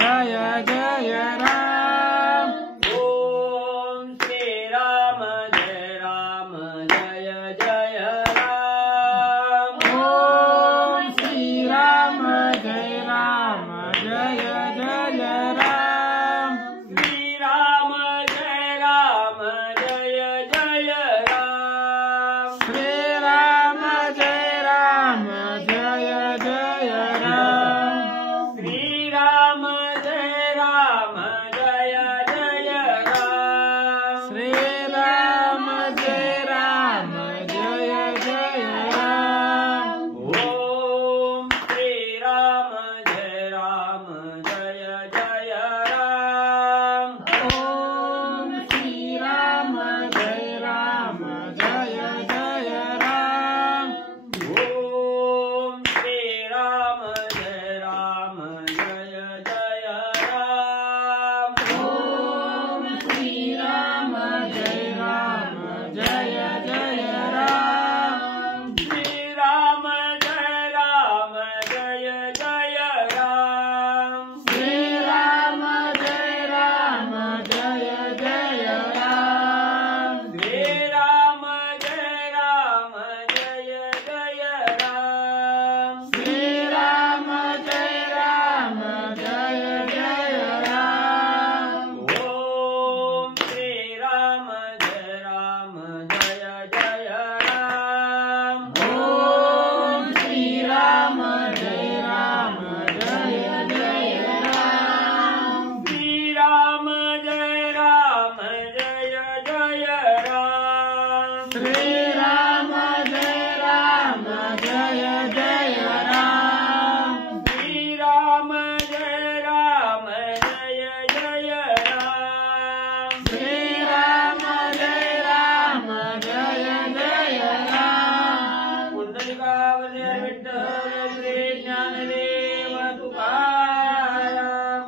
जय जय राम। ओम श्री राम जय जय राम। ओम श्री राम जय जय राम। श्री राम जय जय राम। श्री राम जय जय जय राम। श्री राम जय जय राम। श्री राम जय जय राम। ओम श्री राम जय जय राम। ओम श्री राम जय जय राम। ओम श्री राम जय जय राम। ओम श्री राम जय जय राम। श्री राम जय जय राम। श्री राम जय जय राम। श्री राम जय जय राम। श्री राम जय जय राम। ओम श्री राम जय जय राम। ओम श्री राम जय जय राम। श्री राम जय जय राम। श्री राम जय जय राम। श्री राम जय जय राम। श्री राम जय जय राम। पुंडलिकावली विठ्ठल श्री ज्ञानदेव तुकाराम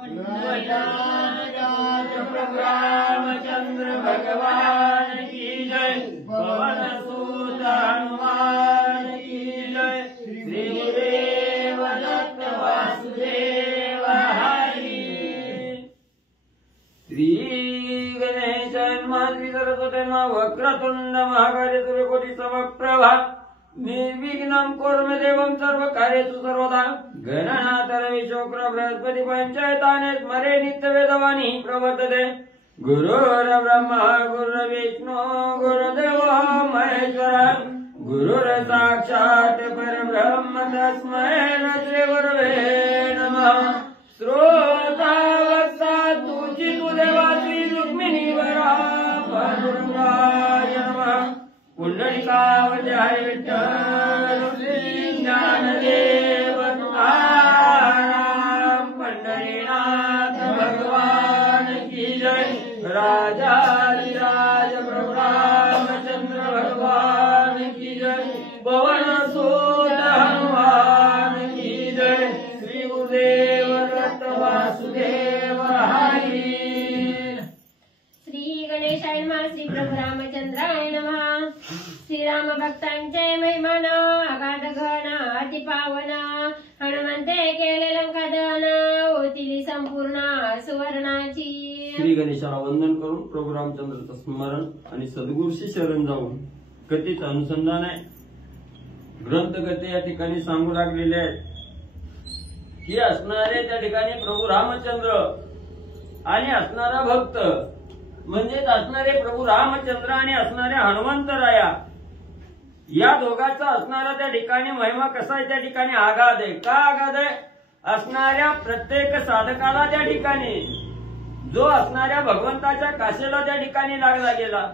प्रभु रामचंद्र भगवान की जय। पवन सुत हनुमान की जय। श्री गुरुदेव दत्त वासुदेव हरी। श्री गणेश श्री सरस्वती वक्रतुंड महाकार्य सूर्यकोटि समप्रभा निर्विघ्नं कुरु मे देवं सर्व कार्येषु सर्वदा। गणनाथ रविशुक्र बृहस्पति पंचायताने स्मरे नित्यवेदवाणी प्रवर्तते। गुरुर्ब्रह्मा गुरुर्विष्णु गुरुर्देवो महेश्वरः। गुरुर् साक्षात् परब्रह्म तस्मै श्री गुरवे नमः। श्रोता वक्ता तुझी देवाची रुक्मिणी वरा पांडुरंगाय नमः। पुंडलिकावली हरे विठ्ठल श्री ज्ञानदेव तुकाराम पंढरीनाथ भगवान की जय। राजाधिराज प्रभु रामचंद्र भगवान की जय। पवन सुत हनुमान की जय। श्री गुरुदेव दत्त वासुदेव हरी। श्री गणेशाय नमः। श्री प्रभु रामचंद्राय नमः। श्रीराम भक्तांचे महिमान अगाध घन अति पावन। हनुमंते केले लंकादहन होतील संपूर्ण सुवर्णाची। श्री गणेशाला वंदन करून प्रभू रामचंद्राचं स्मरण आणि सद्गुरूशी शरण जाऊन कथेचं अनुसंधान आहे. ग्रंथकथे या ठिकाणी सांगू लागलेले आहेत की असणारे त्या ठिकाणी प्रभू रामचंद्र आणि असणारा भक्त म्हणजेच असणारे प्रभू रामचंद्र आणि असणारे हनुमंतराया या दोघांचा असणारा त्या ठिकाणी महिमा कसा आहे त्या ठिकाणी आगाध आहे. का आगाध आहे? असणाऱ्या प्रत्येक साधकाला त्या ठिकाणी जो असणाऱ्या भगवंताच्या काशेला त्या ठिकाणी लागला गेला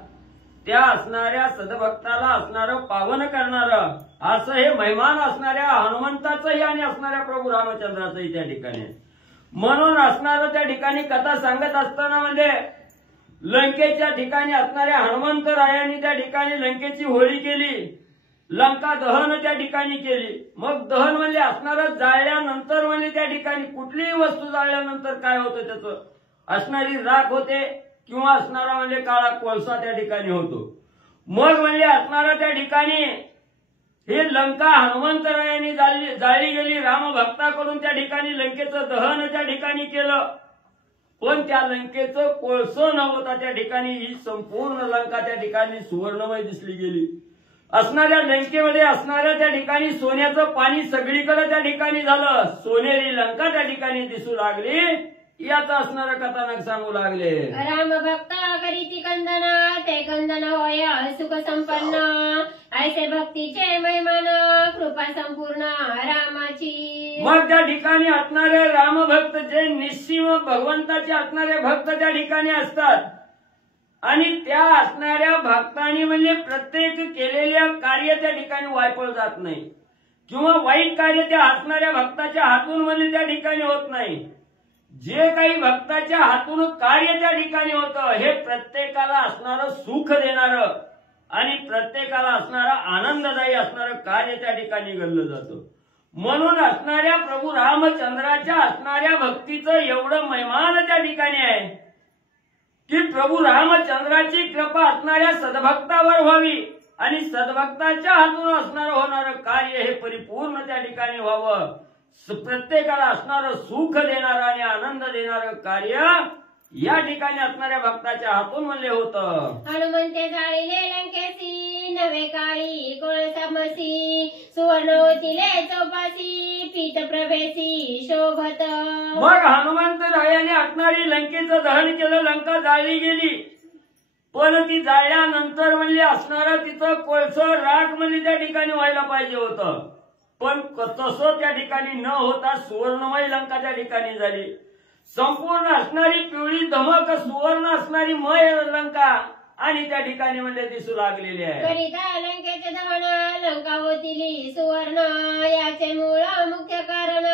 त्या असणाऱ्या सदभक्ताला असणारं पावन करणारं असं हे महिमान असणाऱ्या हनुमंताचंही आणि असणाऱ्या प्रभू रामचंद्राचंही त्या ठिकाणी. म्हणून असणारं त्या ठिकाणी कथा सांगत असताना म्हणजे लंकेच्या ठिकाणी असणाऱ्या हनुमंतरायांनी त्या ठिकाणी लंकेची होळी केली. लंका दहन त्या ठिकाणी केली. मग दहन म्हणजे असणारं जाळल्यानंतर म्हणजे त्या ठिकाणी कुठलीही वस्तू जाळल्यानंतर काय होतं त्याचं असणारी राख होते किंवा असणारा म्हणजे काळा कोळसा त्या ठिकाणी होतो. मग म्हणजे असणारा त्या ठिकाणी ही लंका हनुमंतरायांनी जाळली गेली. रामभक्ताकडून त्या ठिकाणी लंकेचं दहन त्या ठिकाणी केलं, पण त्या लंकेचं कोळसं नव्हता त्या ठिकाणी. ही संपूर्ण लंका त्या ठिकाणी सुवर्णमय दिसली गेली. असणाऱ्या लंकेमध्ये असणाऱ्या त्या ठिकाणी सोन्याचं पाणी सगळीकडे त्या ठिकाणी झालं. सोनेरी लंका त्या ठिकाणी दिसू लागली. याचा असणारा कथानक सांगू लागले. राम भक्त करीती कंदना, ते कंदन होय सुख संपन्न. ऐसे भक्तीचे महिमान, कृपा संपूर्ण रामाची. मग त्या ठिकाणी असणारे रामभक्त जे निश्चिम भगवंताचे असणारे भक्त त्या ठिकाणी असतात आणि त्या असणाऱ्या भक्तांनी म्हणजे प्रत्येक केलेल्या कार्य त्या ठिकाणी वायफळ जात नाही किंवा वाईट कार्य त्या असणाऱ्या भक्ताच्या हातून म्हणजे त्या ठिकाणी होत नाही. जे काही भक्ताच्या हातून कार्य त्या ठिकाणी होतं हे प्रत्येकाला असणारं सुख देणारं आणि प्रत्येकाला असणारा आनंददायी असणारं कार्य त्या ठिकाणी घडलं जातं. म्हणून असणाऱ्या प्रभू रामचंद्राच्या असणाऱ्या भक्तीचं एवढं महिमान त्या ठिकाणी आहे की प्रभू रामचंद्राची कृपा असणाऱ्या सद्भक्तावर व्हावी आणि सद्भक्ताच्या हातून असणारं होणारं कार्य हे परिपूर्ण त्या ठिकाणी व्हावं. प्रत्येकाला असणारं सुख देणारं आणि आनंद देणारं कार्य या ठिकाणी असणाऱ्या भक्ताच्या हातून म्हणले होतं. हनुमंते जाळीले लंकेसी, नवे काळी कोळसामसी. सुवर्ण होतीले चौपासी, पीत प्रभेसी शोभत. मग हनुमंत रायाने असणारी लंकेचं दहन केलं. लंका जाळली गेली, पण ती जाळल्यानंतर म्हणजे असणारा तिचं कोळसं राख म्हणजे त्या ठिकाणी व्हायला पाहिजे होतं. पण तसं त्या ठिकाणी न होता सुवर्णमय लंका त्या ठिकाणी झाली. संपूर्ण असणारी पिवळी धमक सुवर्ण असणारी मय लंका आणि त्या ठिकाणी म्हणजे दिसू लागलेली आहे. करिता लंकेचे दहन, लंका होतीली सुवर्ण. याचे मूळ मुख्य कारण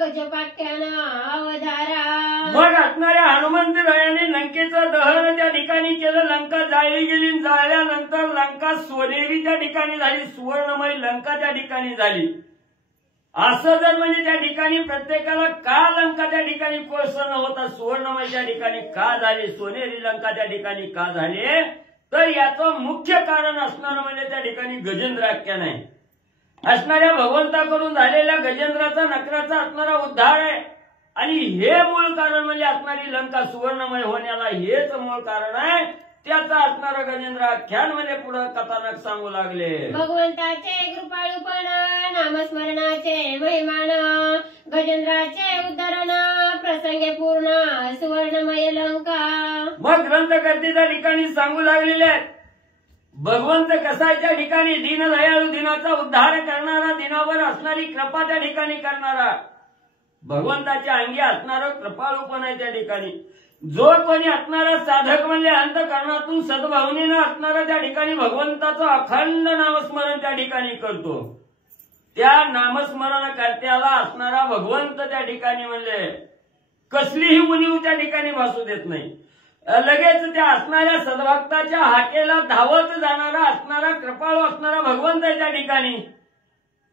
गजपाख्यान अवधारा. मग असणाऱ्या हनुमंतरायाने लंकेचं दहन त्या ठिकाणी केलं. लंका जाळली गेली. जाळल्यानंतर लंका सोनेरी त्या ठिकाणी झाली, सुवर्णमय लंका त्या ठिकाणी झाली. असं जर म्हणजे त्या ठिकाणी प्रत्येकाला का लंका त्या ठिकाणी कोळसं न होता सुवर्णमय त्या ठिकाणी का झाली, सोनेरी लंका त्या ठिकाणी का झाली, तर याचं मुख्य कारण असणारं म्हणजे त्या ठिकाणी गजेंद्राख्यान आहे. असणाऱ्या भगवंताकडून झालेल्या गजेंद्राचा नकराचा असणारा उद्धार आहे आणि हे मूळ कारण म्हणजे असणारी लंका सुवर्णमय होण्याला हेच मूळ कारण आहे. त्याचा असणारा गजेंद्राख्यान म्हणजे पुढे कथानक सांगू लागले. भगवंताचे कृपाळूपण, नामस्मरणाचे महिमान. गजेंद्राचे उद्धरण, प्रसंगे पूर्ण सुवर्णमय लंका. मग ग्रंथकर्ते त्या ठिकाणी सांगू लागलेले आहेत. भगवंत कसा त्या ठिकाणी दीनदयाळू, दिनाचा उद्धार करणारा, दिनावर असणारी कृपा त्या ठिकाणी करणारा, भगवंताच्या अंगी असणारं कृपाळूपण आहे त्या ठिकाणी. जो कोणी असणारा साधक म्हणजे अंतःकरणातून सद्भावनेनं असणारा त्या ठिकाणी भगवंताचं अखंड नामस्मरण त्या ठिकाणी करतो, त्या नामस्मरण कर्त्याला असणारा भगवंत त्या ठिकाणी म्हणजे कसलीही उणीव त्या ठिकाणी भासू देत नाही. लगेच त्या असणाऱ्या सद्भक्ताच्या हाकेला धावत जाणारा असणारा कृपाळू असणारा भगवंत आहे त्या ठिकाणी.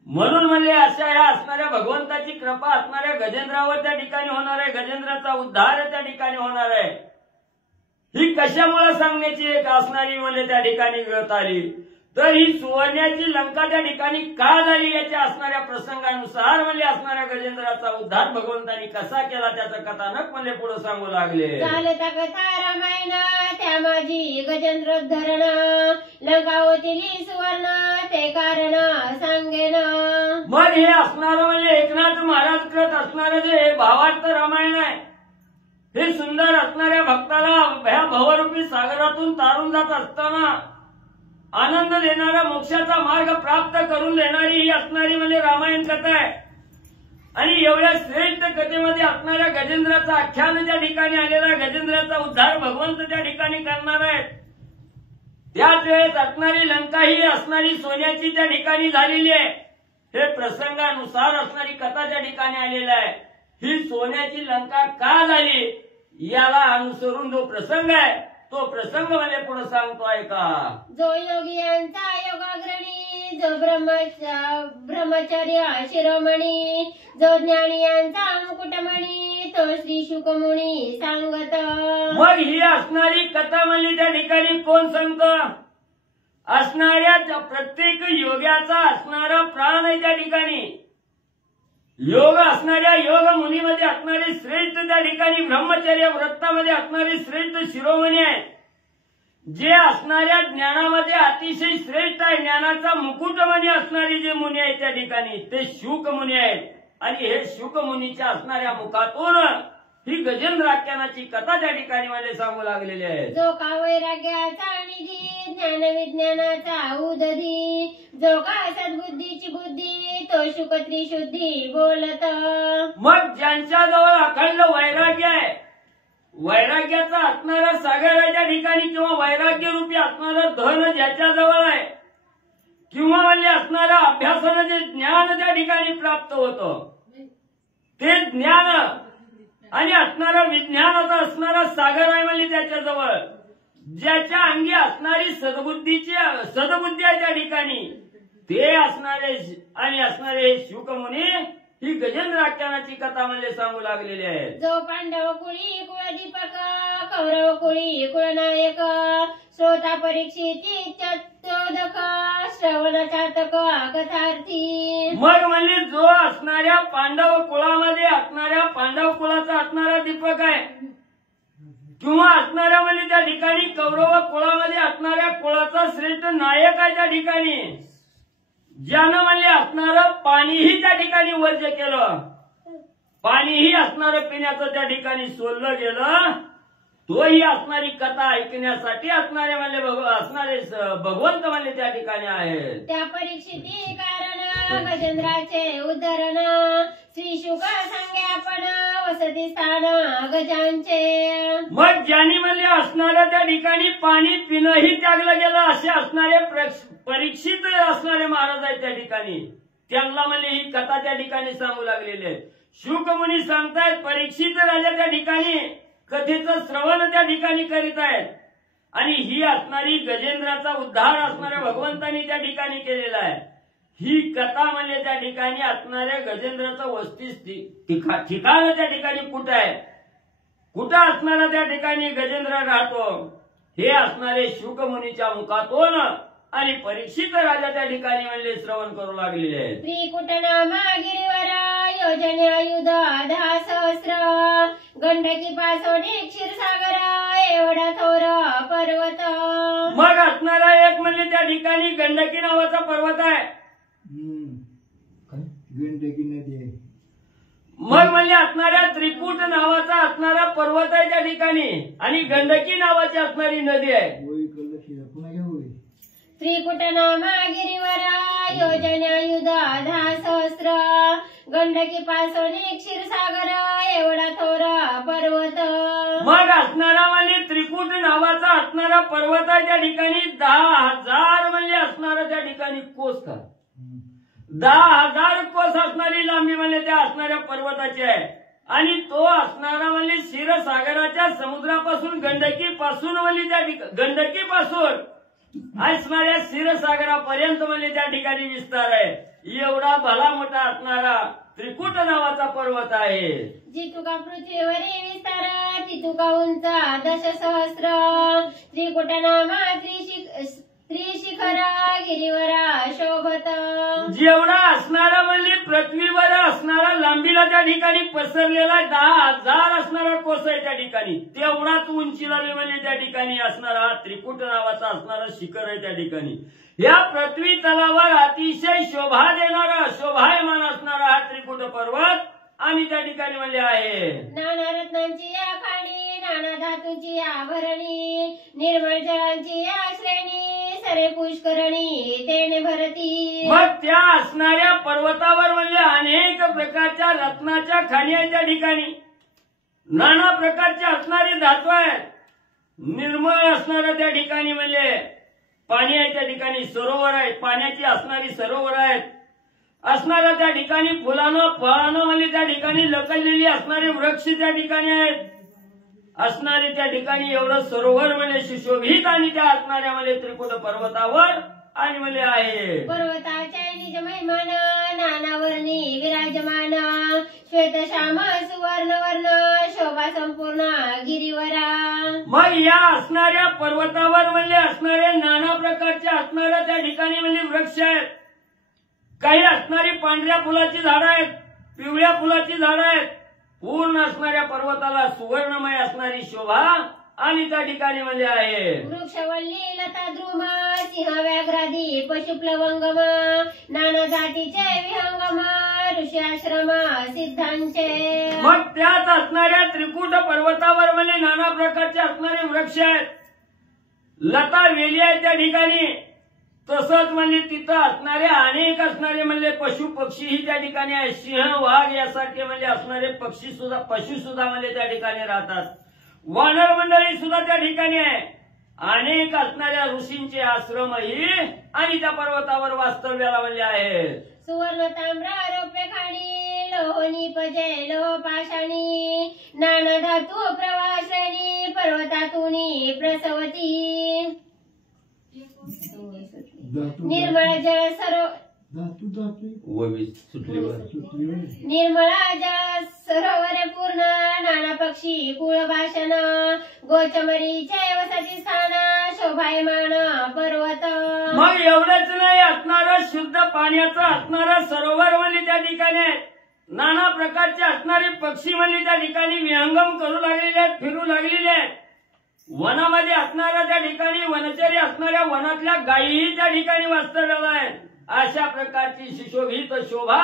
म्हणून म्हणजे अशा या असणाऱ्या भगवंताची कृपा असणाऱ्या गजेंद्रावर त्या ठिकाणी होणार आहे. गजेंद्राचा उद्धार त्या ठिकाणी होणार आहे. ही कशामुळे सांगण्याची एक असणारी म्हणजे त्या ठिकाणी गत आली, तर ही सुवर्ण्याची लंका त्या ठिकाणी का झाली याच्या असणाऱ्या प्रसंगानुसार म्हणजे असणाऱ्या गजेंद्राचा उद्धार भगवंतांनी कसा केला त्याचं कथानक म्हणजे पुढे सांगू लागले. चालता कथा रामायण, त्या माझी गजेंद्रोद्धरण. लंका होतीली सुवर्ण, ते कारण सांगेन. मग हे असणारं म्हणजे एकनाथ महाराज करत असणारं जे भावार्थ रामायण आहे, हे सुंदर असणाऱ्या भक्ताला ह्या भवरूपी सागरातून तारून जात असताना आनंद देणारा, मोक्षाचा मार्ग प्राप्त करून देणारी ही असणारी म्हणजे रामायण कथा आहे. आणि एवढ्या श्रेष्ठ कथेमध्ये असणाऱ्या गजेंद्राचा आख्यान त्या ठिकाणी आलेला आहे. गजेंद्राचा उद्धार भगवंत त्या ठिकाणी करणार आहे. त्याच वेळेस असणारी लंका ही असणारी सोन्याची त्या ठिकाणी झालेली आहे. हे प्रसंगानुसार असणारी कथा त्या ठिकाणी आलेली आहे. ही सोन्याची लंका का झाली याला अनुसरून जो प्रसंग आहे तो प्रसंग म्हणजे पुढे सांगतोय का. जो योगियांचा योगाग्रणी, जो ब्रह्मचर्य शिरोमणी, जो ज्ञानियांचा मुकुटमणी, तो श्री शुकमुनी सांगत. मग ही असणारी कथा म्हणजे त्या ठिकाणी कोण सांगतो, असणाऱ्या प्रत्येक योग्याचा असणारा प्राण आहे त्या ठिकाणी. योग असणाऱ्या योग मुनीमध्ये असणारे श्रेष्ठ त्या ठिकाणी ब्रह्मचर्य व्रतामध्ये असणारे श्रेष्ठ शिरोमणी आहे. जे असणाऱ्या ज्ञानामध्ये अतिशय श्रेष्ठ आहे, ज्ञानाचा मुकुटमणी असणारे जे मुनी आहेत त्या ठिकाणी ते शुक मुनी आहेत. आणि हे शुक मुनीच्या असणाऱ्या मुखातून ही गजेंद्राख्यानाची कथा त्या ठिकाणी मला सांगू लागलेली आहे. जो का वैराग्याचा निधी ज्ञान विज्ञानाचा उदधी, जो का सद्बुद्धीची बुद्धी तो शुक त्रिशुद्धी बोलत. मग ज्यांच्याजवळ अखंड वैराग्य आहे, वैराग्याचा असणारा सागर आहे त्या ठिकाणी, किंवा वैराग्य रूपी असणारं धन ज्याच्याजवळ आहे, किंवा म्हणजे असणारा अभ्यासानं जे ज्ञान त्या ठिकाणी प्राप्त होतं ते ज्ञान आणि असणारा विज्ञानाचा असणारा सागर आहे म्हणजे त्याच्याजवळ, ज्याच्या अंगी असणारी सद्बुद्धी आहे त्या ठिकाणी ते असणारे आणि असणारे शुकमुनी ही गजेंद्राख्यानाची कथा म्हणजे सांगू लागलेली आहे. जो पांडव कुळी कुळदीपक, कौरव कुळी कुळनायक, श्रोता परीक्षिती चतोदक, श्रवण चातक कथार्थी. मग म्हणजे जो असणाऱ्या पांडव कुळामध्ये असणाऱ्या पांडव कुळाचा असणारा दीपक आहे, किंवा असणाऱ्या म्हणजे त्या ठिकाणी कौरव कुळामध्ये असणाऱ्या कुळाचा श्रेष्ठ नायक आहे त्या ठिकाणी, ज्यानं म्हणजे असणारं पाणीही त्या ठिकाणी वर्ज्य केलं, पाणीही असणारं पिण्याचं त्या ठिकाणी सोडलं गेलं, तोही असणारी कथा ऐकण्यासाठी असणारे म्हणजे असणारे भगवंत म्हणजे त्या ठिकाणी आहेत. त्या परीक्षिती कारण गजेंद्राचे उद्धरण, श्री शुक सांगे आपण वसती स्थान गजांचे. मग ज्यांनी म्हणजे असणाऱ्या त्या ठिकाणी पाणी पिणंही त्यागलं गेलं असे असणारे परीक्षित असणारे महाराज आहेत त्या ठिकाणी, त्यांना म्हणजे ही कथा त्या ठिकाणी सांगू लागलेली आहे. शुक मुनी सांगतायत परीक्षित राजा त्या ठिकाणी कथेचं श्रवण त्या ठिकाणी करीत आहेत, आणि ही असणारी गजेंद्राचा उद्धार असणाऱ्या भगवंतांनी त्या ठिकाणी केलेला आहे. ही कथा म्हणजे त्या ठिकाणी असणाऱ्या गजेंद्राचं ठिकाण त्या ठिकाणी कुठं आहे, कुठं असणारा त्या ठिकाणी गजेंद्र राहतो हे असणारे शुकमुनीच्या मुखातून आणि परीक्षित राजा त्या ठिकाणी म्हणजे श्रवण करू लागलेले आहेत. त्रिकुटनामा गिरीवर योजने आयुध 10 सहस्र, गंडकी पासोने क्षीरसागर एवढा थोर पर्वत. मग असणारा एक म्हणजे त्या ठिकाणी गंडकी नावाचा पर्वत आहे. गंडकी नदी आहे. मग म्हणजे असणाऱ्या त्रिकुट नावाचा असणारा पर्वत आहे त्या ठिकाणी, आणि गंडकी नावाची असणारी नदी आहे. पुन्हा घ्या होय. त्रिकुटनामा गिरीवर योजने आयुध 10 सहस्र, गंडकी पासोने क्षीरसागर एवढा थोर पर्वत. मग असणारा म्हणजे त्रिकुट नावाचा असणारा पर्वत आहे त्या ठिकाणी 10,000 म्हणजे असणारा त्या ठिकाणी कोस का 10,000 कोस असणारी लांबी म्हणजे त्या असणाऱ्या पर्वताची आहे, आणि तो असणारा म्हणजे क्षीरसागराच्या समुद्रापासून गंडकीपासून म्हणजे त्या गंडकीपासून असणाऱ्या क्षीरसागरापर्यंत म्हणजे त्या ठिकाणी विस्तार आहे. एवढा भला मोठा असणारा त्रिकुट नावाचा पर्वत आहे. जितुका पृथ्वीवरील विस्तार तितुका उंच 10 सहस्र, त्रिकुटनामा त्रिशिखर गिरीवर शोभत. जेवढा असणारा म्हणजे पृथ्वीवर असणारा लांबीला त्या ठिकाणी पसरलेला 10,000 असणारा कोस आहे त्या ठिकाणी, तेवढाच उंचीला म्हणजे त्या ठिकाणी असणारा हा त्रिकुट नावाचा असणारा शिखर आहे त्या ठिकाणी. या पृथ्वी तलावर अतिशय शोभा देणारा शोभायमान असणारा हा त्रिकुट पर्वत आणि त्या ठिकाणी म्हणजे आहे. नाना रत्नांची या खाणी, नाना धातूची आभरणी, निर्मळ जळांची या श्रेणी, सरे पुष्करणी तेने भरती. मग त्या असणाऱ्या पर्वतावर म्हणजे अनेक प्रकारच्या रत्नाच्या खाणी आहेत त्या ठिकाणी, नाना प्रकारच्या असणारी धातू आहेत, निर्मळ असणाऱ्या त्या ठिकाणी म्हणजे पाणी आहे त्या ठिकाणी, सरोवर आहे, पाण्याची असणारी सरोवर आहेत, असणाऱ्या त्या ठिकाणी फुलानं फळानं म्हणजे त्या ठिकाणी लकललेली असणारे वृक्ष त्या ठिकाणी आहेत, असणारे त्या ठिकाणी एवढं सरोवर म्हणजे सुशोभित आणि त्या असणाऱ्या म्हणजे त्रिकुट पर्वतावर आणि म्हणजे आहे. पर्वताच्या निज महिमान नानावर्णी विराजमान, श्वेत श्याम सुवर्ण वर्ण शोभा संपूर्ण गिरीवरा. मग या असणाऱ्या पर्वतावर म्हणजे असणारे नाना प्रकारचे असणाऱ्या त्या ठिकाणी म्हणजे वृक्ष आहेत. काही असणारी पांढऱ्या फुलाची झाडं आहेत, पिवळ्या फुलाची झाडं आहेत. पूर्ण असणाऱ्या पर्वताला सुवर्णमय असणारी शोभा आणि त्या ठिकाणी म्हणजे आहे. वृक्षवल्ली लता द्रुम सिंह व्याघ्रादी पशुप्लवंगम नाना जातीचे विहंगम ऋषी आश्रम सिद्धांचे. मग त्याच असणाऱ्या त्रिकुट पर्वतावर म्हणजे नाना प्रकारचे असणारे वृक्ष आहेत, लता वेली आहेत त्या ठिकाणी. तसंच म्हणजे तिथं असणारे अनेक असणारे म्हणजे पशु पक्षीही त्या ठिकाणी आहेत. सिंह वाघ यासारखे म्हणजे असणारे पक्षी सुद्धा पशु सुद्धा म्हणजे त्या ठिकाणी राहतात. वानर मंडळी सुद्धा त्या ठिकाणी आहे. अनेक असणाऱ्या ऋषींचे आश्रमही आणि त्या पर्वतावर वास्तव्याला म्हणजे आहे. सुवर्ण ताम्र रौप्य खाणी लोहनी पजे लोह पाषाणी नाना धातू प्रवासणी पर्वतातुनी प्रसवती. निर्मळ जल निर्मळ जल सरोवरे पूर्ण नाना पक्षी कुळ भाषण गोचमरीचे वसती स्थान शोभायमान पर्वत. मग एवढंच नाही, असणारं शुद्ध पाण्याचं असणारं सरोवर म्हणजे त्या ठिकाणी आहे. नाना प्रकारचे असणारे पक्षी म्हणजे त्या ठिकाणी विहंगम करू लागलेले आहेत, फिरू लागलेले आहेत. वनामध्ये असणाऱ्या त्या ठिकाणी वनचरी असणाऱ्या वनातल्या गायीही त्या ठिकाणी वास्तव्याला आहेत. अशा प्रकारची सुशोभित शोभा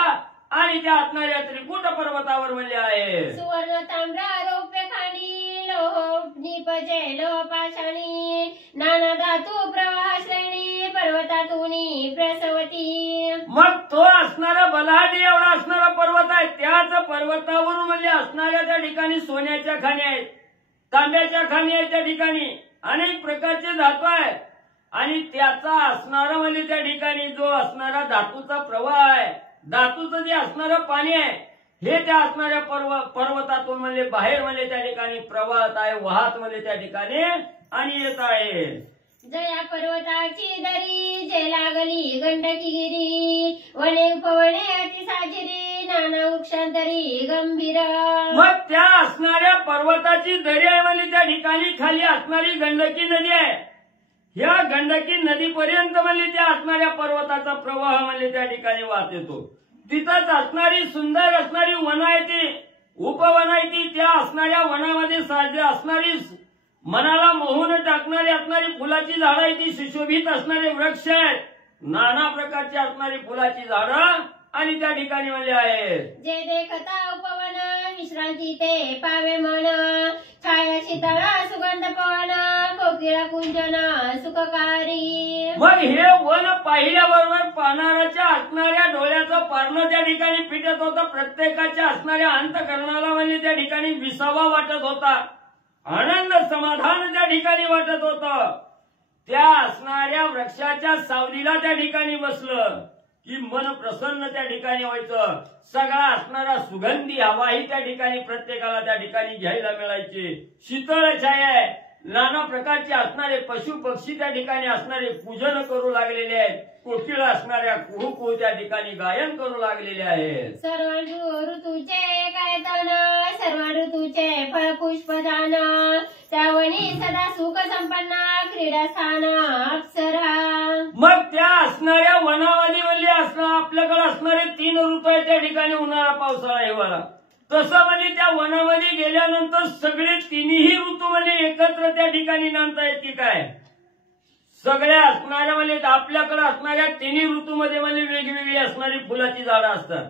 आणि त्या असणाऱ्या त्रिकुट पर्वतावर म्हणजे आहे. सुवर्ण ताम्र रौप्य खाणी लोह निपजे लोह पाषाणी नाना धातू प्रवाह श्रेणी पर्वतातुनी प्रसवती. मग तो असणारा बलाढ्य एवढा असणारा पर्वत आहे. त्याच पर्वतावरून म्हणजे असणाऱ्या त्या ठिकाणी सोन्याच्या खाणी आहेत, तांब्याच्या खाणी आहेत. त्या ठिकाणी अनेक प्रकारचे धातू आहेत आणि त्याचा असणारा म्हणजे त्या ठिकाणी जो असणारा धातूचा प्रवाह आहे, धातूचं जे असणारं पाणी आहे हे त्या असणाऱ्या पर्वतातून म्हणजे बाहेर म्हणजे त्या ठिकाणी प्रवाहात आहे, वाहत म्हणजे त्या ठिकाणी आणि येत आहे. जया पर्वताची दरी जे लागली गंडकी गिरी वने उपवने अति साजिरी नाना वृक्षांतरी गंभीर. मग त्या असणाऱ्या पर्वताची दरी आहे म्हणजे त्या ठिकाणी खाली असणारी गंडकी नदी आहे. या गंडकी नदीपर्यंत म्हणजे त्या असणाऱ्या पर्वताचा प्रवाह म्हणजे त्या ठिकाणी वाहत येतो. तिथंच असणारी सुंदर असणारी वनं आहे, ती उपवन आहे. ती त्या असणाऱ्या वनामध्ये असणारी मनाला मोहून टाकणारी असणारी फुलाची झाडं आहे, ती सुशोभित असणारे वृक्ष आहेत. नाना प्रकारची असणारी फुलाची झाडं आणि त्या ठिकाणी म्हणजे आहे. जे देखता उपवन विश्रांती ते पावे मन छाया शीतळ सुगंध पवन कोकिळा कुंजन सुखकारी. मग हे वन पाहिल्याबरोबर पाहणाऱ्याच्या असणाऱ्या डोळ्याचं पारणं त्या ठिकाणी पिटत होतं. प्रत्येकाच्या असणाऱ्या अंतःकरणाला म्हणजे त्या ठिकाणी विसावा वाटत होता, आनंद समाधान त्या ठिकाणी वाटत होतं. त्या असणाऱ्या वृक्षाच्या सावलीला त्या ठिकाणी बसलं की मन प्रसन्न त्या ठिकाणी व्हायचं. सगळा असणारा सुगंधी हवाही त्या ठिकाणी प्रत्येकाला त्या ठिकाणी घ्यायला मिळायची. शीतळ छाया आहे. नाना प्रकारचे असणारे पशु पक्षी त्या ठिकाणी असणारे पूजन करू लागलेले आहेत. कोकिळ असणाऱ्या कुहू कुहू त्या ठिकाणी गायन करू लागलेले आहेत. सर्व ऋतूचे काय तन सर्व ऋतूचे फळ पुष्पदान त्यावणी सदा सुख संपन्न क्रीडास्थान अप्सरा. मग त्या असणाऱ्या वनामध्ये म्हणजे आपल्याकडे असणारे 3 ऋतू आहेत त्या ठिकाणी, उन्हाळा पावसाळा हिवाळा. तसं म्हणजे त्या वनामध्ये गेल्यानंतर सगळे तिन्ही ऋतू म्हणजे एकत्र त्या ठिकाणी नांदता येत की काय. सगळ्या असणाऱ्या म्हणजे आपल्याकडे असणाऱ्या 3 ऋतूमध्ये म्हणजे वेगवेगळी असणारी फुलाची झाडं असतात.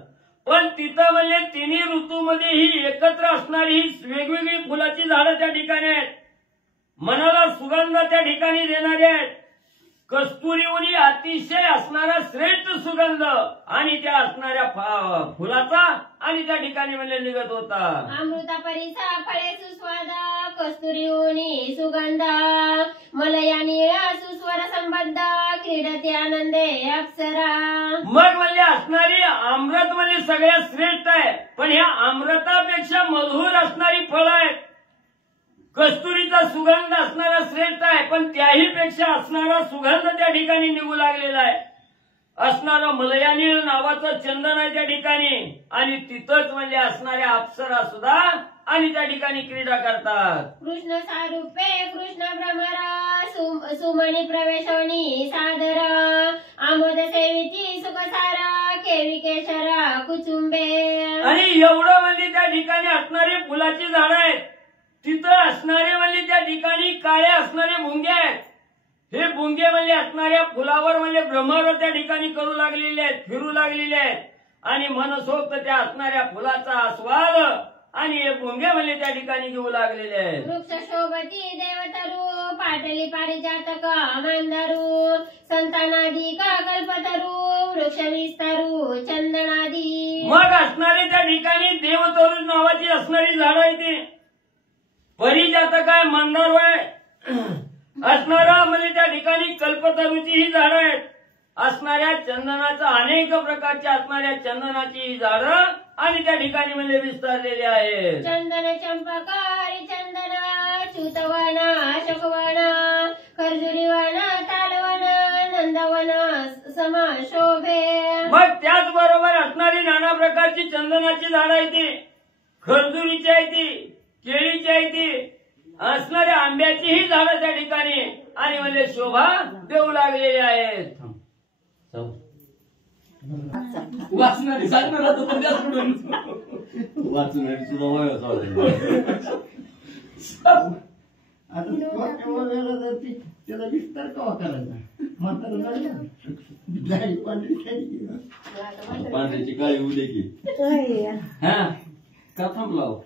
पण तिथं म्हणजे 3 ऋतूमध्ये ही एकत्र असणारी ही वेगवेगळी फुलाची झाडं त्या ठिकाणी आहेत. मनाला सुगंध त्या ठिकाणी देणारी आहेत. कस्तुरीवनी अतिशय असणारा श्रेष्ठ सुगंध आणि त्या असणाऱ्या फुलाचा आणि त्या ठिकाणी म्हणजे निघत होता. अमृता परिसा फळे सुस्वाद कस्तुरीवनी सुगंध मलया निळा सुस्वर संबंध क्रीडते आनंदे अप्सरा. मग म्हणजे असणारी अमृत म्हणजे सगळ्यात श्रेष्ठ आहे, पण ह्या अमृतापेक्षा मधुर असणारी फळं आहेत. कस्तुरीचा सुगंध असणारा श्रेष्ठ आहे, पण त्याही पेक्षा असणारा सुगंध त्या ठिकाणी निघू लागलेला आहे. असणारा मलयानीळ नावाचं चंदन आहे त्या ठिकाणी आणि तिथंच म्हणजे असणाऱ्या अप्सरा सुद्धा आणि त्या ठिकाणी क्रीडा करतात. कृष्ण सारूपे कृष्ण भ्रमरा सुमणी प्रवेशवनी सादर आमोद सेविती सुखसारा केवी केशरा कुचुंबे. आणि एवढं म्हणजे त्या ठिकाणी असणारे फुलाची झाडं आहेत, तिथं असणारे म्हणजे त्या ठिकाणी काळे असणारे भुंगे आहेत. हे भुंगे म्हणजे असणाऱ्या फुलावर म्हणजे भ्रमर त्या ठिकाणी करू लागलेले आहेत, फिरू लागलेले आहेत आणि मनसोक्त त्या असणाऱ्या फुलाचा आस्वाद आणि हे भुंगे म्हणजे त्या ठिकाणी घेऊ लागलेले आहेत. वृक्ष शोभती देवतरू पाटली पारिजातक मंदारू संतानादी का कल्पतरू वृक्ष विस्तारू चंदनादी. मग असणारे त्या ठिकाणी देवतरू नावाची असणारी झाडं आहे ती परिजातक आहे, मंदारू आहे. असणारा म्हणजे त्या ठिकाणी कल्पतरूची ही झाडं आहेत. असणाऱ्या चंदनाचं अनेक प्रकारच्या असणाऱ्या चंदनाची ही झाडं आणि त्या ठिकाणी म्हणजे विस्तारलेली आहेत. चंदन चंपक हरिचंदन च्युतवन अशोकवन खर्जुरीवन तालवन नंदवन सम शोभे. मग त्याचबरोबर असणारी नाना प्रकारची चंदनाची झाडं आहे ती खर्जुरीची आहे, ती केळीची आहे, ती असणाऱ्या आंब्याची ही झाडं त्या ठिकाणी आणि म्हणजे शोभा देऊ लागलेली आहेत. वाचणारी सांगणार होतं तर द्या सोडून. वाचणारी सुद्धा वयच आता वेळेला जर त्याला विस्तार कवा करायचा म्हातारा झाडी पांढरी खाली पांढऱ्याची काळी उद्या की हा का थांबलाव.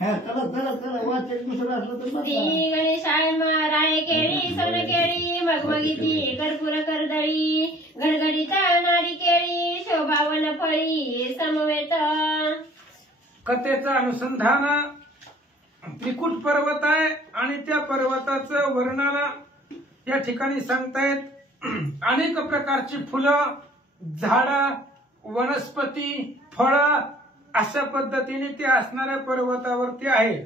हा चला चला चला वाचेल दुसरं असलं तर बघा. श्री गणेशाय राय केळी सोन केळी मगमगीती कर्पूर कर्दळी गडगडीत नारी केळी शोभावन फळी समवेत. कथेचं अनुसंधान त्रिकुट पर्वत आहे आणि त्या पर्वताचं वर्णन या ठिकाणी सांगतायत. अनेक प्रकारची फुलं झाडं वनस्पती फळं अशा पद्धतीने ते असणाऱ्या पर्वतावरती आहे.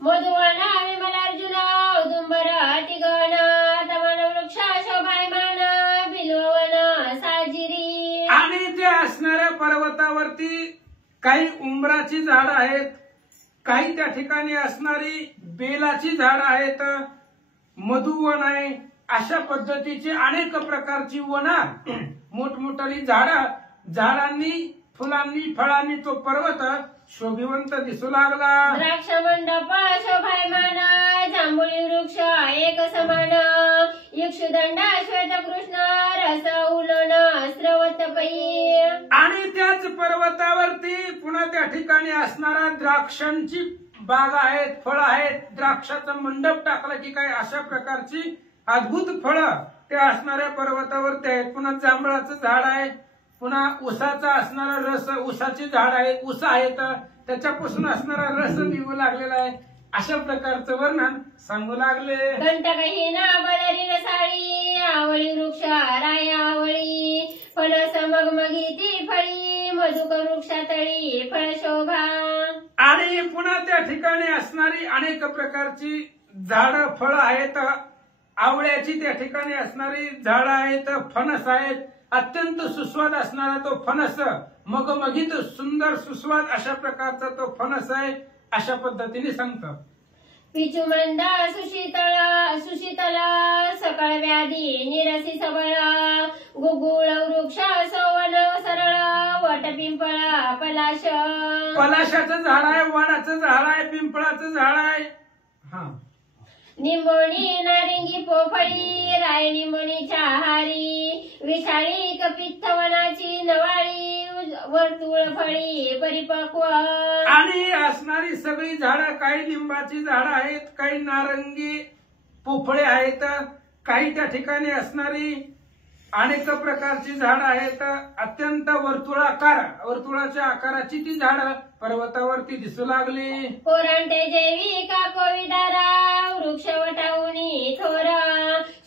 मधुवन विमलार्जुन औदुंबर तिगण तमन वृक्ष शोभायमान बिल्ववन साजिरी. आणि त्या असणाऱ्या पर्वतावरती काही उंबराची झाडं आहेत, काही त्या ठिकाणी असणारी बेलाची झाडं आहेत, मधुवन आहे. अशा पद्धतीची अनेक प्रकारची वन मोठमोठाली झाडांनी फुलांनी फळांनी तो पर्वत शोभिवंत दिसू लागला. द्राक्ष मंडप शोभायमान जांभुळी वृक्ष एक समान इक्षुदंड श्वेत कृष्ण रस उलन स्रवत पै. आणि त्याच पर्वतावरती पुन्हा त्या ठिकाणी असणारा द्राक्षांची बाग आहेत, फळं आहेत. द्राक्षाचा मंडप टाकला की काय अशा प्रकारची अद्भुत फळं त्या असणाऱ्या पर्वतावरती आहेत. पुन्हा जांभळाचं झाड आहे, पुन्हा उसाचा असणारा रस उसाची झाड आहेत, उस आहेत, त्याच्यापासून असणारा रस पिऊ लागलेला आहे. अशा प्रकारचं वर्णन सांगू लागले. कंटकहीना बदरी रसाळी आवळी वृक्ष राय आवळी फणस मगमगीती फळी मधुक वृक्षातळी फळ शोभा. आणि पुन्हा त्या ठिकाणी असणारी अनेक प्रकारची झाडं फळं आहेत. आवळ्याची त्या ठिकाणी असणारी झाडं आहेत, फणस आहेत. अत्यंत सुस्वाद असणारा तो फणस मगमगीत सुंदर सुस्वाद अशा प्रकारचा तो फणस आहे. अशा पद्धतीने सांगतात. पिचुमंद सुशीतल सकळ व्याधी निरसी सबळ गुगुळ वृक्ष सवन सरळ वट पिंपळ पलाश. पलाशाचं झाड आहे, वडाचं झाड आहे, पिंपळाचं झाड आहे. हा निंबोणी नारिंगी पोफळी राय निंबोणीच्या हारी विशाळी कपित्थवनाची नवाळी वर्तुळ फळी परिपक्व. आणि असणारी सगळी झाडं काही लिंबाची झाडं आहेत, काही नारंगी पोफळे आहेत, काही त्या ठिकाणी असणारी अनेक प्रकारची झाडं आहेत. अत्यंत वर्तुळाच्या आकाराची ती झाडं पर्वतावरती दिसू लागली. कोरांटे जेवी का कोविदारा वृक्ष वटावूनी थोर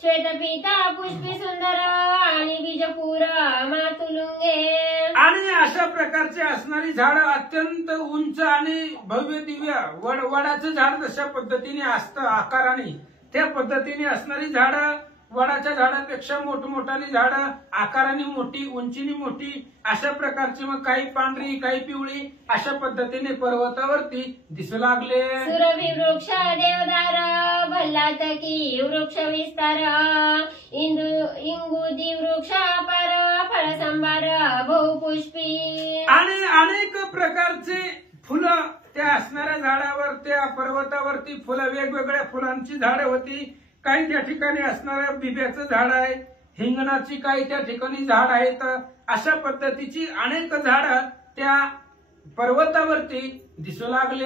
श्वेतपीता पुष्पी सुंदर आणि बीजपूर मातुलुंगे. आणि अशा प्रकारची असणारी झाडं अत्यंत उंच आणि भव्य दिव्य वडाचं झाड जशा पद्धतीने असतं आकाराने त्या पद्धतीने असणारी झाडं वडाच्या झाडापेक्षा मोठमोठाली झाडं, आकाराने मोठी, उंचीने मोठी, अशा प्रकारची, मग काही पांढरी काही पिवळी, अशा पद्धतीने पर्वतावरती दिसू लागले. सुरभी वृक्ष देवदार भल्लात की वृक्ष विस्तार इंगुदी वृक्ष अपार फळ संभार बहुपुष्पी. आणि अनेक प्रकारचे फुलं त्या असणाऱ्या झाडावर, त्या पर्वतावरती फुलं, वेगवेगळ्या फुलांची झाडं होती. काही त्या ठिकाणी असणाऱ्या बिब्याचं झाड आहे, हिंगणाची काही त्या ठिकाणी झाड आहेत. अशा पद्धतीची अनेक झाडं त्या पर्वतावरती दिसू लागले.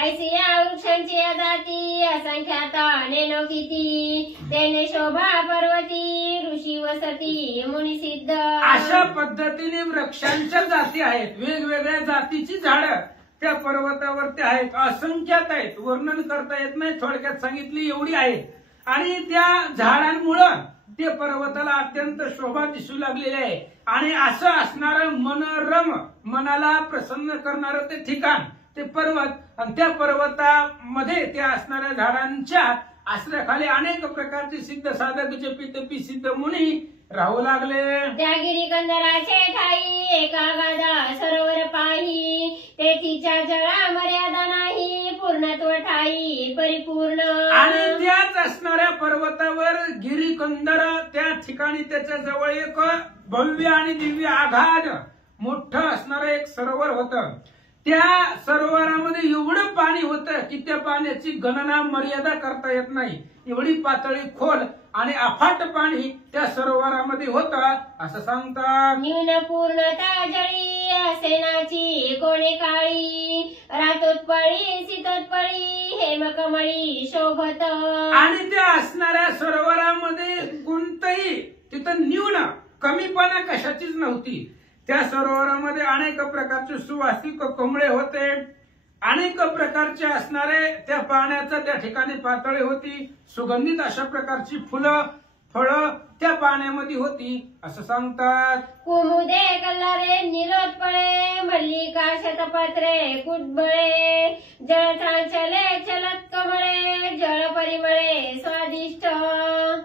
ऐसी या वृक्षांची जाती असंख्यात नेनो किती तेने शोभा पर्वती ऋषी वसती मुनी सिद्ध. अशा पद्धतीने वृक्षांच्या जाती आहेत, वेगवेगळ्या जातीची झाडं त्या पर्वतावरती आहेत, असंख्यात आहेत, वर्णन करता येत नाही, थोडक्यात सांगितली एवढी आहेत. आणि त्या झाडांमुळं ते पर्वताला अत्यंत शोभा दिसू लागलेली आहे. आणि असं असणारं मनोरम, मनाला प्रसन्न करणारं ते ठिकाण, ते पर्वत, आणि त्या पर्वतामध्ये त्या असणाऱ्या झाडांच्या आश्रयाखाली अनेक प्रकारचे सिद्ध साधक जपी तपी सिद्ध मुनी राहू लागले. त्या गिरिकंदराचे ठाई एका गादा सरोवर पाही तेथीच्या जळा मर्यादा नाही पूर्णत्व ठाई परिपूर्ण. आणि त्याच असणाऱ्या पर्वतावर गिरिकंदर, त्या ठिकाणी त्याच्या जवळ एक भव्य आणि दिव्य आघाड मोठं असणारं एक सरोवर होतं. त्या सरोवरामध्ये एवढं पाणी होतं की त्या पाण्याची गणना मर्यादा करता येत नाही, एवढी पातळी खोल आणि अफाट पाणी त्या सरोवरामध्ये होतं असं सांगतात. न्यून पूर्णता जळी सेनाची कोणी काळी रातोत्पळी सीतोत्पळी हेमकमळी शोभत. आणि त्या असणाऱ्या सरोवरामध्ये कोणतंही तिथं न्यून कमीपणा कशाचीच नव्हती. त्या सरोवरामध्ये अनेक प्रकारचे सुवासिक कमळे होते, अनेक प्रकारचे असणारे त्या पाण्याचा त्या ठिकाणी पातळी होती, सुगंधित अशा प्रकारची फुलं फळं त्या पाण्यामध्ये होती असं सांगतात. कुमुदे कल्लारे निरोत्पळे मल्लिका शतपत्रे कुटबळे जळ चांचले चलत कमळे जळ परिमळे स्वादिष्ट.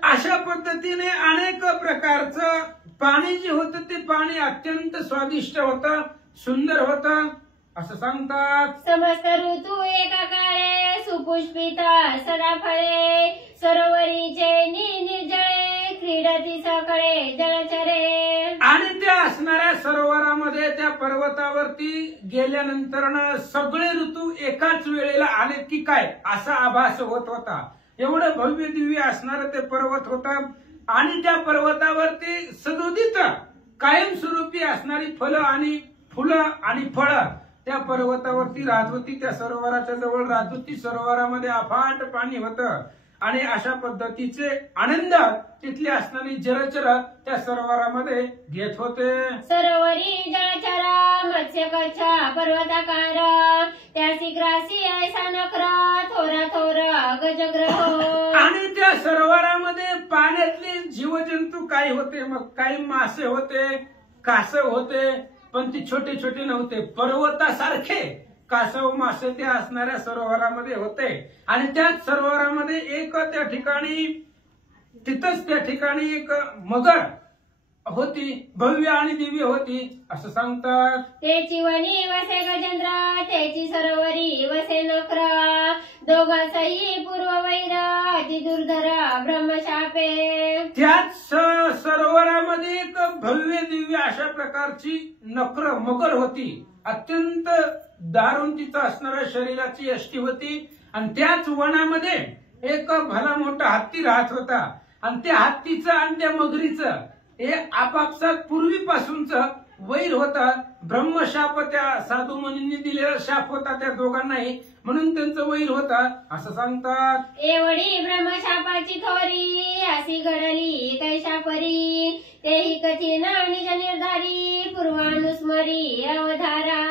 अशा पद्धतीने अनेक प्रकारचं पाणी जे होतं ते पाणी अत्यंत स्वादिष्ट होतं, सुंदर होतं असं सांगतात. समस्त ऋतू एका काळे सुपुष्पित सदा फळे सरोवरीचे निर्जळे क्रीडती सकळे जलचरे. आणि त्या असणाऱ्या सरोवरामध्ये त्या पर्वतावरती गेल्यानंतर सगळे ऋतू एकाच वेळेला आले की काय असा आभास होत होता. एवढं भव्य दिव्य असणारं ते पर्वत होतं. आणि त्या पर्वतावरती सदोदित कायमस्वरूपी असणारी फळं आणि फुलं आणि फळं त्या पर्वतावरती राहत होती, त्या सरोवराच्या जवळ राहत होती. सरोवरामध्ये अफाट पाणी होतं आणि अशा पद्धतीचे आनंद तिथले असणारी जलचर त्या सरोवरामध्ये घेत होते. सरोवरी जलचर मत्स्य कच्छ पर्वताकार त्यासी ग्रासी ऐसा नकर थोरा थोर गजग्रह. आणि त्या सरोवरामध्ये पाण्यातले जीवजंतू काही होते, मग काही मासे होते, कासव होते, पण ती छोटे छोटे नव्हते, पर्वतासारखे कासव मासे त्या असणाऱ्या सरोवरामध्ये होते. आणि त्याच सरोवरामध्ये एक त्या ठिकाणी तिथंच त्या ठिकाणी एक मगर होती, भव्य आणि दिव्य होती असं सांगतात. त्याची वनी वसे गजेंद्र त्याची सरोवरी वसे नखर दोघांसही पूर्व वैर अति दुर्धर ब्रह्मशापे. त्याच सरोवरामध्ये एक भव्य दिव्य अशा प्रकारची नकर मगर होती, अत्यंत दारुण तिचं असणाऱ्या शरीराची यष्टी होती. आणि त्याच वनामध्ये एक भला मोठा हत्ती राहत होता. आणि त्या हत्तीचं आणि त्या मगरीचं हे आपापसात पूर्वीपासूनच वैर होता. ब्रह्मशाप त्या साधू मुनींनी दिलेला शाप होता त्या दोघांनाही, म्हणून त्यांचं वैर होता असं सांगतात. एवढी ब्रह्मशापाची थोरी अशी घडली कैशापरी तेही कठीण निज निर्धारी पूर्वानुस्मरी अवधारा.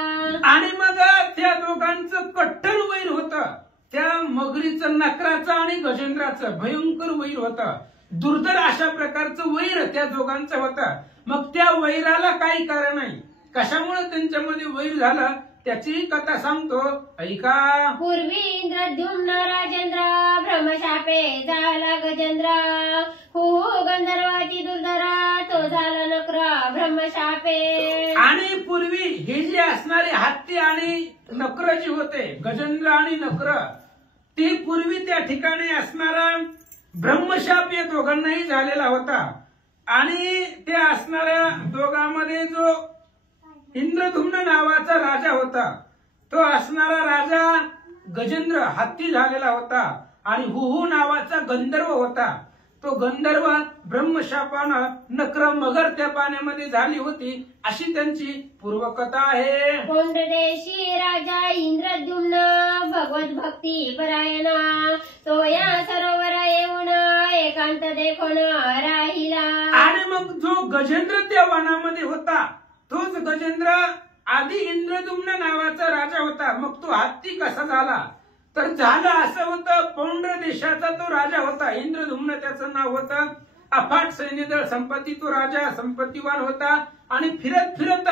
आणि मग त्या दोघांचं कट्टर वैर होतं, त्या मगरीचं नकराचं आणि गजेंद्राचं भयंकर वैर होतं. दुर्धर अशा प्रकारचं वैर त्या दोघांचं होतं. मग त्या वैराला काही कारण नाही, कशामुळे त्यांच्यामध्ये वैर झाला त्याची कथा सांगतो, ऐका. पूर्वी इंद्रद्युम्न राजेंद्र भ्रमशापे झाला गजेंद्र. हो गंधर्वाची दुर्धरा तो झाला नक्र ब्रह्मशापे. आणि पूर्वी हे जे असणारे हत्ती आणि नक्र जे होते, गजेंद्र आणि नक्र, ते पूर्वी त्या ठिकाणी असणारा ब्रह्मशाप या दोघांनाही झालेला होता. आणि त्या असणाऱ्या दोघांमध्ये जो इंद्रधुम्न नावाचा राजा होता, तो असणारा राजा गजेंद्र हत्ती झालेला होता. आणि हुहू नावाचा गंधर्व होता, तो गंधर्व ब्रह्मशापानं नक्र मगर त्या पाण्यामध्ये झाली होती, अशी त्यांची पूर्वकथा आहे. कोंडदेशी राजा इंद्रद्युम्न भगवत भक्ती परायणा. तो या सरोवर येऊन एकांत देखून राहिला. आणि मग जो गजेंद्र त्या वनामध्ये होता, तोच गजेंद्र आधी इंद्रद्युम्न नावाचा राजा होता. मग तो हत्ती कसा झाला, तर झालं असं होतं, पौंड्र देशाचा तो राजा होता. इंद्रद्युम्न त्याचं नाव होतं. अफाट सैन्यदळ संपत्ती, तो राजा संपत्तीवान होता. आणि फिरत फिरत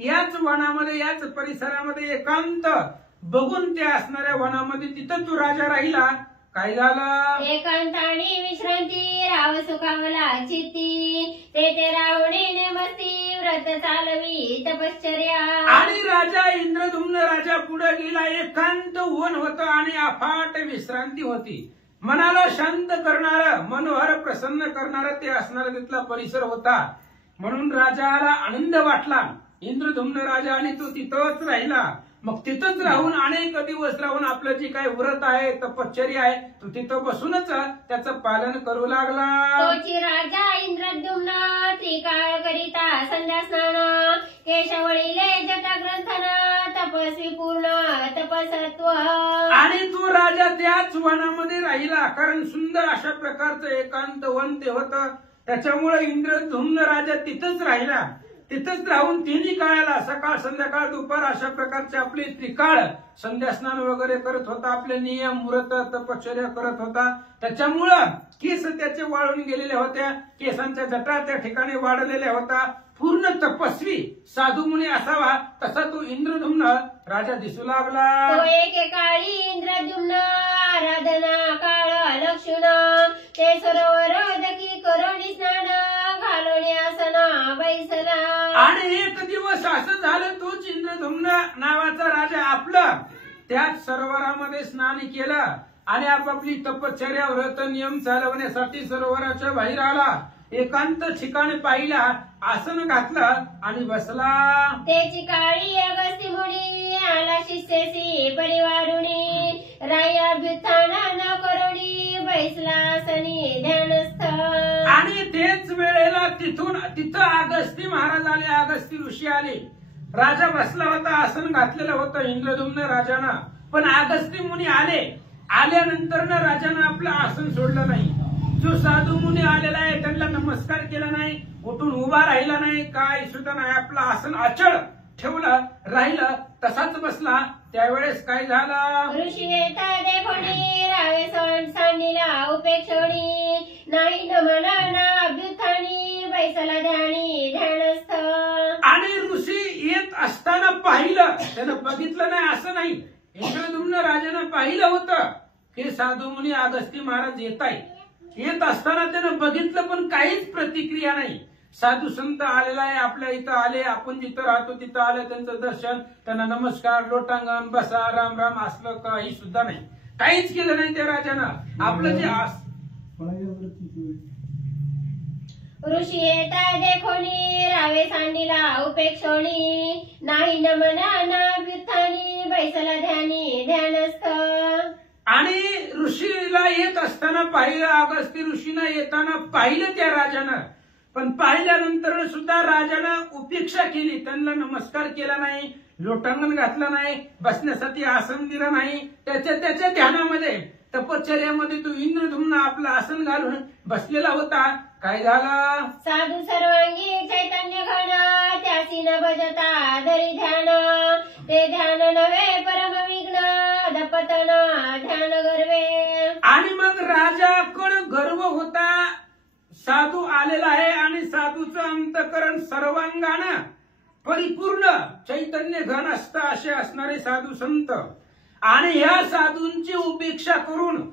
याच वनामध्ये, याच परिसरामध्ये एकांत बघून त्या असणाऱ्या वनामध्ये तिथं तो राजा राहिला. काय झालं, एकांताने विश्रांती राव सुखावला चित्ती. ते रावणीने मस्ती व्रत चालवी तपश्चर्या. आणि राजा इंद्रद्युम्न राजा पुढे गेला. एकांत वन होतं आणि अफाट विश्रांती होती. मनाला शांत करणारं, मनोहर प्रसन्न करणारं ते असणारा तिथला परिसर होता. म्हणून राजाला आनंद वाटला. इंद्रद्युम्न राजा आणि तो तिथंच राहिला. मग तिथंच राहून अनेक दिवस राहून आपलं जे काही व्रत आहे, तपश्चर्या आहे, तो तिथं बसूनच त्याचं पालन करू लागला. तोची राजा इंद्रद्युम्न त्रिकाळ करिता संध्या स्नान. केशवळीले जटा ग्रंथन तपस्वी पूर्ण तपसत्व. आणि तो राजा त्याच वनामध्ये राहिला, कारण सुंदर अशा प्रकारचं एकांत वन ते होतं. त्याच्यामुळे इंद्रद्युम्न राजा तिथंच राहिला. तिथंच राहून तिन्ही काळाला सकाळ संध्याकाळ दुपार अशा प्रकारचे आपले त्रिकाळ संध्या स्नान वगैरे करत होता. आपले नियम व्रत तपश्चर्या करत होता. त्याच्यामुळं केस त्याचे वाळून गेलेल्या होत्या. केसांच्या जटा त्या ठिकाणी वाढलेल्या होता. पूर्ण तपस्वी साधू मुनी असावा तसा तो इंद्रद्युम्न राजा दिसू लागला. तो एकेकाळी इंद्रद्युम्न आराधना काळ लक्षण. ते सरोवर दकी करोणी स्नान घालोणी आसना बैसला. आणि एक दिवस असं झालं, तोच इंद्रद्युम्न नावाचा राजा आपलं त्याच सरोवरामध्ये स्नान केलं आणि आपापली तपश्चर्या व्रत नियम चालवण्यासाठी सरोवराच्या बाहेर आला. एकांत ठिकाणी पाहिला, आसन घातलं आणि बसला. त्याची काळी अगस्ती मुनी आला शिष्यसी परिवारुणी. रायाभ्युत्थान न करोणी बैसला आसनी ध्यानस्थ. आणि तेच वेळेला तिथं अगस्ती महाराज आले, अगस्ती ऋषी आले. राजा बसला होता, आसन घातलेलं होतं इंद्रद्युम्न राजानं. पण अगस्ती मुनी आल्यानंतर राजानं आपलं आसन सोडलं नाही. जो साधू मुनी आलेला आहे त्यांना नमस्कार केला नाही, उठून उभा राहिला नाही, काय सुद्धा नाही. आपलं आसन अचळ ठेवलं, राहिलं, तसाच बसला. त्यावेळेस काय झालं, ऋषी येता देखोणी रावे सांडीला उपेक्षणी. नाही न म्हणा अभ्युत्थानी बैसला ध्यानी ध्यानस्थ. आणि ऋषी येत असताना पाहिलं, त्यानं बघितलं नाही असं नाही. इंद्रद्युम्न राजानं पाहिलं होतं की साधू मुनी अगस्ती महाराज येत असताना त्यानं बघितलं, पण काहीच प्रतिक्रिया नाही. साधू संत आलेला आहे, आपल्या इथं आले, आपण जिथं राहतो तिथं आलं, त्यांचं दर्शन, त्यांना नमस्कार, लोटांगण, बसा, राम राम असलं काही सुद्धा नाही. काहीच केलं नाही त्या राजानं. आपलं जे ऋषी येता देखोनी रावे सांडीला उपेक्षणी. नाही न म्हणा अभ्युत्थानी बैसला ध्यानी ध्यानस्थ. आणि ऋषीला येत असताना पाहिलं, अगस्ती ऋषीनं येताना पाहिलं त्या राजानं. पण पाहिल्यानंतर सुद्धा राजानं उपेक्षा केली, त्यांना नमस्कार केला नाही, लोटांगण घातलं नाही, बसण्यासाठी आसन दिलं नाही. त्याच्या ध्यानामध्ये तपश्चर्यामध्ये तो इंद्रद्युम्न आपलं आसन घालून बसलेला होता. काय झालं, साधू सर्वांगी चैतन्य घन त्यासी न भजता धरी ध्यान. ते ध्यान नव्हे परम विघ्न दपतन ध्यान गर्वे. आणि मग राजाकडे गर्व होता, साधू आलेला आहे आणि साधूचं अंतकरण सर्वांगानं परिपूर्ण चैतन्य घन असतं असे असणारे साधू संत, आणि ह्या साधूंची उपेक्षा करून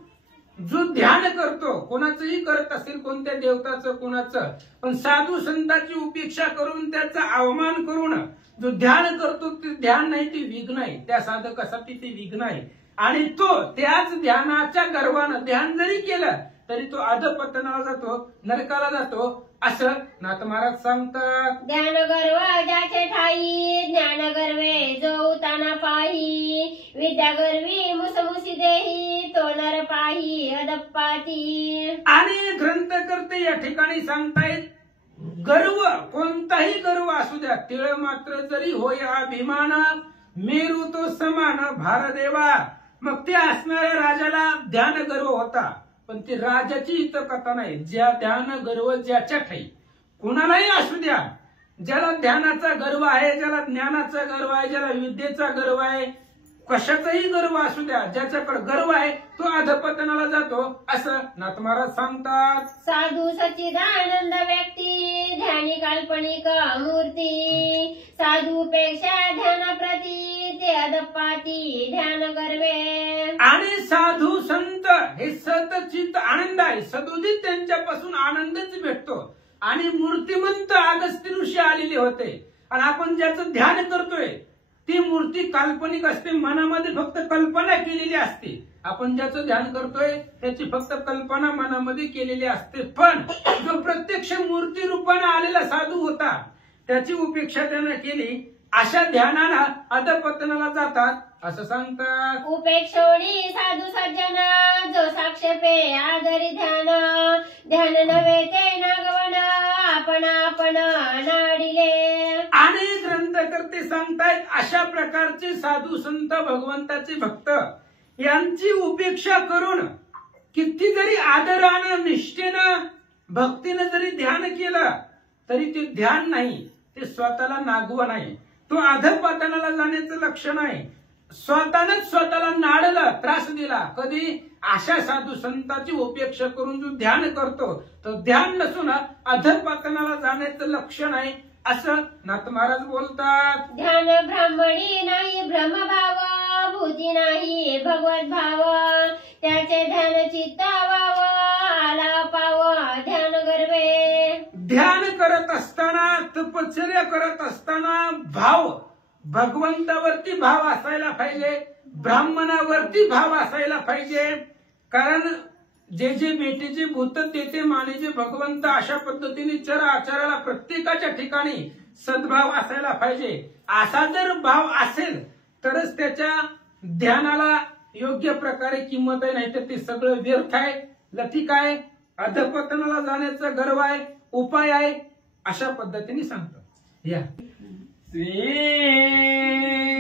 जो ध्यान करतो, कोणाचंही करत असेल, कोणत्या देवताचं कोणाचं, पण साधू संतांची उपेक्षा करून त्याचा अवमान करून जो ध्यान करतो ते ध्यान नाही, ते विघ्न आहे. त्या साधकासाठी ते विघ्न आहे. आणि तो त्याच ध्यानाच्या गर्वानं ध्यान जरी केलं तरी तो अधपतनाला जातो, नरकाला जातो, असं नाथ महाराज सांगतात. ध्यान गर्व ज्याचे ठाई, ज्ञान गर्वे जो उताना पाही, विद्या गर्वी मुसमुसी देही, तो नर पाही अदप्पाती. आणि ग्रंथकर्ते या ठिकाणी सांगतायत, गर्व कोणताही गर्व असू द्या, तिळ मात्र जरी होय अभिमान, मेरू तो समान भारदेवा. मग ते असणाऱ्या राजाला ध्यान गर्व होता, पण ती राजाची इथं कथा नाही. ज्या ध्यान गर्व ज्याच्या ठाई, कुणालाही असू द्या, ज्याला ध्यानाचा गर्व आहे, ज्याला ज्ञानाचा गर्व आहे, ज्याला विद्येचा गर्व आहे, कशाचाही गर्व असू द्या, ज्याच्याकडे गर्व आहे तो अधपतनाला जातो, असं नाथ महाराज सांगतात. साधू सच्चिदानंद व्यक्ती, ध्यानी काल्पनिक मूर्ती, साधूपेक्षा ध्यानप्रती, ते अदप्पाती ध्यान गर्वे. आणि साधू संत हे सतचित आनंद आहे, सदोदित त्यांच्यापासून आनंदच भेटतो. आणि मूर्तिमंत अगस्त्य ऋषी आलेले होते, आणि आपण ज्याचं ध्यान करतोय ती मूर्ती काल्पनिक असते, मनामध्ये फक्त कल्पना केलेली असते. आपण ज्याचं ध्यान करतोय त्याची फक्त कल्पना मनामध्ये केलेली असते, पण जो प्रत्यक्ष मूर्ती रूपाने आलेला साधू होता त्याची उपेक्षा त्यानं केली, अशा ध्यानाला अधपतनाला जातात, असं सांगतात. उपेक्षोणी साधू सज्जन, जो साक्षेपे आदरी ध्यान, ध्यान नव्हे ते नागवण, आपण नाडिले. आणि ग्रंथकर्ते सांगतायत, अशा प्रकारचे साधू संत भगवंताचे भक्त यांची उपेक्षा करून किती जरी आदरानं निष्ठेनं भक्तीनं जरी ध्यान केलं तरी ते ध्यान नाही, ते स्वतःला नागवं नाही, तो अधपतनाला जाण्याचं लक्षण आहे. स्वतःच स्वतःला नाडलं, त्रास दिला. कधी? अशा साधू संतांची उपेक्षा करून जो ध्यान करतो तो ध्यान नसून अधपतनाला जाण्याचं लक्षण आहे, असं नाथ महाराज बोलतात. ध्यान ब्राह्मणी नाही ब्रह्मभाव, भूती नाही भगवत भाव, त्याचे ध्यान चित्तावाव, आला पाव ध्यान गर्वे. ध्यान करत असताना, तपश्चर्या करत असताना भाव, भगवंतावरती भाव असायला पाहिजे, ब्राह्मणावरती भाव असायला पाहिजे. कारण जे जे बेटेचे भूत तेथे मानेचे भगवंत, अशा पद्धतीने चर आचाराला प्रत्येकाच्या ठिकाणी सद्भाव असायला पाहिजे. असा जर भाव असेल तरच त्याच्या ध्यानाला योग्य प्रकारे किंमत आहे, नाहीतर ते सगळं व्यर्थ आहे, लथिक आहे, अधपतनाला जाण्याचा गर्व आहे, उपाय आहे, अशा पद्धतीने सांगतात. या श्री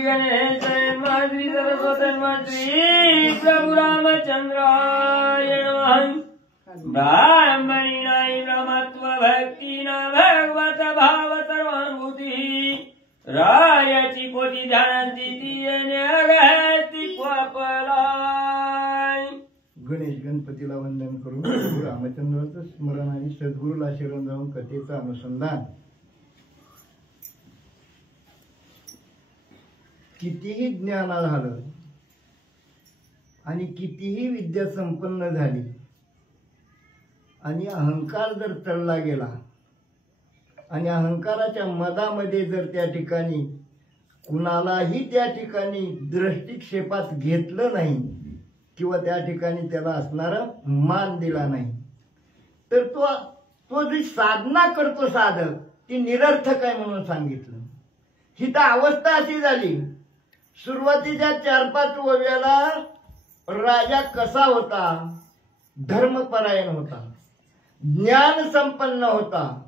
गणेश श्री सरस्वती श्री प्रभु रामचंद्राय नमः. ब्राह्मणी नाही ब्रह्मत्व भक्ती न भगवत भाव सर्वानुभूती, रायाची कोटी ध्यानांती ती अगहती क्वापलाय. गणेश गणपतीला वंदन करून प्रभू रामचंद्राचं स्मरण आणि सद्गुरूला शरण जाऊन कथेचं अनुसंधान. कितीही ज्ञान झालं आणि कितीही विद्या संपन्न झाली आणि अहंकार जर चढला गेला आणि अहंकाराच्या मदामध्ये जर त्या ठिकाणी कुणालाही त्या ठिकाणी दृष्टिक्षेपात घेतलं नाही किंवा त्या ठिकाणी त्याला असणारा मान दिला नाही, तर तो जी साधना करतो साधक ती निरर्थक आहे म्हणून सांगितलं. ही तर अवस्था अशी झाली. सुरुवातीच्या 4-5 ओव्याला राजा कसा होता? धर्मपरायण होता, ज्ञान संपन्न होता,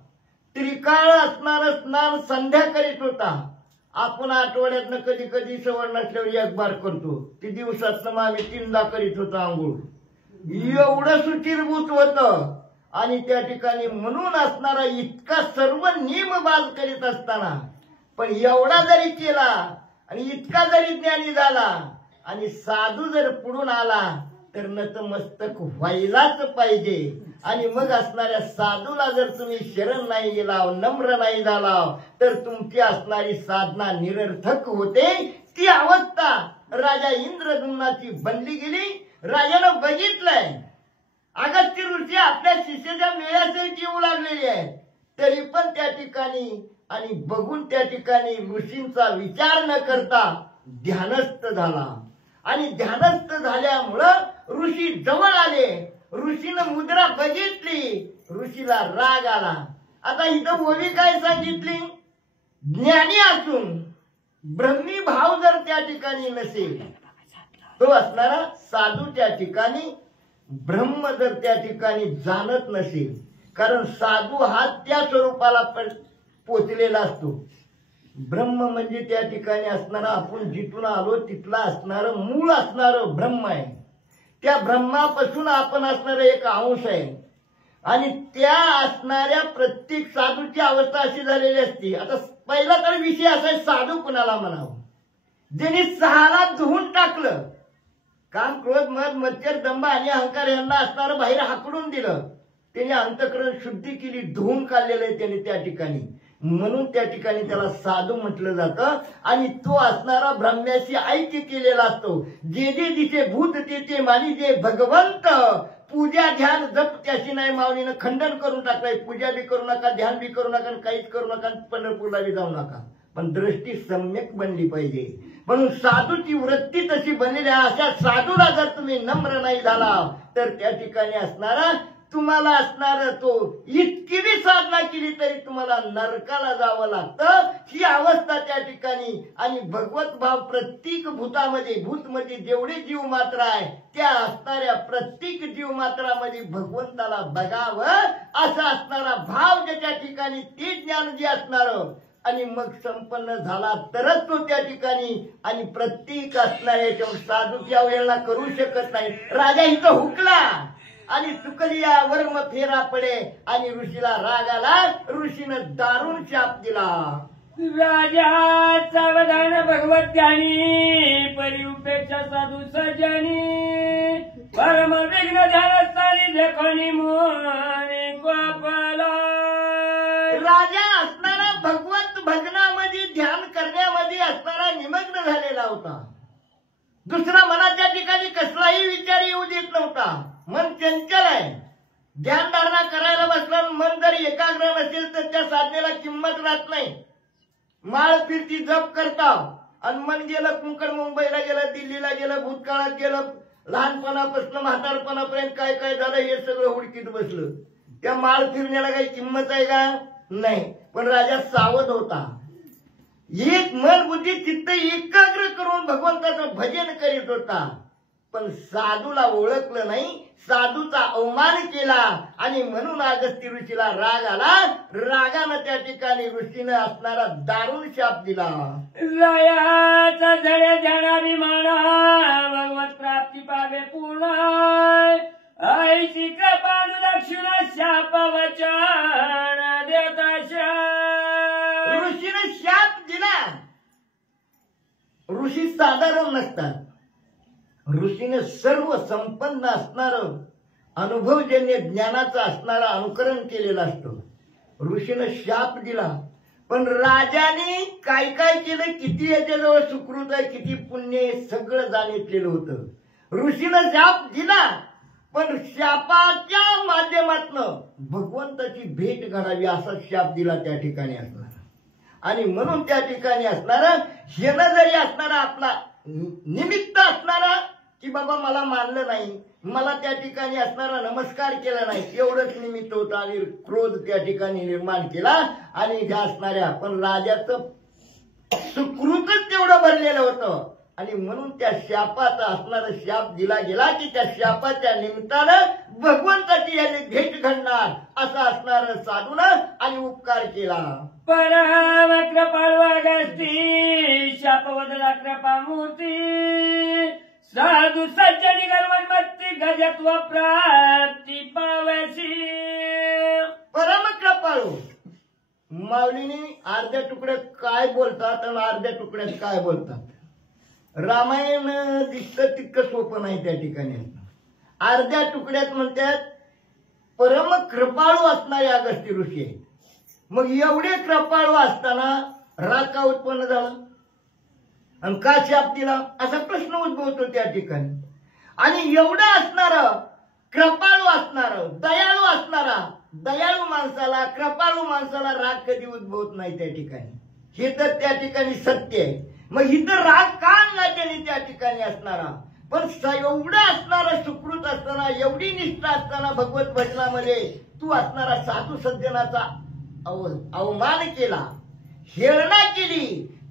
त्रिकाळ असणारं स्नान संध्या करीत होता. आपण आठवड्यातनं कधी कधी सवड नसल्यावर 1 बार करतो, ती दिवसातनं आम्ही 3दा करीत होतो आंघोळ. एवढं सुचिरभूत होतं. आणि त्या ठिकाणी म्हणून असणारा इतका सर्व नियमबाज करीत असताना पण एवढा जरी केला आणि इतका जरी ज्ञानी झाला आणि साधू जर पुढून आला तर नतमस्तक व्हायलाच पाहिजे. आणि मग असणाऱ्या साधूला जर तुम्ही शरण नाही गेलाव, नम्र नाही झालाव, तर तुमची असणारी साधना निरर्थक होते. ती अवस्था राजा इंद्रद्युम्नाची बनली गेली. राजानं बघितलंय अगस्त्य ऋषी आपल्या शिष्याच्या मेळ्यासाठी येऊ लागलेले आहेत, तरी पण त्या ठिकाणी आणि बघून त्या ठिकाणी ऋषींचा विचार न करता ध्यानस्थ झाला. आणि ध्यानस्थ झाल्यामुळं ऋषी जवळ आले. ऋषीनं मुद्रा बघितली, ऋषीला राग आला. आता इथं ओवी काय सांगितली? ज्ञानी असून ब्रह्मी भाव जर त्या ठिकाणी नसेल, तो असणारा साधू त्या ठिकाणी ब्रह्म जर त्या ठिकाणी जाणत नसेल, कारण साधू हा त्या स्वरूपाला पोचलेला असतो. ब्रह्म म्हणजे त्या ठिकाणी असणारा आपण जिथून आलो तिथला असणारं मूळ असणारं ब्रह्म आहे. त्या ब्रह्मापासून आपण असणारं एक अंश आहे. आणि त्या असणाऱ्या प्रत्येक साधूची अवस्था अशी झालेली असते. आता पहिला तर विषय असा आहे, साधू कुणाला म्हणावं? ज्यांनी सहाला धुवून टाकलं, काम क्रोध मद मत्सर दंभ आणि अहंकार यांना असणारं बाहेर हाकडून दिलं, त्याने अंतःकरण शुद्धी केली, धुवून काढलेलं आहे त्याने त्या ठिकाणी. म्हणून त्या ठिकाणी त्याला साधू म्हटलं जातं. आणि तो असणारा ब्रह्म्याशी ऐक्य केलेला असतो. जे जे दिसे भूत ते मानी जे भगवंत, पूजा ध्यान जप त्याशी नाही माऊलीनं खंडन करून टाकलंय. पूजा बी करू नका, ध्यान बी करू नका, काहीच करू नका, पंढरपूरला बी जाऊ नका, पण दृष्टी सम्यक बनली पाहिजे. म्हणून साधूची वृत्ती तशी बनलेली आहे. अशा साधूला जर तुम्ही नम्र नाही झाला, तर त्या ठिकाणी असणारा तुम्हाला असणार तो इतकी बी साधना केली तरी तुम्हाला नरकाला जावं लागतं. ही अवस्था त्या ठिकाणी. आणि भगवत भाव प्रत्येक भूतामध्ये, भूत म्हणजे जेवढे जीव मात्र आहे त्या असणाऱ्या प्रत्येक जीव मात्रामध्ये भगवंताला बघावं असा असणारा भाव ज्याच्या ठिकाणी ते ज्ञान जे असणार आणि मग संपन्न झाला तरच तो त्या ठिकाणी. आणि प्रत्येक असणाऱ्या साधू त्या वेळेला करू शकत नाही. राजा इथं हुकला आणि चुकलिया वर्म फेरा पडे आणि ऋषीला राग आला. ऋषीनं दारुण शाप दिला. राजा सावधान भगवत ज्ञानी, परिउपेक्षा साधू सज्जनी, परम विघ्न ध्यानस्थानी देखणी मोने कोपला. राजा असणारा भगवत भजनामध्ये ध्यान करण्यामध्ये असणारा निमग्न झालेला होता. दुसरा मनाच्या ठिकाणी कसलाही विचार येऊ देत नव्हता. मन चंचल आहे. ध्यानधारणा करायला बसलं, मन जर एकाग्र नसेल तर त्या साधनेला किंमत राहत नाही. माळ फिरती जप करता आणि मन गेलं कुंकण, मुंबईला गेलं, दिल्लीला गेलं, भूतकाळात गेलं, लहानपणापासून म्हातारपणापर्यंत काय काय झालं हे सगळं हुडकीत बसलं. त्या माळ फिरण्याला काही किंमत आहे का? नाही. पण राजा सावध होता. एक मन बुद्धी चित्त एकाग्र करून भगवंताचं भजन करीत होता. पण साधूला ओळखलं नाही, साधूचा अवमान केला आणि म्हणून अगस्त्य ऋषीला राग आला. रागानं त्या ठिकाणी ऋषीनं असणारा दारुण शाप दिला. रायाचा जडे ध्यानाभिमाना, भगवत प्राप्ती पावे पूर्ण, ऐशी कृपानुलक्षण शाप वचन देताशा. ऋषीनं शाप दिला. ऋषी साधारण नसतात. ऋषीने सर्व संपन्न असणार अनुभवजन्य ज्ञानाचं असणारं अनुकरण केलेलं असतं. ऋषीने शाप दिला. पण राजाने काय काय केलं, किती याच्याजवळ सुकृत आहे, किती पुण्य आहे, सगळं जाणितलेलं होतं. ऋषीने शाप दिला, पण शापाच्या माध्यमातून भगवंताची भेट घडावी असा शाप दिला त्या ठिकाणी असणार. आणि म्हणून त्या ठिकाणी असणारा हेनं जरी असणारा आपला निमित्त असणारा की बाबा मला मानलं नाही, मला त्या ठिकाणी असणारा नमस्कार केला नाही, एवढंच निमित्त होतं. आणि क्रोध त्या ठिकाणी निर्माण केला. आणि ह्या असणाऱ्या पण राजाचं सुकृतच तेवढं भरलेलं होतं. आणि म्हणून त्या शापाचा असणारा शाप दिला गेला की त्या शापाच्या निमित्तानं भगवंताची याने भेट घडणार असं असणार साधूनं आणि उपकार केला. परम कृपाळू अगस्ती, शापवदला कृपामूर्ती, साधू सज्जनी गर्वन्मत्ती गजत्व प्राप्ती पावसी. परम कृपाळू माऊलीने अर्ध्या तुकड्यात काय बोलतात आणि अर्ध्या तुकड्यात काय बोलतात. रामायण दिसतं तितकं सोपं नाही त्या ठिकाणी. अर्ध्या तुकड्यात म्हणतात परम कृपाळू असणारे अगस्त्य ऋषी आहेत. मग एवढे कृपाळू असताना राग का उत्पन्न झाला आणि का शाप दिला असा प्रश्न उद्भवतो त्या ठिकाणी. आणि एवढं असणारं कृपाळू असणारं दयाळू असणारा दयाळू माणसाला कृपाळू माणसाला राग कधी उद्भवत नाही त्या ठिकाणी. हे तर त्या ठिकाणी सत्य आहे. मग इथं राग का आणला त्याने त्या ठिकाणी असणारा. पण एवढं असणारा सुकृत असताना एवढी निष्ठा असताना भगवत भजनामध्ये तू असणारा साधू सज्जनाचा अवमान केला हेळना केली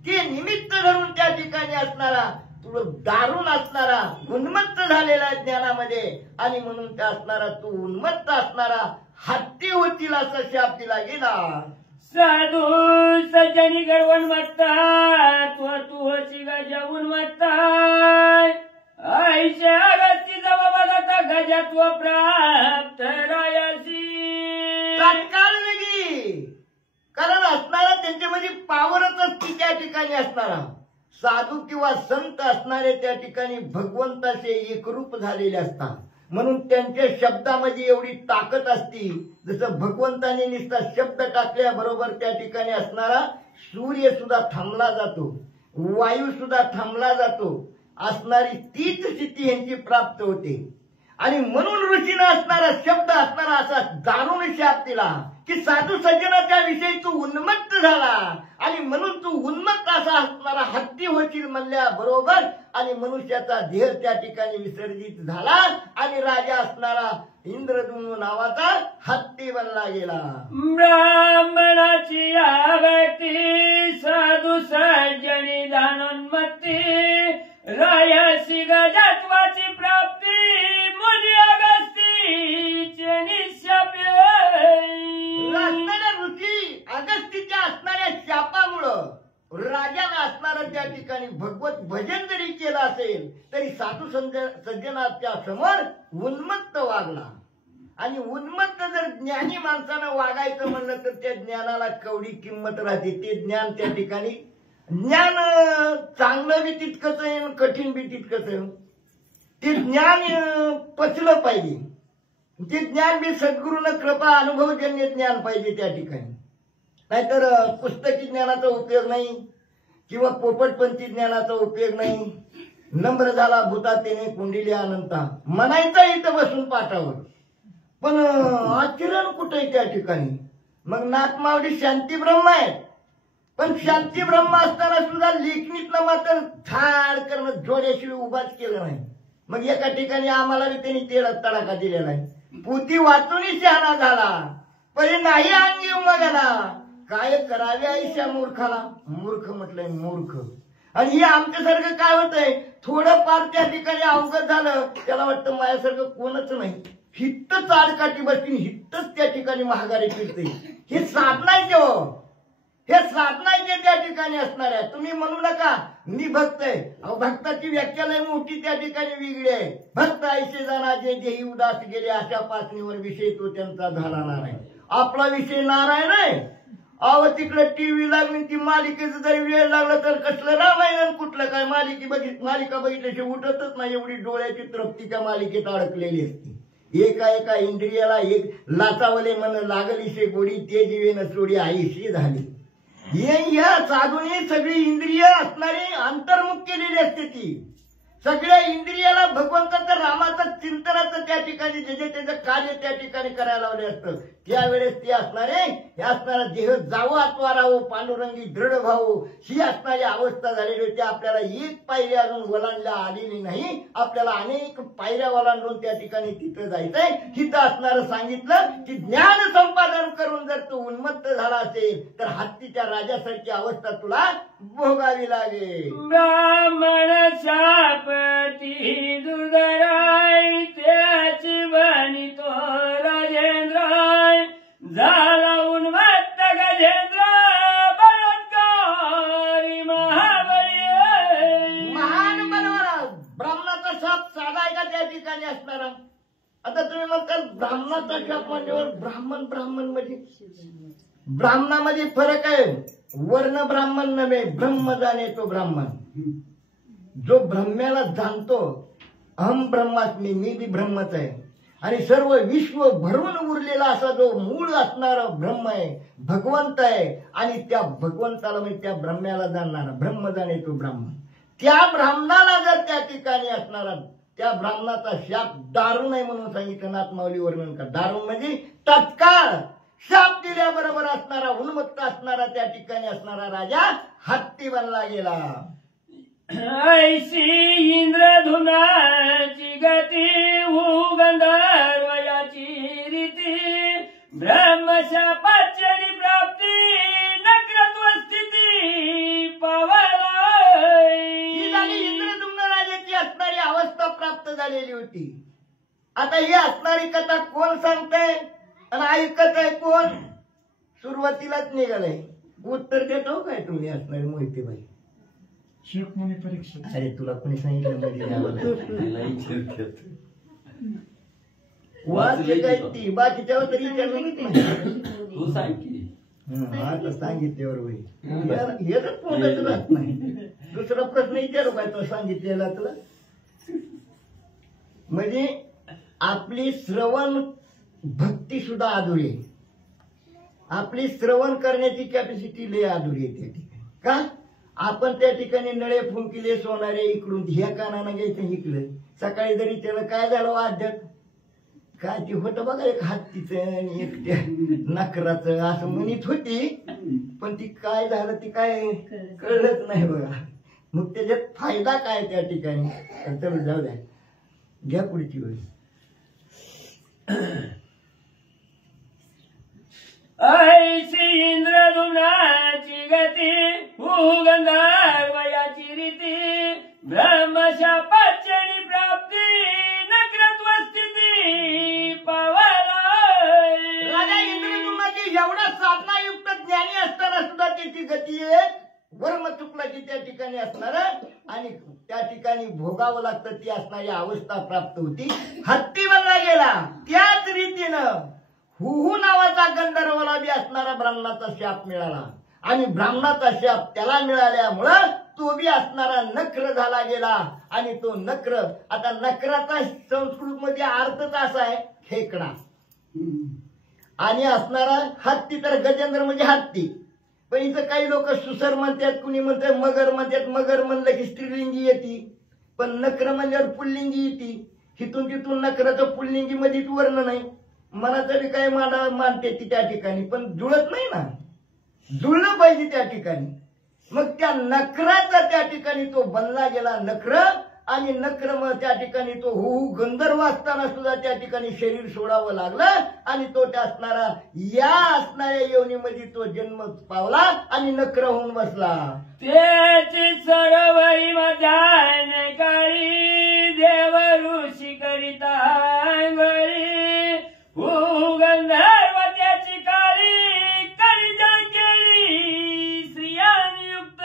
ते निमित्त धरून त्या ठिकाणी असणारा तुला दारुण असणारा उन्मत्त झालेला ज्ञानामध्ये आणि म्हणून त्या असणारा तू उन्मत्त असणारा हत्ती होतील असा शाप दिला गेला. साधू सज्जनी गडवण वाटता तू होशी गजावून वाटता आईच्या अगस्तीचा बाबा गजात्व प्राप्त रायासी तात्काळ वेगळी कारण असणारा त्यांच्यामध्ये पावरच असते त्या ठिकाणी असणारा. साधू किंवा संत असणारे त्या ठिकाणी भगवंताचे एकरूप झालेले असतात म्हणून त्यांच्या शब्दामध्ये एवढी ताकद असती. जसं भगवंताने नुसता शब्द टाकल्याबरोबर त्या ठिकाणी असणारा सूर्य सुद्धा थांबला जातो वायू सुद्धा थांबला जातो असणारी तीच स्थिती यांची प्राप्त होते. आणि म्हणून ऋषीनं असणारा शब्द असणारा असा दारुण शाप दिला की साधू सज्जनाच्या विषयी तू उन्मत्त झाला आणि म्हणून तू उन्मत्त असा असणारा हत्ती होशील म्हणल्या बरोबर आणि मनुष्याचा देह त्या ठिकाणी विसर्जित झाला आणि राजा असणारा इंद्रद्युम्न नावाचा हत्ती बनला गेला. ब्राह्मणाची व्यक्ती साधू सज्जनी दानोन्मत्ती रायासी गजत्वाची प्राप्ती मुनी अगस्तीचे निशाप असणाऱ्या ऋषी अगस्तीच्या असणाऱ्या शापामुळं राजाला असणारं त्या ठिकाणी भगवत भजन जरी केलं असेल तरी साधू सज्जनाच्या समोर उन्मत्त वागला. आणि उन्मत्त जर ज्ञानी माणसानं वागायचं म्हणलं तर त्या ज्ञानाला केवढी किंमत राहते. ते ज्ञान त्या ठिकाणी ज्ञान चांगलं बी तितकंच आहे कठीण बी तितकंच आहे. ते ज्ञान पचलं पाहिजे. ते ज्ञान बी सद्गुरूनं कृपा अनुभवजन्य ज्ञान पाहिजे त्या ठिकाणी. नाहीतर पुस्तकी ज्ञानाचा उपयोग नाही किंवा पोपटपंथी ज्ञानाचा उपयोग नाही. नम्र झाला भूतातेने कुंडिली अनंता म्हणायचा इथं बसून पाठावर पण आचरण कुठे त्या ठिकाणी. मग नागमावडी शांती ब्रह्म आहे पण शांती ब्रह्म असताना सुद्धा लेखणीतलं मात्र झाड करणं जोड्याशिवाय उभाच केलं नाही. मग एका ठिकाणी आम्हाला बी त्यांनी तेल तडाखा दिलेला आहे. पोथी वाचूनही शहाणा झाला पण नाही अंगी उमगला काय करावे आयुष्या मूर्खाला. मूर्ख म्हटलंय मूर्ख. आणि हे आमच्यासारखं काय होतंय थोडंफार त्या ठिकाणी अवघड झालं त्याला वाटतं माझ्यासारखं कोणच नाही हित्त चालकाठी बसतील हित्तच त्या ठिकाणी महागारी फिरते. हे साधना आहे तेव्हा हे साधना आहे त्या ठिकाणी असणार आहे. तुम्ही म्हणू नका मी भक्त आहे. अहो भक्ताची व्याख्या लय मोठी त्या ठिकाणी वेगळी आहे. भक्त ऐसे जाणा जे देही उदास गेले अशा पाचणीवर विषय तो त्यांचा झाला नारायण. आपला विषय नारायण आहे. अहो तिकडे टीव्ही लागली ती मालिकेचं जरी वेळ लागला तर कसलं रामायण कुठलं काय मालिका बघितल्याशिवाय उठतच नाही. एवढी डोळ्याची तृप्ती त्या मालिकेत अडकलेली असते. एका एका इंद्रियाला एक लाचावले मन लागलीशे गोडी ते जीवेन सोडी आईशी झाली. या साधूने सगळी इंद्रिय असणारी अंतर्मुख केलेली असते. ती सगळ्या इंद्रियाला भगवंताचं रामाचं चिंतनाचं त्या ठिकाणी जे त्याचं कार्य त्या ठिकाणी करायला लावले असतं त्यावेळेस ते असणारे हे असणारा देह जावं अथवा राहो पांडुरंगी दृढ भाऊ ही असणारी अवस्था झालेली होती. आपल्याला एक पायरी अजून ओलांडला आलेली नाही. आपल्याला अनेक पायऱ्या ओलांडून त्या ठिकाणी तिथं जायचंय. तिथं असणारं सांगितलं की ज्ञान संपादन करून जर तू उन्मत्त झाला असेल तर हत्तीच्या राजासारखी अवस्था तुला भोगावी लागेल. ब्राह्मण शापती दुर्धराय त्याची बनी तो राजेंद्राय झाला उन्मत्त गजेंद्र बलात्कारी महाबली. महान बनवणार ब्राह्मणाचा शाप साधा आहे का त्या ठिकाणी असणारा. आता तुम्ही म्हणताल ब्राह्मणाचा शाप म्हणजे ब्राह्मण म्हणजे ब्राह्मणामध्ये फरक आहे. वर्ण ब्राह्मण नव्हे ब्रह्म जाणे तो ब्राह्मण. जो ब्रह्म्याला जाणतो अहम ब्रह्मास्मी, मी बी ब्रह्मच आहे. आणि सर्व विश्व भरून उरलेला असा जो मूळ असणारा ब्रह्म आहे, भगवंत आहे. आणि त्या भगवंताला म्हणजे त्या ब्रह्म्याला जाणणारा ब्रह्म जाणे तो ब्राह्मण. त्या ब्राह्मणाला जर त्या ठिकाणी असणारा त्या ब्राह्मणाचा शाप दारुण आहे म्हणून सांगितलं नाथ माऊली वर्णन कर. दारुण म्हणजे तत्काळ शाप दिल्याबरोबर असणारा उन्मत्त असणारा त्या ठिकाणी असणारा राजा हत्ती बनला गेला. ऐशी इंद्रधुनाची गती गंधर्वयाची रीती ब्रह्मशापाची प्राप्ती नक्रत्व स्थिती पावला. ही झाली इंद्रधुम्न राजाची असणारी अवस्था प्राप्त झालेली होती. आता ही असणारी कथा कोण सांगताय आणि ऐकत आहे कोण? सुरुवातीलाच निघालंय. उत्तर देतो काय तुम्ही असणारी मोहितेबाई? शिवमुनी परीक्षा. अरे तुला कोणी सांगितलं ती बाकीच्यावर तरी तू सांग की. आता सांगितल्यावर होईल. हे तर तोंडाचं राहत नाही. दुसरा प्रश्न विचारू काय तो सांगितलेला तुला? म्हणजे आपली श्रवण भक्ती सुद्धा अधुरी आहे. आपली श्रवण करण्याची कॅपॅसिटी लय अधुरी आहे त्या ठिकाणी. का? आपण त्या ठिकाणी नळे फुंकिले सोनारे इकडून ह्या कानानं घ्यायचं इकडं. सकाळी जरी त्याला काय झालं वाद्यात काय ते होतं बघा, एक हत्तीचं आणि एक त्या नकराचं असं म्हणत होती. पण ती काय झालं ती काय कळलंच नाही बघा. मग त्याच्यात फायदा काय त्या ठिकाणी? तर जाऊ द्या, घ्या पुढची वेळ. ऐशी इंद्रधुनाची गती गंधर्वयाची रीती ब्रह्मशापाची प्राप्ती नक्रत्व स्थिती पावला. राजा इंद्रधुम्नाची एवढा साधनायुक्त ज्ञानी असताना सुद्धा त्याची गती एक वर्म चुकला की त्या ठिकाणी असणार आणि त्या ठिकाणी भोगावं लागतं ती असणारी अवस्था प्राप्त होती. हत्ती बनला गेला. त्याच रीतीनं हुहू नावाचा गंधर्वाला बी असणारा ब्राह्मणाचा शाप मिळाला आणि ब्राह्मणाचा शाप त्याला मिळाल्यामुळं तो बी असणारा नक्र झाला गेला. आणि तो नक्र, आता नक्राचा संस्कृत मध्ये अर्थच असा आहे खेकडा. आणि असणारा हत्ती तर गजेंद्र म्हणजे हत्ती. पण इथं काही लोक सुसर म्हणतात, कुणी म्हणतात मगर म्हणतात. मगर म्हणलं की स्त्रीलिंगी येते, पण नक्र म्हणल्यावर पुल्लिंगी येते. हिथून तिथून नक्राचं पुल्लिंगी मध्ये वर्ण नाही. मनाचं बी काही मानते ती त्या ठिकाणी, पण जुळत नाही ना. जुळलं पाहिजे त्या ठिकाणी. मग त्या नकराचा त्या ठिकाणी तो बनला गेला नक्र. आणि नक्र मग त्या ठिकाणी तो गंधर्व असताना सुद्धा त्या ठिकाणी शरीर सोडावं लागलं. आणि तो त्या असणारा या असणाऱ्या योनीमध्ये तो जन्म पावला आणि नक्र होऊन बसला. त्याची सरोवरी मध्यान काळी देव ऋषी करिता गंधर्व त्याची काळी करी केली स्त्रियांयुक्त.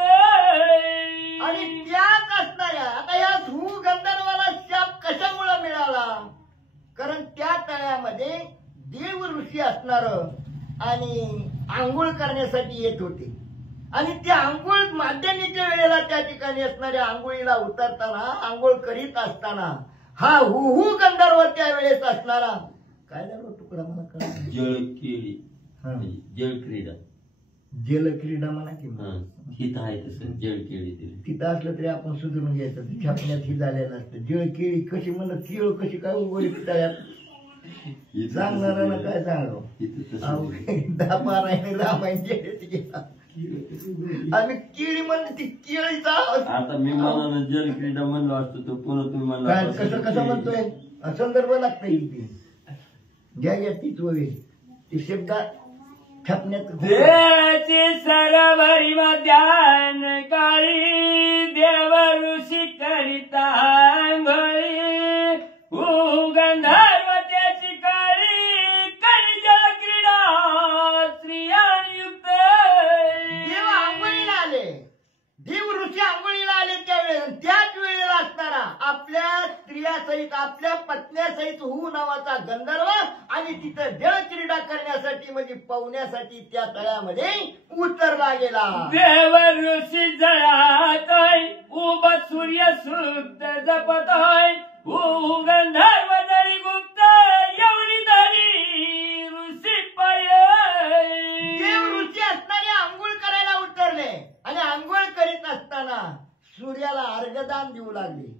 आणि त्याच असणाऱ्या आता या गंधर्वाला शाप कशामुळे मिळाला? कारण त्या तळ्यामध्ये देव ऋषी असणार आणि आंघोळ करण्यासाठी येत होते. आणि त्या आंघोळ माध्यमिकेच्या वेळेला त्या ठिकाणी असणाऱ्या आंघोळीला उतरताना आंघोळ करीत असताना हा गंधर्व त्या वेळेस असणारा काय झालं तुकडा मला कळलं. जळकेळी जलक्रीडा. जलक्रीडा म्हणा की हित आहे तसं जळकेळी. तिथं असलं तरी आपण सुधरून घ्यायचं. छापण्यात ही झालेलं असतं. जळकेळी कशी म्हणत केळ कशी काय उगवली तळ्यात सांगणाऱ्याला काय सांगावं. 10-12 रामायण आम्ही केळी म्हणते ती केळीचा. आता मी मला जलक्रीडा म्हणलो असतो तो पुन्हा तुम्ही मला कसं म्हणतोय संदर्भ लागता येईल. घ्या तीच वगैरे ती शब्द छापण्यात. सरोवरी मध्यान काळी देव ऋषी करिता आंघोळी गंधर्व त्याची काळी करी जल क्रीडा स्त्रियांयुक्त. देव आंघोळीला आले, देव ऋषी आंघोळीला आले त्यावेळेस त्याच वेळेला असणारा आपल्या स्त्रियासहित आपल्या पत्न्यासहित नावाचा गंधर्व आणि तिथं जल क्रीडा करण्यासाठी म्हणजे पाहुण्यासाठी त्या तळ्यामध्ये उतरला गेला. देव ऋषी जळातोय उभ सूर्य सुप्त जपतोय गंधर्व दरी गुप्त एवढी दरी ऋषी पाय. देव ऋषी असताना आंघोळ करायला उतरले आणि आंघोळ करीत असताना सूर्याला अर्घदान देऊ लागले.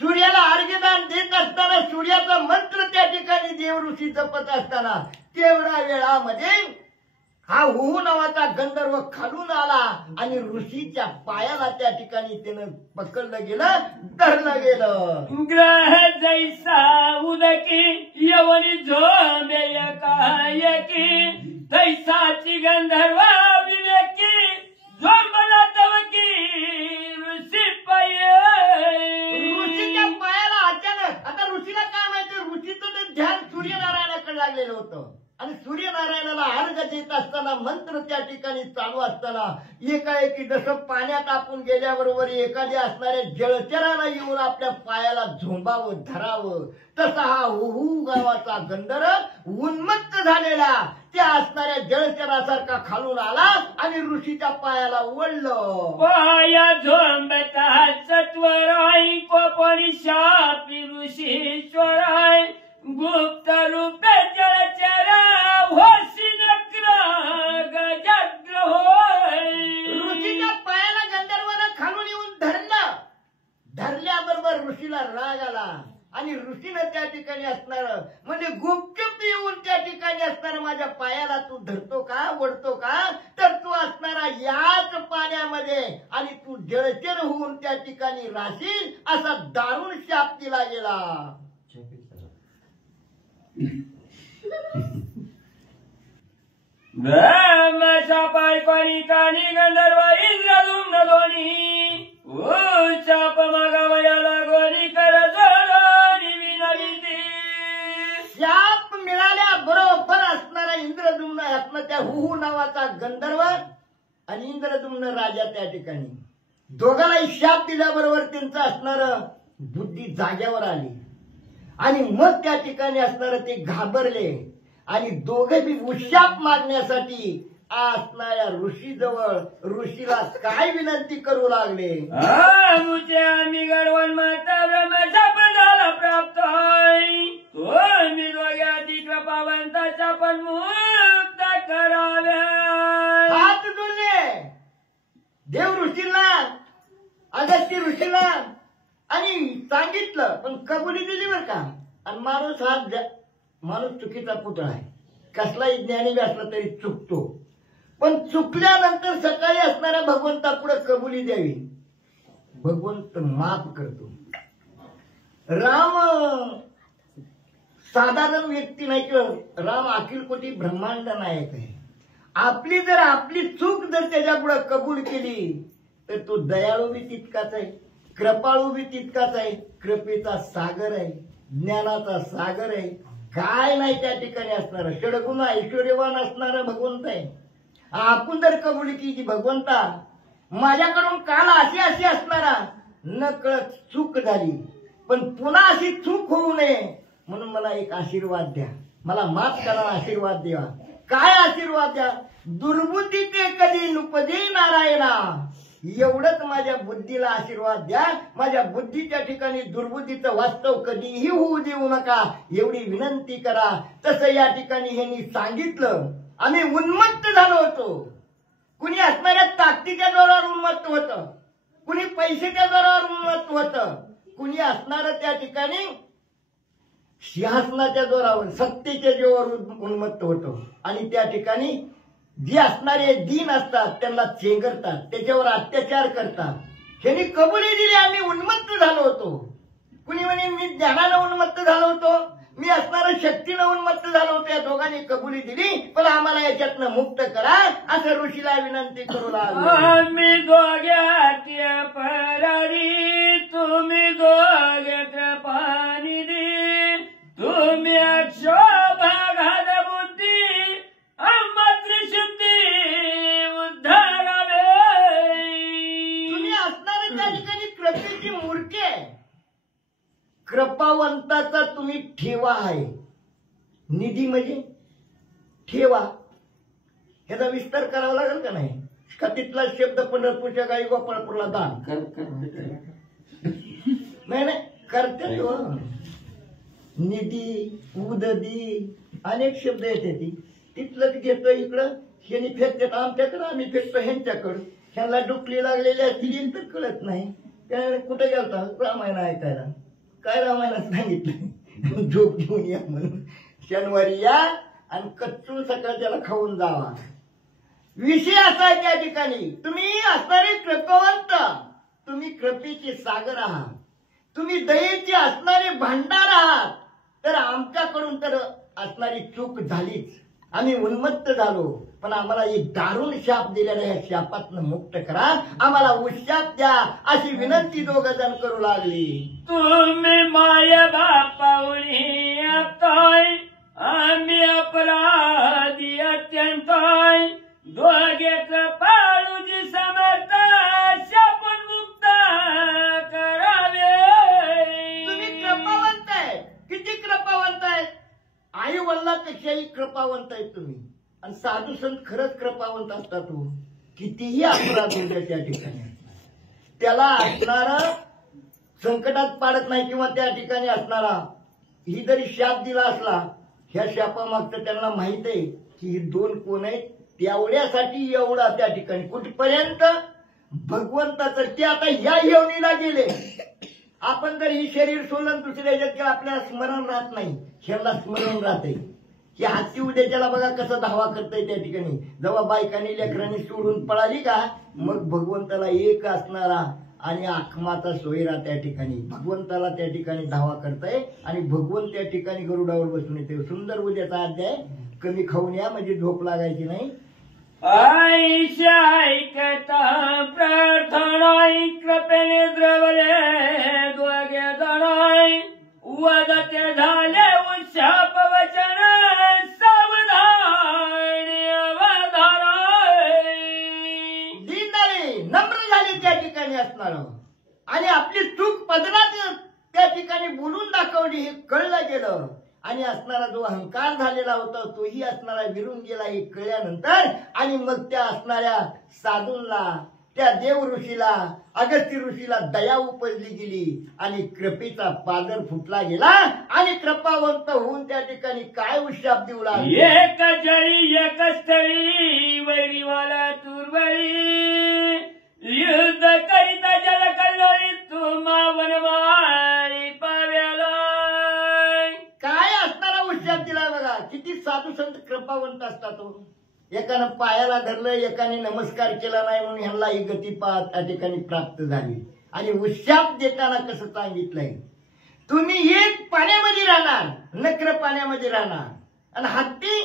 सूर्याला अर्घदान देत असताना सूर्याचा मंत्र त्या ठिकाणी देव ऋषी जपत असताना तेवढ्या वेळामध्ये हा हुहू नावाचा गंधर्व खालून आला आणि ऋषीच्या पायाला त्या ठिकाणी त्यानं पकडलं गेलं, धरलं गेलं. ग्रह जैसा उदकी यवनी झोंबे एकाएकी तैसाची गंधर्व विवेकी झोंबला तवकी ऋषी पाय. ऋषीच्या पायाला अचानक, आता ऋषीला काय माहिती, ऋषीचं ते ध्यान सूर्यनारायणाकडे लागलेलं होतं आणि सूर्यनारायणाला अर्घ देत असताना मंत्र त्या ठिकाणी चालू असताना एकाएकी जसं पाण्यात आपण गेल्याबरोबर एखाद्या असणाऱ्या जलचराला येऊन आपल्या पायाला झोंबावं धरावं तसा हा हुहू गावाचा गंधर्व उन्मत्त झालेला त्या असणाऱ्या जलचरासारखा खालून आला आणि ऋषीच्या पायाला ओढलं. पाया झोंबता सत्वराय कोपणी शापी ऋषीश्वराय गुप्त रूपे जलचर होशी नक्र गजाग्र होय. ऋषीच्या पायाला गंधर्वानं खालून येऊन धरलं. धरल्याबरोबर ऋषीला राग आला आणि ऋषीनं त्या ठिकाणी असणार म्हणजे गुपचूप येऊन त्या ठिकाणी असणार माझ्या पायाला तू धरतो का, ओढतो का, तर तू असणारा याच पाण्यामध्ये आणि तू जलचर होऊन त्या ठिकाणी राहशील असा दारुण शाप दिला गेला. ब्रह्मचा पाय कोणी कानी गंधर्व इंद्रदुम्न दोन्ही ओ चाप मागावयाला गोरी कर जोडोनी विनविती. शाप मिळाल्या बरोबर असणारा इंद्रदुम्न आपला त्या हुहू नावाचा गंधर्व आणि इंद्रदुम्न राजा त्या ठिकाणी दोघांनाही शाप दिल्याबरोबर त्यांचं असणार बुद्धी जाग्यावर आली आणि मग त्या ठिकाणी असणार ते घाबरले आणि दोघे बी उशाप मागण्यासाठी असणाऱ्या ऋषीजवळ ऋषीला काय विनंती करू लागले. मुझे आम्ही गडवन माता ब्रह्मशाप झाला प्राप्त आहे तो मी दोघ्या ती कृपावंताच्या पण मुक्त कराव्या. हात जोडले देव ऋषीला, अगस्त्य ऋषीला आणि सांगितलं पण कबुली दिली बरं का. आणि माणूस चुकीचा पुतळा आहे, कसलाही ज्ञानी बी असला तरी चुकतो, पण चुकल्यानंतर सकाळी असणाऱ्या भगवंतापुढे कबुली द्यावी. भगवंत माफ करतो. राम साधारण व्यक्ती नाही किंवा राम अखिल कोटी ब्रह्मांड नायक आहे. आपली चूक जर त्याच्यापुढे कबूल केली तर तो दयाळू बी तितकाच आहे, कृपाळू बी तितकाच आहे, कृपेचा सागर आहे, ज्ञानाचा सागर आहे. काय नाही त्या ठिकाणी असणार षडगुण ऐश्वर्यवान असणारा भगवंत आहे. आपण जर कबुली केली भगवंता माझ्याकडून काल अशी असणारा नकळत चूक झाली पण पुन्हा अशी चूक होऊ नये म्हणून मला एक आशीर्वाद द्या, मला माफ करा, आशीर्वाद द्या. काय आशीर्वाद द्या. दुर्बुद्धी ते कधी नुपदे नारायणा, एवढंच माझ्या बुद्धीला आशीर्वाद द्या. माझ्या बुद्धीच्या ठिकाणी दुर्बुद्धीचं वास्तव कधीही होऊ देऊ नका एवढी विनंती करा. तसं या ठिकाणी ह्यांनी सांगितलं. आम्ही उन्मत्त झालो होतो. कुणी असणाऱ्या ताकदीच्या जोरावर उन्मत्त होतं, कुणी पैशाच्या जोरावर उन्मत्त होतं, कुणी असणारं त्या ठिकाणी सिंहासनाच्या जोरावर सत्तेच्या जोरावर उन्मत्त होतं. आणि त्या ठिकाणी जे असणारे दीन असतात त्यांना चेंगरतात, त्याच्यावर अत्याचार करतात. ह्यांनी कबुली दिली आम्ही उन्मत्त झालो होतो. कुणी म्हणे मी ज्ञानानं उन्मत्त झालो होतो, मी असणाऱ्या शक्तीनं उन्मत्त झालो होतो. या दोघांनी कबुली दिली पण आम्हाला याच्यातनं मुक्त करा असं ऋषीला विनंती करू लागलो. आम्ही दोघ्या परारी तुम्ही दोघे कृपानिधी तुम्ही अक्षोभाघात बुद्धी अमृत शुद्धी उद्धारावे. तुम्ही असणारे त्या ठिकाणी कृपेची मूर्ती आहे, कृपावंताचा तुम्ही ठेवा आहे. निधी म्हणजे ठेवा, ह्याचा विस्तार करावा लागेल का नाही का? तिथला शब्द पंढरपूरच्या गाई गोपाळपूरला दान नाही नाही करते तो निधी उददी अनेक शब्द येते ती तिथलंच घेतो इकडं ह्यांनी फेकतात आमच्याकडं आम्ही फेकतो ह्यांच्याकडं ह्यांना डुकली लागलेली असतील तर कळत नाही त्यावेळेला कुठे गेलता रामायण ऐकायला काय रामायणात सांगितलं झोप घेऊन या म्हणून शनिवारी या आणि कच्चून सकाळच्याला खाऊन जावा विषय असा आहे त्या ठिकाणी तुम्ही असणारे कृपवंत तुम्ही कृपेचे सागर आहात तुम्ही दयेचे असणारे भांडार आहात तर आमच्याकडून तर असणारी चूक झालीच आम्ही उन्मत्त झालो पण आम्हाला एक दारुण शाप दिलेला ह्या शापातनं मुक्त करा आम्हाला उशाप द्या अशी विनंती दोघ जण करू लागली तुम्ही माय बापावणी आपताय आम्ही अपराधी अत्यंत दोघे कृपाळूजी समर्थ शापून मुक्त करावे तुम्ही कृपावंत आहे किती कृपावंत आहेत आई वडिलांपेक्षाही कृपावंत आहेत तुम्ही आणि साधू संत खरंच कृपावंत असतात तू कितीही अपराध होते त्या ठिकाणी त्याला असणारा संकटात पाडत नाही किंवा त्या ठिकाणी असणारा ही जरी शाप दिला असला ह्या शापामागचं त्यांना माहित आहे की ही दोन कोण आहेत तेवढ्यासाठी एवढा त्या ठिकाणी कुठपर्यंत भगवंताचं ते आता ह्या येवणीला गेले आपण जर ही शरीर सोडलं दुसऱ्या ह्याच्यात गेलं आपल्याला स्मरण राहत नाही ह्याला स्मरण राहते की हाती उद्याच्याला बघा कसं धावा करताय त्या ठिकाणी जेव्हा बायकांनी लेकरांनी सोडून पळाली का मग भगवंताला एक असणारा आणि आखमाचा सोयरा त्या ठिकाणी भगवंताला त्या ठिकाणी धावा करताय आणि भगवंत त्या ठिकाणी गरुडावर बसून येते सुंदर उद्याचा अध्याय कमी खाऊन या म्हणजे झोप लागायची नाही आईशा ऐकता प्रार्थना कृपेने द्रवले दोघे जणाय वदते झाले उशाप वचन सावधानी अवधाराय दीनदारी नम्र झाली त्या ठिकाणी असणार आणि आपली चूक पदरात त्या ठिकाणी बोलून दाखवली हे कळलं गेलं आणि असणारा जो अहंकार झालेला होता तोही असणारा विरून गेला हे कळल्यानंतर आणि मग त्या असणाऱ्या साधूंना त्या देव ऋषीला अगस्त्य ऋषीला दया उपजली गेली आणि कृपेचा पादर फुटला गेला आणि कृपावंत होऊन त्या ठिकाणी काय उशाप देऊ लागले एक जळी एक स्थळी वैरीवाला तुरवळी युद्ध करिता जल कल्लोळी तुम्हा वनवारी पाव्याला काय असणारा उशाप दिला बघा किती साधू संत कृपावंत असतात एकानं पायाला धरलं एकाने नमस्कार केला नाही म्हणून ह्यांना ही गती त्या ठिकाणी प्राप्त झाली आणि उशाप देताना कसं सांगितलंय तुम्ही एक पाण्यामध्ये राहणार नक्र पाण्यामध्ये राहणार आणि हत्ती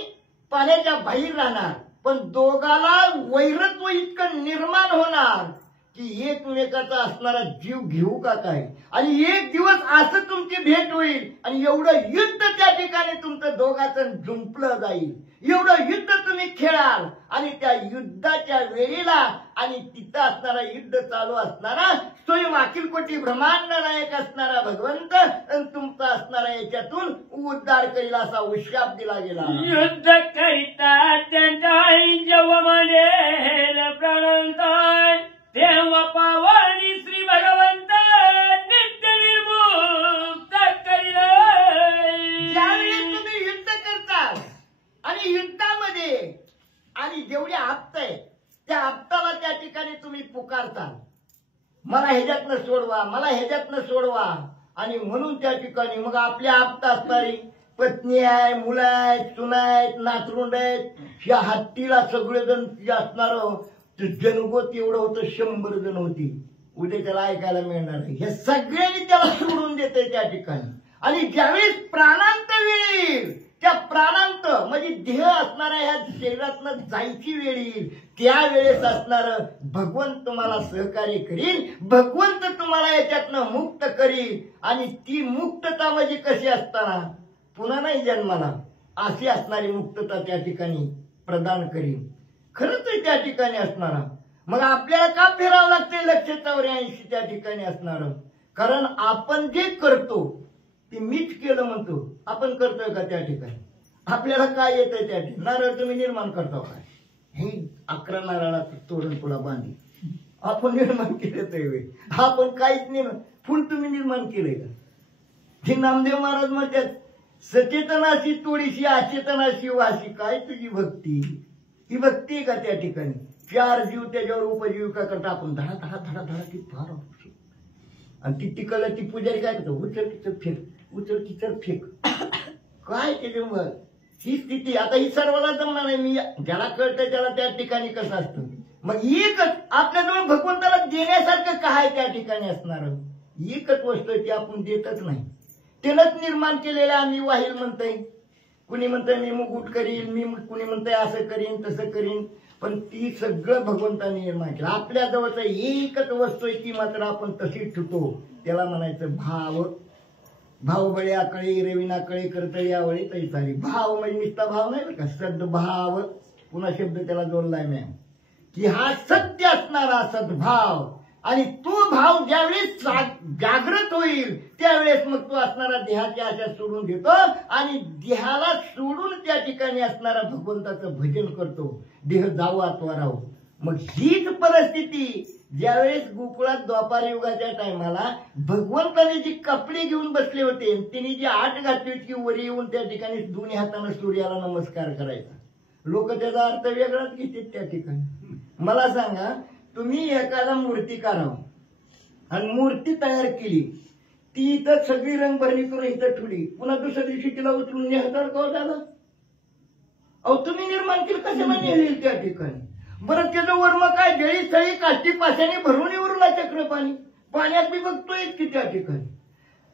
पाण्याच्या बाहेर राहणार पण दोघाला वैरत्व इतकं निर्माण होणार की एकमेकाचा असणारा जीव घेऊ का काय आणि एक दिवस असं तुमची भेट होईल आणि एवढं युद्ध त्या ठिकाणी तुमचं दोघाचं जुंपलं जाईल एवढं युद्ध तुम्ही खेळाल आणि त्या युद्धाच्या वेळेला आणि तिथं असणारा युद्ध चालू असणारा स्वयं अखिल कोटी ब्रह्मांड नायक असणारा भगवंत आणि तुमचा असणारा याच्यातून उद्धार करील असा उशाप दिला गेला युद्ध करिता त्यांच्या जेव्हा म्हणेल प्राणांताय तेव्हा पावनी श्री भगवंत नित्य निर्मुक्त करील ज्यावेळी तुम्ही युद्ध करताल आणि युद्धामध्ये आणि जेवढे आप्त आहे त्या आप्ताला त्या ठिकाणी तुम्ही पुकारताल मला ह्याच्यातनं सोडवा मला ह्याच्यातनं सोडवा आणि म्हणून त्या ठिकाणी मग आपल्या आप्त असणारी पत्नी आहे मुलं आहेत सुना आहेत नातरुंड आहेत ह्या हत्तीला सगळेजण असणार जनगोत एवढं होतं 100 जण होती उद्या त्याला ऐकायला मिळणार नाही हे सगळ्यांनी त्याला सोडून देते त्या ठिकाणी आणि ज्यावेळेस प्राणांत वेळ येईल त्या प्राणांत म्हणजे देह असणाऱ्या ह्या शरीरातनं जायची वेळ येईल त्यावेळेस असणार भगवंत तुम्हाला सहकार्य करील भगवंत तुम्हाला याच्यातनं मुक्त करील आणि ती मुक्तता म्हणजे कशी असताना पुन्हा नाही जन्माला अशी असणारी मुक्तता त्या ठिकाणी प्रदान करील खरंच आहे त्या ठिकाणी असणारा मग आपल्याला का फिरावं लागते 184 त्या ठिकाणी असणार कारण आपण जे करतो ते मीच केलं म्हणतो आपण करतोय का त्या ठिकाणी आपल्याला काय येतंय त्या ठिकाणी नारळ तुम्ही निर्माण करतो काय हे 11 नारळा तोडून पुढा बांधी आपण निर्माण केलं तर आपण काहीच नाही फुल तुम्ही निर्माण केलंय का हे नामदेव महाराज म्हणतात, सचेतनाशी तोडीशी अचेतनाशी वाशी. काय तुझी भक्ती? ही भक्ती आहे का त्या ठिकाणी? 4 जीव त्याच्यावर उपजीविका करता आपण धडा धडा धडा धडा ती फार आवडते. आणि ती टिकल ती पुजारी काय करतो, उचल तिचं फेक, उचल तिचं फेक. काय त्याच्यामुळं ही स्थिती. आता ही सर्वांना जमणार नाही. मी ज्याला कळतं त्याला त्या ठिकाणी कसं असतं. मग एकच आपल्याजवळ भगवंताला देण्यासारखं काय त्या ठिकाणी असणार? एकच वस्तू आहे ती आपण देतच नाही. त्यानंच निर्माण केलेलं आम्ही वाहील म्हणतोय, कुणी म्हणतंय मी मुकुट करीन, कुणी म्हणतंय असं करीन तसं करीन. पण ती सगळं भगवंताने निर्माण केलं. आपल्या जवळचं एकच वस्तू आहे ती मात्र आपण तशीच ठेवतो. त्याला म्हणायचं भाव. भाव बळे आकळे रविना कळे करतळी आवळे तरी सारी. भाव म्हणजे नुसता भाव नाही बरं का, सद्भाव. पुन्हा शब्द त्याला जोडलाय मॅम की हा सत्य असणारा सद्भाव. आणि तो भाव ज्यावेळेस जागृत होईल त्यावेळेस मग तो असणारा देहाची आशा सोडून देतो आणि देहाला सोडून त्या ठिकाणी असणारा भगवंताचं भजन करतो. देह जाऊ अथवा राहू. मग हीच परिस्थिती ज्यावेळेस गोकुळात द्वापार युगाच्या टायमाला भगवंताने जी कपडे घेऊन बसले होते, त्यांनी जी आट घातली होती की वर येऊन त्या ठिकाणी दोन्ही हाताने सूर्याला नमस्कार करायचा. लोक त्याचा अर्थ वेगळाच घेतात त्या ठिकाणी. मला सांगा, तुम्ही एखादा मूर्तिकार आहात आणि मूर्ती तयार केली, ती इथं सगळी रंगभरणी करून इथं ठेवली, पुन्हा दुसऱ्या दिवशी तिला उचलून नेहतार का झालं? अहो तुम्ही निर्माण केलं, कशाला नेईल त्या ठिकाणी? बरं त्याचं वर्म काय, जळी स्थळी काष्टी पाशाने भरून उरला चक्र पाणी. पाण्यात मी बघतोय की त्या ठिकाणी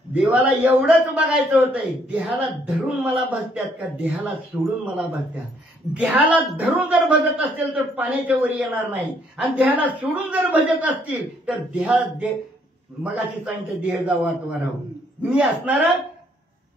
देवाला एवढंच बघायचं होतंय, देहाला धरून मला भजत्यात का देहाला सोडून मला भजत्यात? देहाला धरून जर भजत असतील तर पाण्याच्या वर येणार नाही, आणि देहाला सोडून जर भजत असतील तर मगाशी सांगितलं देह जाऊ अथवा राहू. मी असणार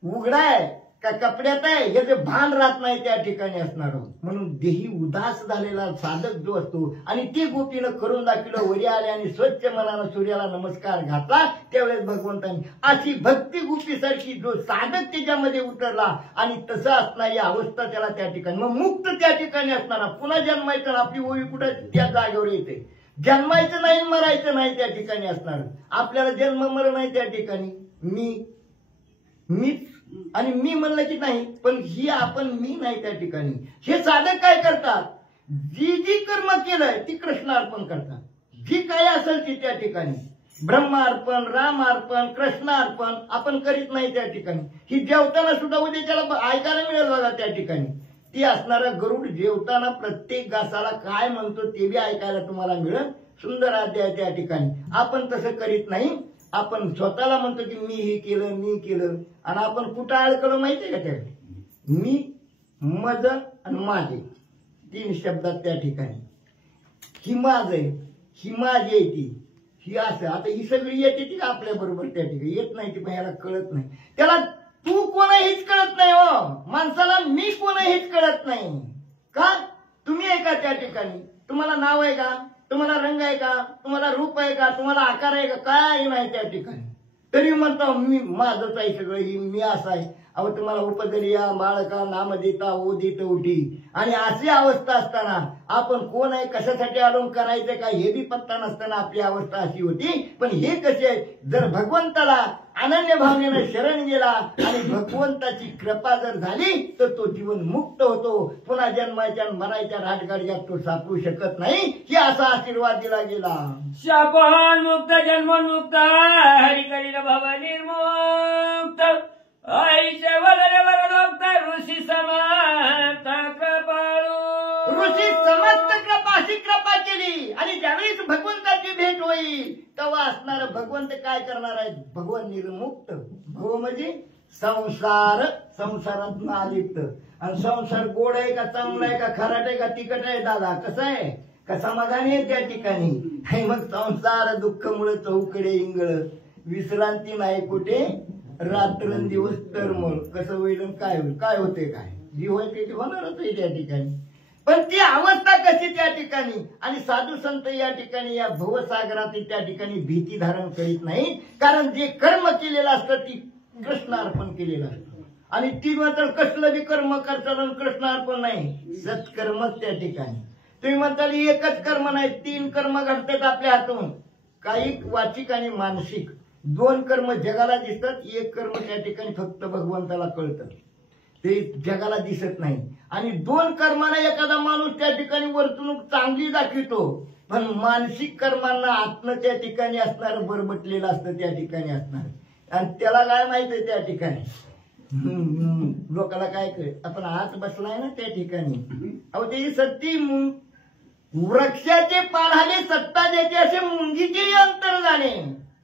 उघडा आहे का कपड्यात आहे याचं भान राहत नाही त्या ठिकाणी असणार. म्हणून देही उदास झालेला साधक जो असतो आणि ते गोपीनं करून दाखवलं, वरी आले आणि स्वच्छ मनानं सूर्याला नमस्कार घातला, त्यावेळेस भगवंतांनी अशी भक्ती गोपीसारखी जो साधक त्याच्यामध्ये उतरला आणि तसं असणारी अवस्था त्याला त्या ठिकाणी मग मुक्त त्या ठिकाणी असणारा. पुन्हा जन्मायचं आपली ओळी कुठं त्या जागेवर येते. जन्मायचं नाही मरायचं नाही त्या ठिकाणी असणार. आपल्याला जन्म मरण नाही त्या ठिकाणी. मीच आणि मी म्हणलं की नाही, पण ही आपण मी नाही त्या ठिकाणी. हे साधक काय करतात, जी जी कर्म केलंय ती कृष्णार्पण करतात. जी काय असेल ती त्या ठिकाणी ब्रह्मार्पण, रामार्पण, कृष्णार्पण आपण करीत नाही त्या ठिकाणी. ही जेवताना सुद्धा उद्या त्याला ऐकायला मिळेल बघा त्या ठिकाणी. ती असणारा गरुड जेवताना प्रत्येक घासाला काय म्हणतो ते बी ऐकायला तुम्हाला मिळेल. सुंदर अध्याय त्या ठिकाणी. आपण तसं करीत नाही. आपण स्वतःला म्हणतो की मी हे केलं, मी केलं, आणि आपण कुठं अडकलो माहितीये का? त्या मी, मज आणि माझे 3 शब्दात त्या ठिकाणी. ही माझ आहे, ही माझी आहे, ही असं. आता ही सगळी येते ती आपल्या बरोबर त्या ठिकाणी येत नाही, ती पण याला कळत नाही. त्याला तू कोण हेच कळत नाही. हो माणसाला मी कोण हेच कळत नाही. का तुम्ही आहे का त्या ठिकाणी? तुम्हाला नाव आहे का? तुम्हाला रंग आहे का? तुम्हाला रूप आहे का? तुम्हाला आकार आहे का? काय नाही त्या ठिकाणी. तरी म्हणतो मी माझंच आहे सगळं, ही मी असं आहे. अहो तुम्हाला उपदरिया बाळका नाम देता ओ देत उठी. आणि अशी अवस्था असताना आपण कोण आहे, कशासाठी आलो, करायचं काय हे बी पत्ता नसताना आपली अवस्था अशी होती. पण हे कसे आहे, जर भगवंताला अनन्य भावनेनं शरण गेला आणि भगवंताची कृपा जर झाली तर तो जीवन मुक्त होतो. पुन्हा जन्माच्या मरायच्या राजगाडीत तो सापडू शकत नाही. की असा आशीर्वाद दिला गेला. शापहान मुक्त जन्मोन्मुक्त हरी करील भव निर्मुक्त आईचे वदने वरदोक्त ऋषी समस्त कृपाळू. ऋषी समस्त कृपा अशी कृपा केली आणि ज्यावेळेस भगवंताची भेट होईल तेव्हा असणार भगवंत काय करणार आहे, भगवान निर्मुक्त. भव म्हणजे संसार, संसारात आलिप्त. आणि संसार गोड आहे का, चांगला आहे का, खराट आहे का, तिखट आहे, दादा कसं आहे का, समाधानी आहे त्या ठिकाणी. आणि मग संसार दुःख मुळे चौकडे इंगळ, विश्रांती नाही कुठे, रात्रंदिवस तरमळ. कसं होईल, काय होईल, काय होते, काय जी होते ते होणारच आहे त्या ठिकाणी. पण ती अवस्था कशी त्या ठिकाणी. आणि साधू संत या ठिकाणी या भवसागरात त्या ठिकाणी भीती धारण करीत नाही. कारण जे कर्म केलेलं असतं ती कृष्णार्पण केलेलं असतं. आणि ती मात्र कसलं बी कर्म करताना कृष्णार्पण नाही, सत्कर्मच त्या ठिकाणी. तुम्ही म्हणताल एकच कर्म नाही, 3 कर्म घडतात आपल्या हातून, काही वाचिक आणि मानसिक. दोन कर्म जगाला दिसतात, एक कर्म त्या ठिकाणी फक्त भगवंताला कळतं, ते जगाला दिसत नाही. आणि दोन कर्माने एखादा माणूस त्या ठिकाणी वर्तणूक चांगली दाखवितो, पण मानसिक कर्मांना आत्म त्या ठिकाणी असणार बरबटलेलं असतं, त्या ठिकाणी असणार. आणि त्याला काय माहित आहे त्या ठिकाणी, लोकांना काय कळत, आपण आत बसलाय ना त्या ठिकाणी. अहो त्याची सत्ती वृक्षाचे पाढाले सत्ता देते असे मुंगीचे अंतर जाणे.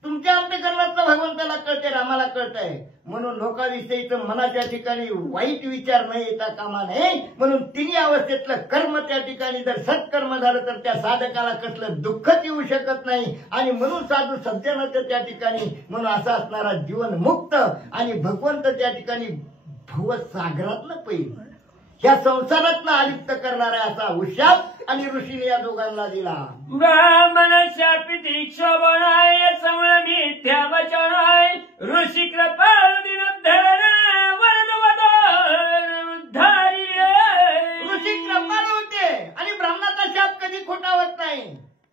तुमच्या अंतकरणातलं भगवंताला कळते, रामाला कळतंय. म्हणून लोकांविषयीचं मनाच्या ठिकाणी वाईट विचार न येता कामा नये. म्हणून तिन्ही अवस्थेतलं कर्म त्या ठिकाणी जर सत्कर्म झालं तर त्या साधकाला कसलं दुःखच येऊ शकत नाही. आणि म्हणून साधू सज्जनाचं त्या ठिकाणी म्हणून असा असणारा जीवन मुक्त आणि भगवंत त्या ठिकाणी भवसागरातलं पैल ह्या संसारातनं अलिप्त करणारा असा हुशार आणि ऋषीने या दोघांना दिला. ब्राह्मण शापिती क्षोभणाय समळ मिथ्या वचनाय ऋषी कृपाल दिनोद्धरण वरदवदन उद्धारी. ऋषी कृपाळ होते आणि ब्राह्मणाचा शाप कधी खोटा होत नाही.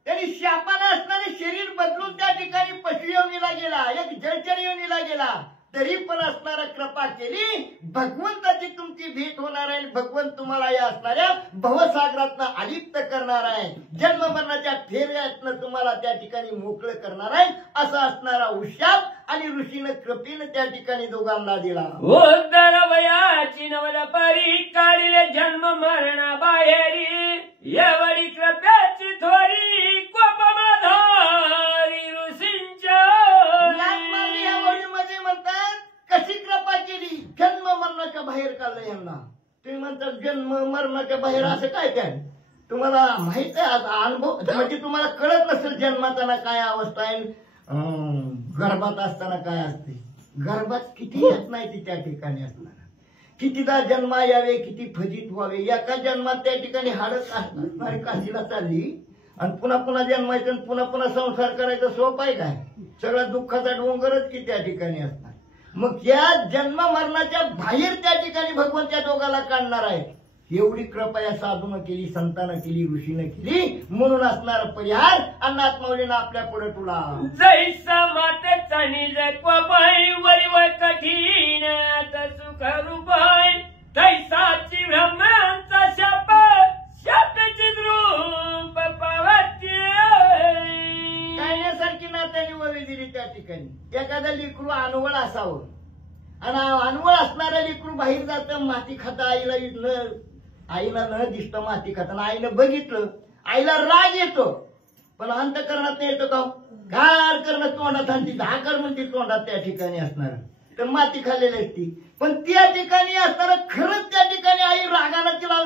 त्यांनी शापाने असणारे शरीर बदलून त्या ठिकाणी पशु योनीला गेला, एक जलचर योनीला गेला, तरी पण असणारा कृपा केली. भगवंताची तुमची भेट होणार आहे, भगवंत तुम्हाला या असणाऱ्या भवसागरातनं अलिप्त करणार आहे, जन्म मरणाच्या फेऱ्यातनं तुम्हाला त्या ठिकाणी मोकळं करणार आहे. असा असणारा हुशार आणि ऋषीनं कृपेनं त्या ठिकाणी दोघांना दिला. उद्धर वयाची नवल परी काढिले जन्म मरणा बाहेरी एवढी कृपेची थोडी कोप माधारी ऋषींच्या. या वडीमध्ये म्हणतात कशी कृपा केली, जन्म मरणाच्या बाहेर काढलं यांना. तुम्ही म्हणतात जन्म मरणाच्या बाहेर असं काय काय, तुम्हाला माहित आहे अनुभव, म्हणजे तुम्हाला कळत नसेल जन्माताना काय अवस्था आहे, गर्भात असताना काय असते. गर्भात किती येत नाही ती त्या ठिकाणी असणार, कितीदा जन्मा यावे, किती फजित व्हावे. एका जन्मात त्या ठिकाणी हाडत असणार काशीला चालली आणि पुन्हा पुन्हा जन्मायचं आणि पुन्हा पुन्हा संसार करायचा सोपं आहे काय, सगळा दुःखाचा डोंगरच की त्या ठिकाणी असणार. मग या जन्म मरणाच्या बाहेर त्या ठिकाणी भगवंत त्या दोघाला काढणार आहे. एवढी कृपा या साधूनं केली, संतानं केली, ऋषीनं केली. म्हणून असणार परिहार अण्णात माऊलीनं आपल्या पुढे तुला. जैसा मातेचा निज कोपाय वरिवळ कठीण सुख रूपाय तैसाची ब्रह्मांचा शाप शापेची द्रूप पावती. काढण्यासारखी नात्याने वळी दिली त्या ठिकाणी. एखादा लेकरू अनवळ असावं आणि अनवळ असणाऱ्या लेकरू बाहेर जातं, माती खातं, आईला न दिसतं माती खातं. आईनं बघितलं, आईला राग येतो, पण अंतकरणात नाही येतो का, गार करणं तोंडात आणि ती धाकर म्हणते तोंडात त्या ठिकाणी असणार, तर माती खाल्लेली असती. पण त्या ठिकाणी असणार खरंच त्या ठिकाणी आई रागानं तिला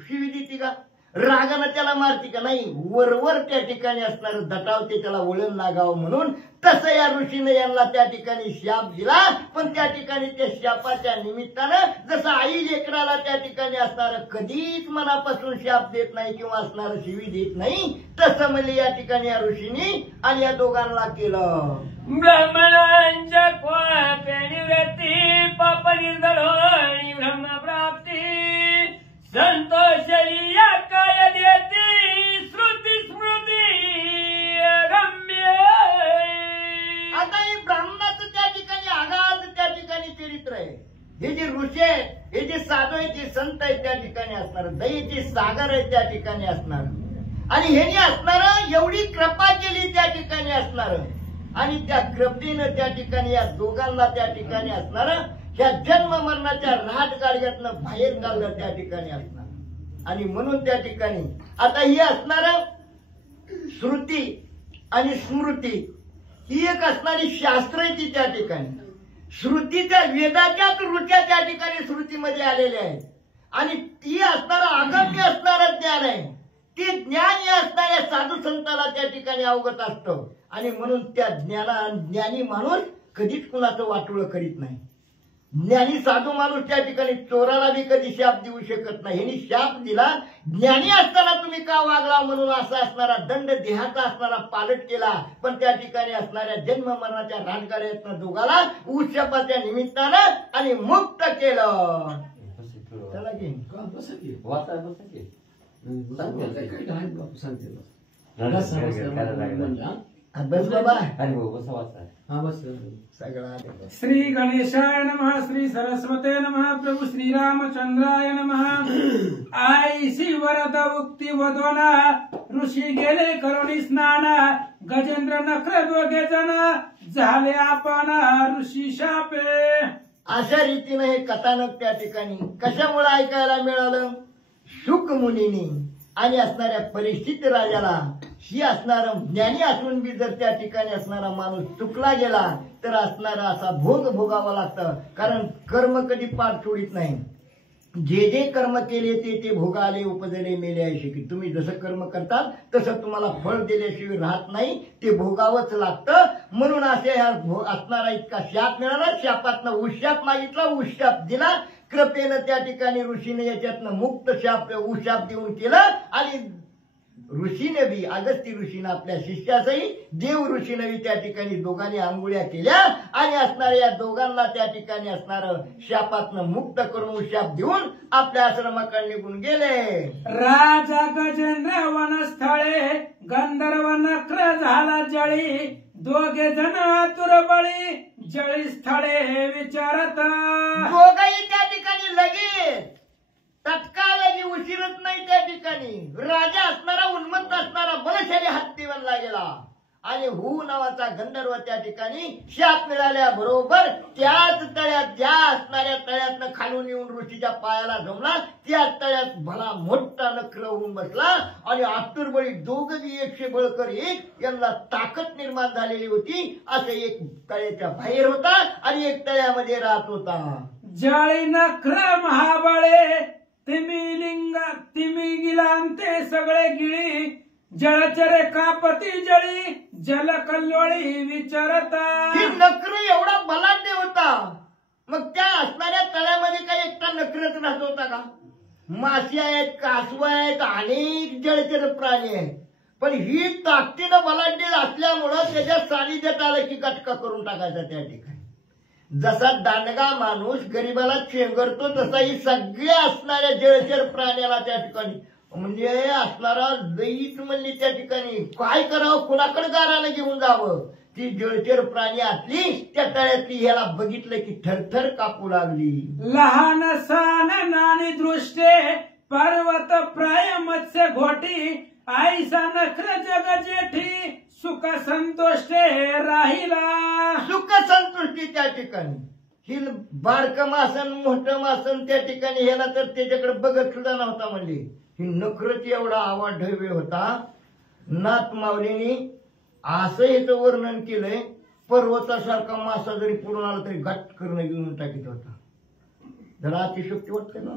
शिवी देते का, रागानं त्याला मारती का, नाही, वरवर त्या ठिकाणी असणार दटावते, त्याला वळण लागावं म्हणून. तसं या ऋषीने यांना त्या ठिकाणी शाप दिला. पण त्या ठिकाणी त्या शापाच्या निमित्तानं जसं आई लेकराला त्या ठिकाणी असणार कधीच मनापासून शाप देत नाही किंवा असणार शिवी देत नाही, तसं म्हणजे या ठिकाणी या ऋषीने आणि या दोघांना केलं. ब्राह्मणांच्या कोळप्या निवृत्ती पाप निर्दळ ब्रह्मप्राप्ती संतोषली या काय देती श्रुती स्मृती रम्य. आता हे ब्राह्मणाचं त्या ठिकाणी आगाध त्या ठिकाणी चरित्र आहे. हे जे ऋषी आहेत, हे जे साधू आहेत, जे संत आहेत त्या ठिकाणी असणार, दयेचे सागर आहेत त्या ठिकाणी असणार. आणि ह्याने असणार एवढी कृपा केली त्या ठिकाणी असणार. आणि त्या कृपेनं त्या ठिकाणी या दोघांना त्या ठिकाणी असणार ह्या जन्म मरणाच्या राट गाडग्यातनं बाहेर काढलं त्या ठिकाणी असणार. आणि म्हणून त्या ठिकाणी आता ही असणार श्रुती आणि स्मृती ही एक असणारी शास्त्र आहे ती त्या ठिकाणी. श्रुतीच्या वेदाच्याच ऋच्या त्या ठिकाणी श्रुतीमध्ये आलेल्या आहेत. आणि ती असणारं अगम्य असणारं ज्ञान आहे. ते ज्ञान हे असणाऱ्या साधू संताला त्या ठिकाणी अवगत असतं. आणि म्हणून त्या ज्ञानी माणूस कधीच कुणाचं वाटोळं करीत नाही. ज्ञानी साधू माणूस त्या ठिकाणी चोराला बी कधी शाप देऊ शकत नाही. ह्यांनी शाप दिला, ज्ञानी असताना तुम्ही का वागला म्हणून असा असणारा दंड देहाचा असणारा पालट केला. पण त्या ठिकाणी असणाऱ्या जन्म मरणाच्या रानगाड्यातनं दोघाला उत्सवाच्या निमित्तानं आणि मुक्त केलं. चला की बस बाबा. अरे हो बसा वाचा. हा बस. सगळं आलं. श्री गणेशाय नमः, श्री सरस्वते नमः, प्रभु श्री रामचंद्राय नमः. आईशी वरद उक्ती वदवना, ऋषी गेले करुणी स्नान, गजेंद्र नखरे दोघे जण, झाले आपण ऋषी शापे. अशा रीतीनं हे कथानक त्या ठिकाणी कशामुळे ऐकायला मिळालं? शुक मुनीनी आणि असणाऱ्या परिस्थिती राजाला ही असणारा ज्ञानी असून बी जर त्या ठिकाणी असणारा माणूस चुकला गेला तर असणारा असा भोग भोगावा लागतं. कारण कर्म कधी पार सोडित नाही. जे जे कर्म केले ते भोगाले उपजले मेले आहे की तुम्ही जसं कर्म करताल तसं तुम्हाला फळ दिल्याशिवाय राहत नाही, ते भोगावंच लागतं. म्हणून असे असणारा इतका शाप मिळाला. शापातनं उशाप मागितला, उशाप दिला. कृपेनं त्या ठिकाणी ऋषीने याच्यातनं मुक्त शाप उशाप देऊन केलं. आणि ऋषीने बी अगस्ती ऋषीने आपल्या शिष्यासही देव ऋषीने बी त्या ठिकाणी दोघांनी आंघोळ्या केल्या आणि असणाऱ्या या दोघांना त्या ठिकाणी असणारं शापातनं मुक्त करून शाप देऊन आपल्या आश्रमाकडे निघून गेले. राजा गजेंद्र वनस्थळे, गंधर्व नक्र झाला जळी, दोघे जण आतुर बळी, जळी स्थळे विचारत. दोघही त्या ठिकाणी लगेच तत्काळ उशीरच नाही. त्या ठिकाणी राजा असणारा उन्मत्त असणारा बलशाली हत्ती बनला गेला आणि हू नावाचा गंधर्व त्या ठिकाणी शाप मिळाल्या बरोबर त्याच तळ्यात, ज्या असणाऱ्या तळ्यातनं खालून येऊन ऋषीच्या पायाला जमला त्याच तळ्यात भला मोठा नखर होऊन बसला. आणि आतुरबळी दोघही 100 बळकर एक यांना ताकद निर्माण झालेली होती. असे एक तळ्याच्या बाहेर होता आणि एक तळ्यामध्ये राहत होता. जळी नखर महाबळे, तिमी गिलांते सगळे गिळी, जळचरे कापती जळी, जल कल्लोळी विचारता. ही नकर एवढा बलाढ्य होता. मग त्या असणाऱ्या तळ्यामध्ये काही एकटा नकरच राहत होता का? मासे आहेत, कासव आहेत, अनेक जलचर प्राणी आहेत. पण ही ताकदीनं बलाढ्य असल्यामुळं त्याच्या सानिध्यात आलं की गटका करून टाकायचा. त्या ठिकाणी जसा दांडगा माणूस गरीबाला चेंगरतो तसा ही सगळ्या असणाऱ्या जलचर प्राण्याला त्या ठिकाणी म्हणजे असणारा लईच म्हणली त्या ठिकाणी काय करावं, कुणाकडे गाराला घेऊन जावं. ती जलचर प्राणी असली त्या तळ्यातली ह्याला बघितलं की थरथर कापू लागली. लहान सान नानी दृष्टे, पर्वत प्राय मत्स्य घोटी, आईसा नखर जग जेठी, सुख संतोषे राहिला. सुख संतुष्टी त्या ठिकाणी ही बारकं मासन मोठं मासन त्या ठिकाणी ह्याला तर त्याच्याकडे बघत सुद्धा नव्हता. म्हणजे ही नखरच एवढा आवाज ढव्य होता. नाथ माऊलीनी असं याचं वर्णन केलंय, पर्वतासारखा मासा जरी पूर्ण आला तरी घट करणं घेऊन टाकीत होता. जरा अतिशक्ती वाटते ना?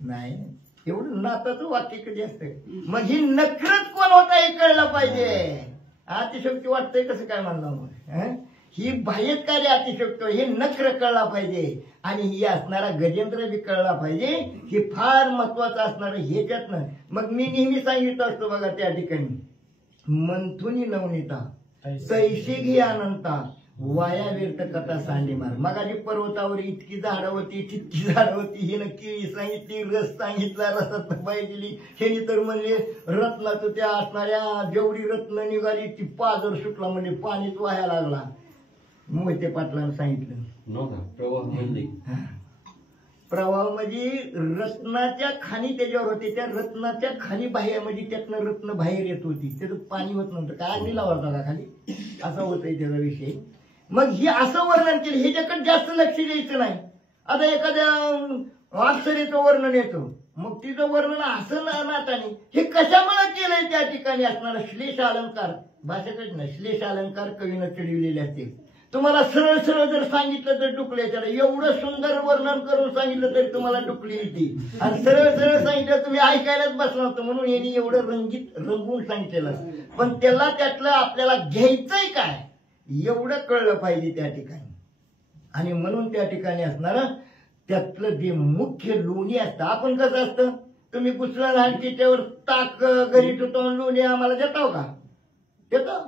नाही, एवढं नाताचं वाक्य कधी असतंय. मग ही नखरच कोण होता हे कळलं पाहिजे. अतिशक्ती वाटतंय कसं काय म्हणलं? ही बाह्यकारी अतिशक्ती, हे नखर कळला पाहिजे आणि ही असणारा गजेंद्र बी कळला पाहिजे. हे फार महत्वाचं असणार ह्याच्यातनं. मग मी नेहमी सांगितलं असतो बघा त्या ठिकाणी, मंथुनी नवनीता तैसे घे अनंता, वाया व्यर्थ कथा सांडी मार. मगाची पर्वतावर इतकी झाडं होती, तितकी झाडं होती. हिनं केळी सांगितली, रस सांगितला, रसात बाई दिली. हेनी तर म्हणले रत्नाचं त्या असणाऱ्या जेवढी रत्न निघाली ती पाजर सुटला, म्हणजे पाणीच वाया लागला. मोहिते पाटलांना सांगितलं प्रवाह म्हणजे रत्नाच्या खाणी त्याच्यावर होते. त्या रत्नाच्या खाणी बाहेर म्हणजे त्यातनं रत्न बाहेर येत होती, त्याचं पाणी होत नव्हतं. काय अग्नी लावता का खाली? असा होतंय त्याचा विषय. मग हे असं वर्णन केलं, ह्याच्याकडे जास्त लक्ष द्यायचं नाही. आता एखाद्या अप्सरेचं वर्णन येतं, मग तिचं वर्णन असं नाताने हे कशामुळे केलंय त्या ठिकाणी असणारा श्लेष अलंकार, भाषेकडे ना श्लेष अलंकार कवीनं चढविलेले असते. तुम्हाला सरळ सरळ जर सांगितलं तर डुकले त्याला, एवढं सुंदर वर्णन करून सांगितलं तरी तुम्हाला डुकली येते. आणि सरळ सरळ सांगितलं तुम्ही ऐकायलाच बसला होतं. म्हणून यांनी एवढं रंगून सांगितलेलं, पण त्याला त्यातलं आपल्याला घ्यायचंय काय एवढं कळलं पाहिजे त्या ठिकाणी. आणि म्हणून त्या ठिकाणी असणार त्यातलं जे मुख्य लोणी असतं. आपण कसं असतं, तुम्ही कुसला लहान त्याच्यावर ताक घरी ठेवतो, लोणी आम्हाला देताव का? देतो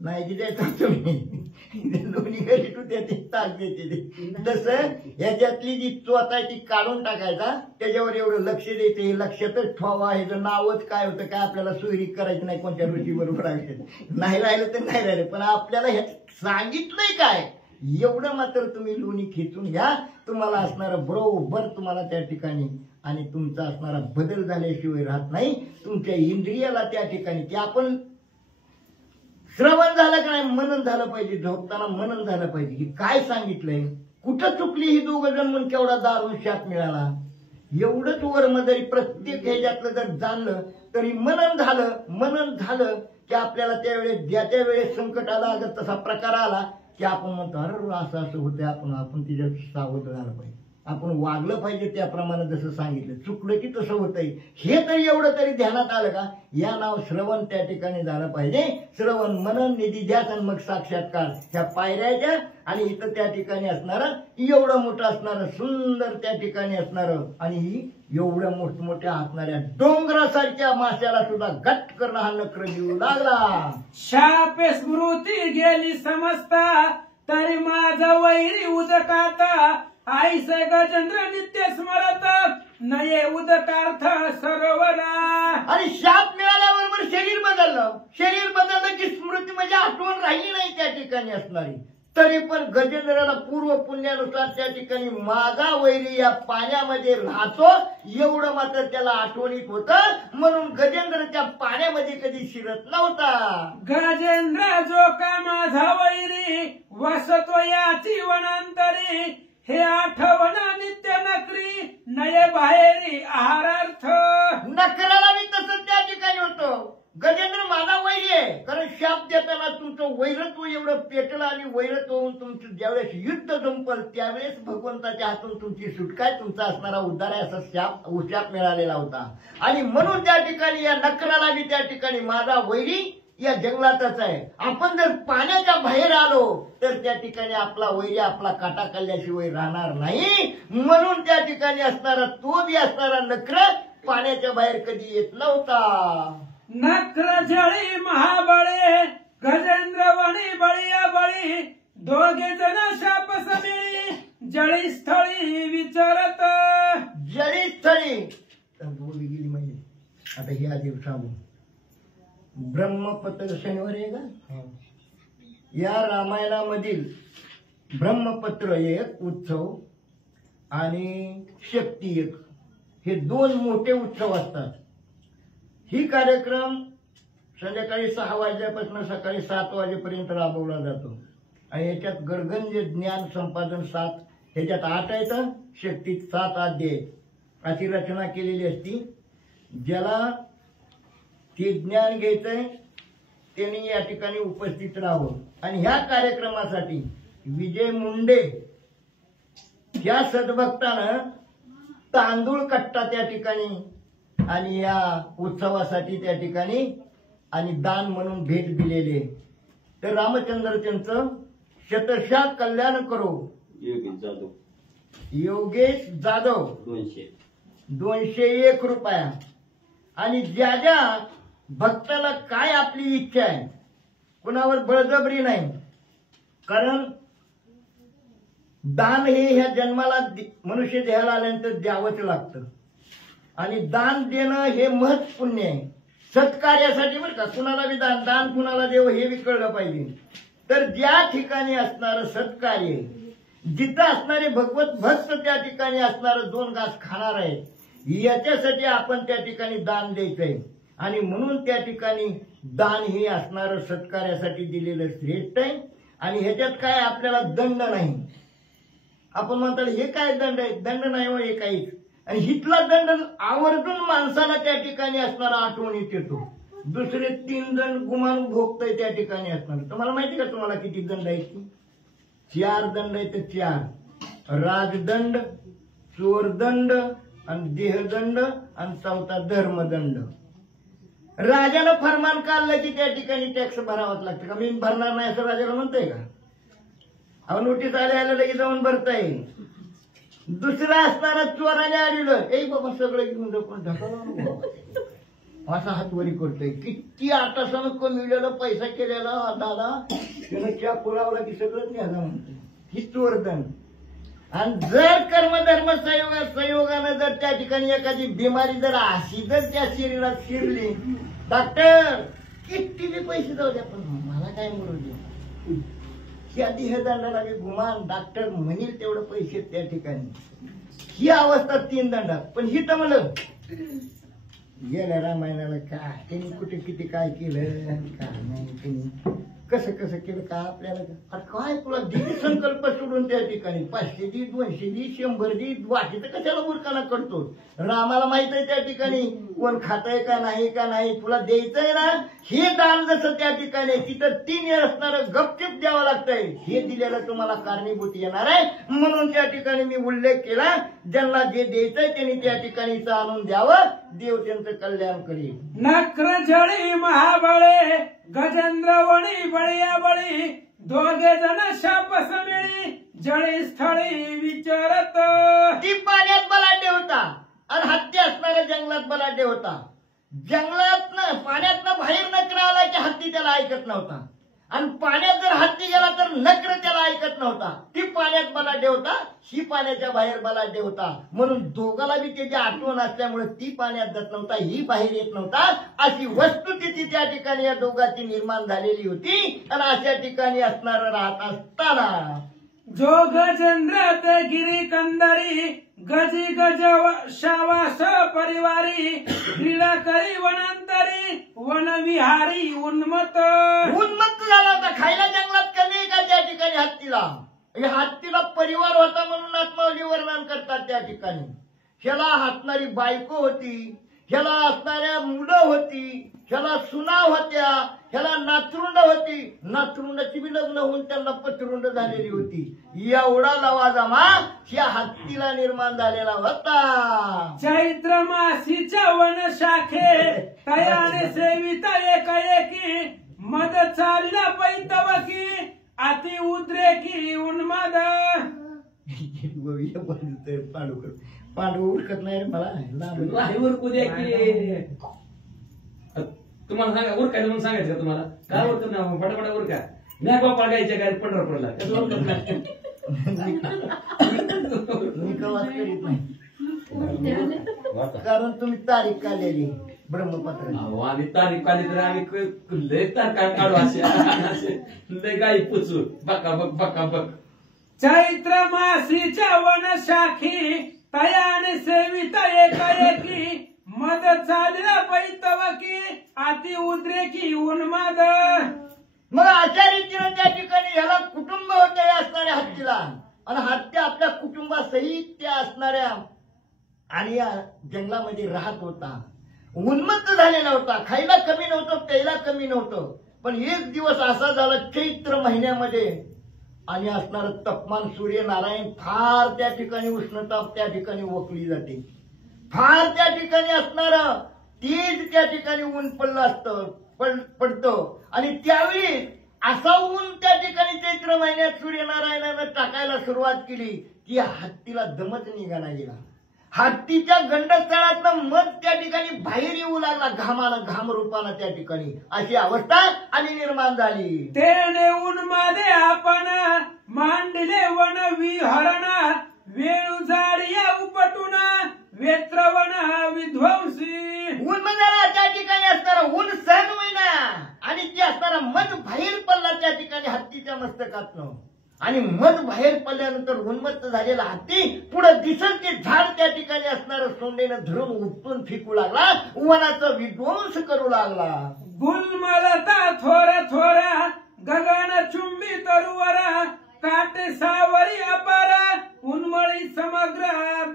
नाही की देतो तुम्ही. लोणी घरी तू त्याची ताक देते ते. तसं ह्याच्यातली जी चोथ आहे ती काढून टाकायचा, त्याच्यावर एवढं लक्ष द्यायचं, हे लक्षातच ठेवा, ह्याचं नावच काय होतं, काय आपल्याला सोयरी करायची नाही कोणत्या ऋषी बरोबर नाही राहिलं तर नाही राहिलं, पण आपल्याला हे सांगितलंय काय एवढं मात्र तुम्ही लोणी खेचून घ्या. तुम्हाला असणारं बरोबर तुम्हाला त्या ठिकाणी आणि तुमचा असणारा बदल झाल्याशिवाय राहत नाही. तुमच्या इंद्रियाला त्या ठिकाणी की आपण श्रवण झालं का नाही, मनन झालं पाहिजे, झोपताना मनन झालं पाहिजे की काय सांगितलंय, कुठं चुकली ही दोघं जण म्हणून केवढा दारुण शाप मिळाला. एवढंच वर्म जरी प्रत्येक ह्याच्यातलं जर जाणलं तरी मनन झालं की आपल्याला त्यावेळेस ज्या त्या वेळेस संकट आला, अगर तसा प्रकार आला की आपण म्हणतो अरे असं होतंय, आपण तिच्या सावध राहायला पाहिजे, आपण वागलं पाहिजे त्याप्रमाणे जसं सांगितलं, चुकलं की तसं होतंय. हे तरी एवढं तरी ध्यानात आलं का, या नाव श्रवण त्या ठिकाणी झालं पाहिजे. श्रवण मनन निधी ध्यास आणि मग साक्षात्कार, ह्या पायऱ्याच्या आणि इथं त्या ठिकाणी असणारं एवढं मोठं असणारं सुंदर त्या ठिकाणी असणारं आणि ही एवढ्या मोठमोठ्या असणाऱ्या डोंगरासारख्या माश्याला सुद्धा गट करणं हा नक्र देऊ लागला. शापे स्मृती गेली समजता तरी माझा वैरी उदकाता, आईस गजेंद्र नित्य स्मरत नये उदकार्थ सरोवरा. आणि शाप मिळाल्याबरोबर शरीर बदललं की स्मृती म्हणजे आठवण राहिली नाही त्या ठिकाणी असणारी. तरी पण गजेंद्राला पूर्व पुण्यानुसार त्या ठिकाणी माझा वैरी या पाण्यामध्ये राहतो एवढं मात्र त्याला आठवणीत होतं, म्हणून गजेंद्र त्या पाण्यामध्ये कधी शिरत नव्हता. गजेंद्र जो का माझा वैरी वसतो याची वनांतरी, हे आठवण नित्य नकरी नये बाहेरी आहारार्थ. नकराला मी तसं त्या ठिकाणी होतो. गजेंद्र माझा वैरी आहे, कारण शाप देताना तुमचं वैरत्व एवढं पेटलं आणि वैरत्व होऊन तुमचं ज्यावेळेस युद्ध संपल त्यावेळेस भगवंताच्या हातून तुमची सुटका, तुमचा असणारा उद्धार आहे असा शाप मिळालेला होता. आणि म्हणून त्या ठिकाणी या नकराला मी त्या ठिकाणी माझा वैरी या जंगलातच आहे. आपण जर पाण्याच्या बाहेर आलो तर त्या ठिकाणी आपला वैरी आपला काटा काढल्याशिवाय राहणार नाही. म्हणून त्या ठिकाणी असणारा तो बी असणारा नक्र पाण्याच्या बाहेर कधी येत नव्हता. नक्र जळी महाबळे गजेंद्र वणी बळीया बळी, दोघे जण शाप समिळी जळी स्थळी विचारत. जळी स्थळी बोलली गेली म्हणजे आता ही आधी सांगू. ब्रह्मपत्र शनिवार आहे का, या रामायणामधील ब्रह्मपत्र एक उत्सव आणि शक्ती एक, हे दोन मोठे उत्सव असतात. ही कार्यक्रम संध्याकाळी 6 वाजल्यापासून सकाळी 7 वाजेपर्यंत राबवला जातो. आणि याच्यात गडगंज ज्ञान संपादन 7, ह्याच्यात 8 आहेत, शक्तीत 7 अध्याय अशी रचना केलेली असती. ज्याला ते ज्ञान घ्यायचंय त्यांनी या ठिकाणी उपस्थित राहावं. आणि ह्या कार्यक्रमासाठी विजय मुंडे या सद्भक्तानं तांदूळ कट्टा त्या ठिकाणी आणि या उत्सवासाठी त्या ठिकाणी आणि दान म्हणून भेट दिलेले. तर रामचंद्र त्यांचं शतशः कल्याण करो. योगेश जाधव 201 रुपया. आणि ज्या ज्या भक्ताला काय आपली इच्छा आहे, कुणावर बळजबरी नाही, कारण दान हे ह्या जन्माला मनुष्य देहाला आल्यानंतर द्यावंच लागतं. आणि दान देणं हे महत् पुण्य आहे सत्कार्यासाठी बरं का. कुणाला बी दान कुणाला देव हे बी कळलं पाहिजे. तर ज्या ठिकाणी असणारं सत्कार्य, जिथं असणारे भगवत भक्त त्या ठिकाणी असणारं 2 घास खाणार आहे, याच्यासाठी आपण त्या ठिकाणी दान द्यायचंय. आणि म्हणून त्या ठिकाणी दान हे असणारं सत्कार्यासाठी दिलेलं श्रेष्ठ आहे. आणि ह्याच्यात काय आपल्याला दंड नाही. आपण म्हणतात हे काय दंड आहे, दंड नाही हो हे काहीच. आणि हितला दंड आवर्जून माणसाला त्या ठिकाणी असणारा आठवणीत येतो. दुसरे 3 दंड गुमान भोगतय त्या ठिकाणी असणार. तुम्हाला माहिती का तुम्हाला किती दंड आहेत? 4 दंड आहेत. 4 राजदंड, चोरदंड आणि देहदंड आणि 4था धर्मदंड. राजाला फरमान काढलं की त्या ठिकाणी टॅक्स भरावाच लागतं. का मी भरणार नाही असं राजाला म्हणतोय का? अहो नोटीस आल्या लगेच जाऊन भरताय. दुसरा असणारा चोराने आलेलं, ए बाबा सगळं घेऊन जाऊन ढकलून असा हातवरी करतोय. किती आटासानं कमिलेला पैसा केलेला दादा त्याला चाकू लावला की सगळंच न्यायला म्हणतो हीच वर्तन. आणि जर कर्मधर्म संयोगानं जर त्या ठिकाणी एखादी बिमारी जर अशी जर त्या शरीरात शिरली, डॉक्टर किती बी पैसे जाऊ द्या पण मला काय म्हणू दे, त्या देहदंडाला बी गुमान, डॉक्टर म्हणेल तेवढं पैसे त्या ठिकाणी. ही अवस्था 3 दंडात. पण ही तर म्हणलं गेल्या रामायणाला काय त्यांनी कुठे किती काय केलं काय नाही, त्यांनी कसं कसं केलं का आपल्याला काय तुला दिली संकल्प सोडून त्या ठिकाणी 500 दी 200 दी 100 दी बाकीचं कशाला बुरकाना करतो. रामाला माहित आहे त्या ठिकाणी कोण खातंय का नाही तुला द्यायचंय ना हे दान जसं त्या ठिकाणी तिथं 3 असणारं गपचिप द्यावं लागतंय. हे दिलेलं तुम्हाला कारणीभूत येणार आहे म्हणून त्या ठिकाणी मी उल्लेख केला. ज्यांना जे द्यायचंय त्यांनी त्या ठिकाणी आणून द्यावं, देव त्यांचं कल्याण करेल. नक्र जळी महाबळे गजेंद्र वणी बळिया बळी दोघे जण शाप समिळी जळी स्थळी विचारत. ती पाण्यात बलाढ्य होता आणि हत्ती असणाऱ्या जंगलात बलाढ्य होता. जंगलात पाण्यातनं बाहेर नकर आला की हत्ती त्याला ऐकत नव्हता आणि पाण्यात जर हत्ती गेला तर नकर त्याला ऐकत नव्हता. ती पाण्यात बलाढ्य होता, ही पाण्याच्या बाहेर बलाढ्य होता. म्हणून दोघाला बी त्याची आठवण असल्यामुळे ती पाण्यात जात नव्हता, ही बाहेर येत नव्हता. अशी वस्तुस्थिती त्या ठिकाणी या दोघांची निर्माण झालेली होती. आणि अशा ठिकाणी असणारं राहत असताना जो गजेंद्र ते गिरी कंदरी गजी गज शावास परिवारी क्रीडा करी वनांतरी वनविहारी उन्मत्त झाला होता. खायला जंगलात कमी का त्या ठिकाणी हत्तीला. हत्तीला परिवार होता म्हणून आत्मावली वर्णन करतात त्या ठिकाणी. ह्याला हसणारी बायको होती, ह्याला असणाऱ्या मुलं होती, ह्याला सुना होत्या, ह्याला नातरुंड होती. नातरुंडाची बी लग्न होऊन त्यांना पतरुंड झालेली होती. एवढा लवाजमा ह्या हत्तीला निर्माण झालेला होता. चैत्र मासीच्या वन शाखे तयाने सेविता एकाएकी मद चालला पैतवकी अति उद्रेकी उन्मद. पांडू उरकत नाही रे मला. उरकू द्या की तुम्हाला सांगा उरकायचं म्हणून सांगायचं का तुम्हाला काय उरकत नाही फटाफटा उरका. नाही गोपाळ गायच्या काय पंढरपूरला कसं उरकत नाही. मी कवाच करीत नाही कारण तुम्ही तारीख काढलेली ब्रह्मपत्र. आम्ही तारीख काढली तर आम्ही लय तारखा काढू असे लय गाई पुचू बका बक. चैत्र मासीच्या वन शाखी तयाने सेविता एकाएकी मद चालला पैतवकी अति उद्रेकी उन्माद. मग अशा रीतीनं त्या ठिकाणी ह्याला कुटुंब होते असणाऱ्या हत्तीला आणि हत्ती आपल्या कुटुंबासहित त्या असणाऱ्या आणि या जंगलामध्ये राहत होता. उन्मत्त झालेला होता. खायला कमी नव्हतं, प्यायला कमी नव्हतं. पण एक दिवस असा झाला चैत्र महिन्यामध्ये आणि असणारं तापमान सूर्यनारायण फार त्या ठिकाणी उष्णता त्या ठिकाणी ओकली जाते. फार त्या ठिकाणी असणारं तेज त्या ठिकाणी ऊन पडलं असतं पडतं आणि त्यावेळी असा ऊन त्या ठिकाणी चैत्र महिन्यात सूर्यनारायणानं टाकायला सुरुवात केली की हत्तीला दमच निघाला गेला. हत्तीच्या गंडस्थळातनं मध त्या ठिकाणी बाहेर येऊ लागला घामानं, घाम रूपानं त्या ठिकाणी अशी अवस्था आणि निर्माण झाली. तेने उन्मादे आपण मांडले वन विहरण वेळू जाडिया उपटून वेत्रवन विध्वंसी. उन्मदाला त्या ठिकाणी असणारा ऊन सहन होईना आणि ते असणारा मध बाहेर पडला त्या ठिकाणी हत्तीच्या मस्तकातनं आणि मध बाहेर पडल्यानंतर उन्मत्त झालेला हत्ती पुढे दिसत ते झाड त्या ठिकाणी असणारं सोंडेनं धरून उपटून फेकू लागला, वनाचा विध्वंस करू लागला. गुलमलता थोरा थोरा गगन चुंबी तरुवरा काटे सावरी अपारा उन्मळी समग्र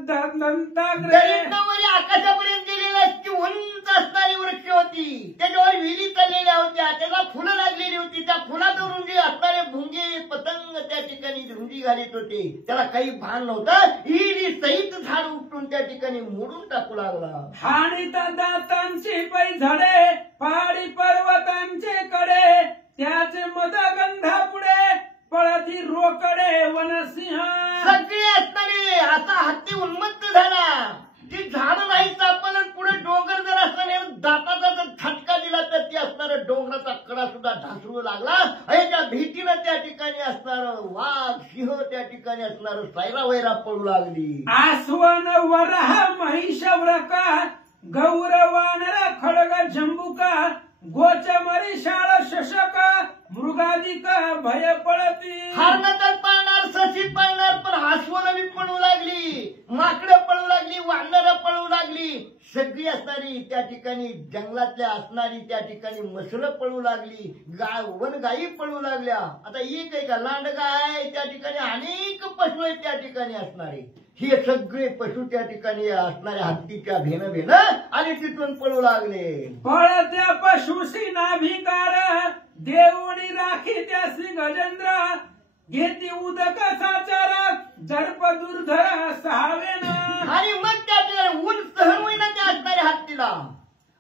दरिद्रावरी आकाशापर्यंत गेलेला ती उंच असणारी वृक्ष होती. त्याच्यावर विहिरी चाललेल्या होत्या, त्याला फुलं लागलेली होती. त्या फुलाचं रुंदी असणारे भुंगे पतंग त्या ठिकाणी रुंदी घालीत होते. त्याला काही भान नव्हतं. विहिरी सहित झाड उपटून त्या ठिकाणी मोडून टाकू लागला. हाणीत दातांची पै झाडे पहाडी पर्वतांचे कडे त्याचे मद गंधा पुढे पळती रोकडे वनसिंह. सगळे असणारे असा हत्ती उन्मत्त झाला. ती झाड नाही सापडलं पुढे डोंगर जर असताना दाताचा जर झटका दिला तर ती असणारा डोंगराचा कडा असताना सुद्धा ढासळू लागला. आणि त्या भीतीनं त्या ठिकाणी असणार वाघ सिंह त्या ठिकाणी असणार सायरा वैरा पडू लागली. आस्वन वराह महिषव्रका गौरवानर खडग जंबुका गोचमरी शाळ शशक मृगादिक भय पळती. हारणं तर पळणार, सशी पळणार, पण हासवणं बी पळू लागली, माकडं पळू लागली, वानरं पळू लागली, सगळी असणारी त्या ठिकाणी जंगलातल्या असणारी त्या ठिकाणी मसरं पळू लागली, वनगाई पळू लागल्या. आता एक आहे का लांडगाय त्या ठिकाणी अनेक पशु आहेत त्या ठिकाणी असणारे. हे सगळे पशु त्या ठिकाणी असणाऱ्या हत्तीच्या भेन आणि तिथून पळू लागले. पळत्या पशुसी नाभिकार देवणी राखी त्यासी गजेंद्र घेती उदक साचारा दर्प दुर्धर सहावेन. आणि मग त्या ठिकाणी ऊन सहन होईना त्या असणाऱ्या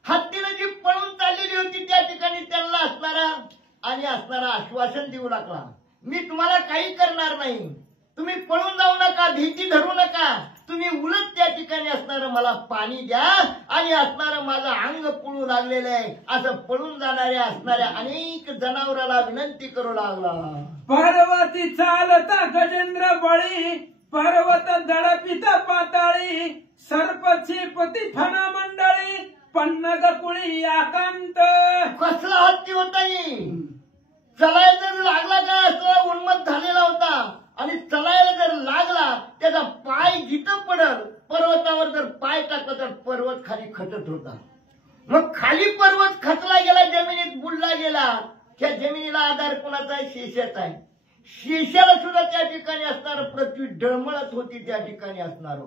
हत्तीनं जी पळून चाललेली होती त्या ठिकाणी त्यांना असणारा आश्वासन देऊ लागला, मी तुम्हाला काही करणार नाही, तुम्ही पळून जाऊ नका, भीती धरू नका, तुम्ही उलट त्या ठिकाणी असणारं मला पाणी द्या आणि असणारं माझं अंग पळू लागलेलं आहे असं पळून जाणाऱ्या असणाऱ्या अनेक जनावराला विनंती करू लागला. पर्वती चालता गजेंद्र बळी पर्वत दडपित पाताळी सर्पची पती फणा मंडळी पन्नग कुळी आकांत. कसला हत्ती होता चलायला लागला का असं उन्मत्त झालेला होता आणि चलायला जर लागला त्याचा पाय जिथं पडल पर्वतावर जर पाय टाकला तर पर्वत खाली खचत होता. मग खाली पर्वत खचला गेला, जमिनीत बुडला गेला. त्या जमिनीला आधार कोणाचा आहे? शेषाचा आहे. शेषाला सुद्धा त्या ठिकाणी असणार पृथ्वी डळमळत होती त्या ठिकाणी असणार.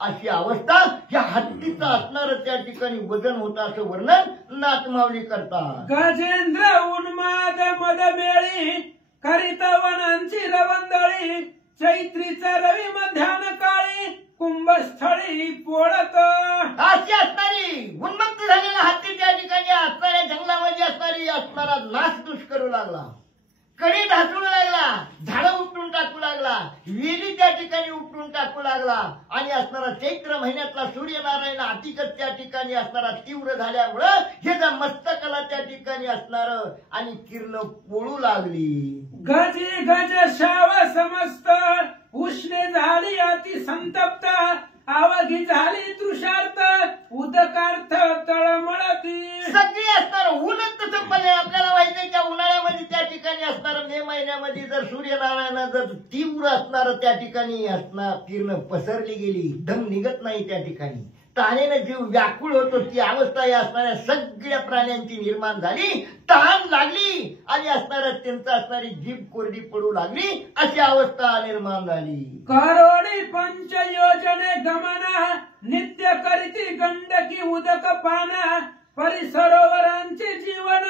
अशी अवस्था या हत्तीचं असणार त्या ठिकाणी वजन होतं असं वर्णन नाथमाऊली करतात. गजेंद्र उन्माद मदमेळी करीत वनांची रवंदळी चैत्रीचा रवी मध्यान काळी कुंभस्थळी पोळत. अशी असणारी उन्मत्त झालेला हत्ती त्या ठिकाणी असणाऱ्या जंगलामध्ये असणारा नासधूस करू लागला, कडी ढासू लागला, झाडं उपटून टाकू लागला, वेली त्या ठिकाणी उपटून टाकू लागला आणि असणारा चैत्र महिन्यातला सूर्यनारायण अतिकत त्या ठिकाणी असणारा तीव्र झाल्यामुळं ह्याच्या मस्तकाला त्या ठिकाणी असणार आणि किरण पोळू लागली. गजे गज शाव समस्त उष्णे झाली अति संतप्त आवघी झाली तृषार्थ उदकार्थ तळमळती. सगळी असणार ऊनच तसं पडले. आपल्याला माहिती त्या उन्हाळ्यामध्ये त्या ठिकाणी असणार मे महिन्यामध्ये जर सूर्यनारायण जर तीव्र असणार त्या ठिकाणी असणार किरण पसरली गेली, दम निघत नाही त्या ठिकाणी, तहानेनं जीव व्याकुळ होतो. ती अवस्था या असणाऱ्या सगळ्या प्राण्यांची निर्माण झाली, तहान लागली आणि असणाऱ्या त्यांचं असणारी जीभ कोरडी पडू लागली, अशी अवस्था निर्माण झाली. करोडी पंच योजने गमना नित्य करीती गंडकी उदक पाना परिसरोवरांचे जीवन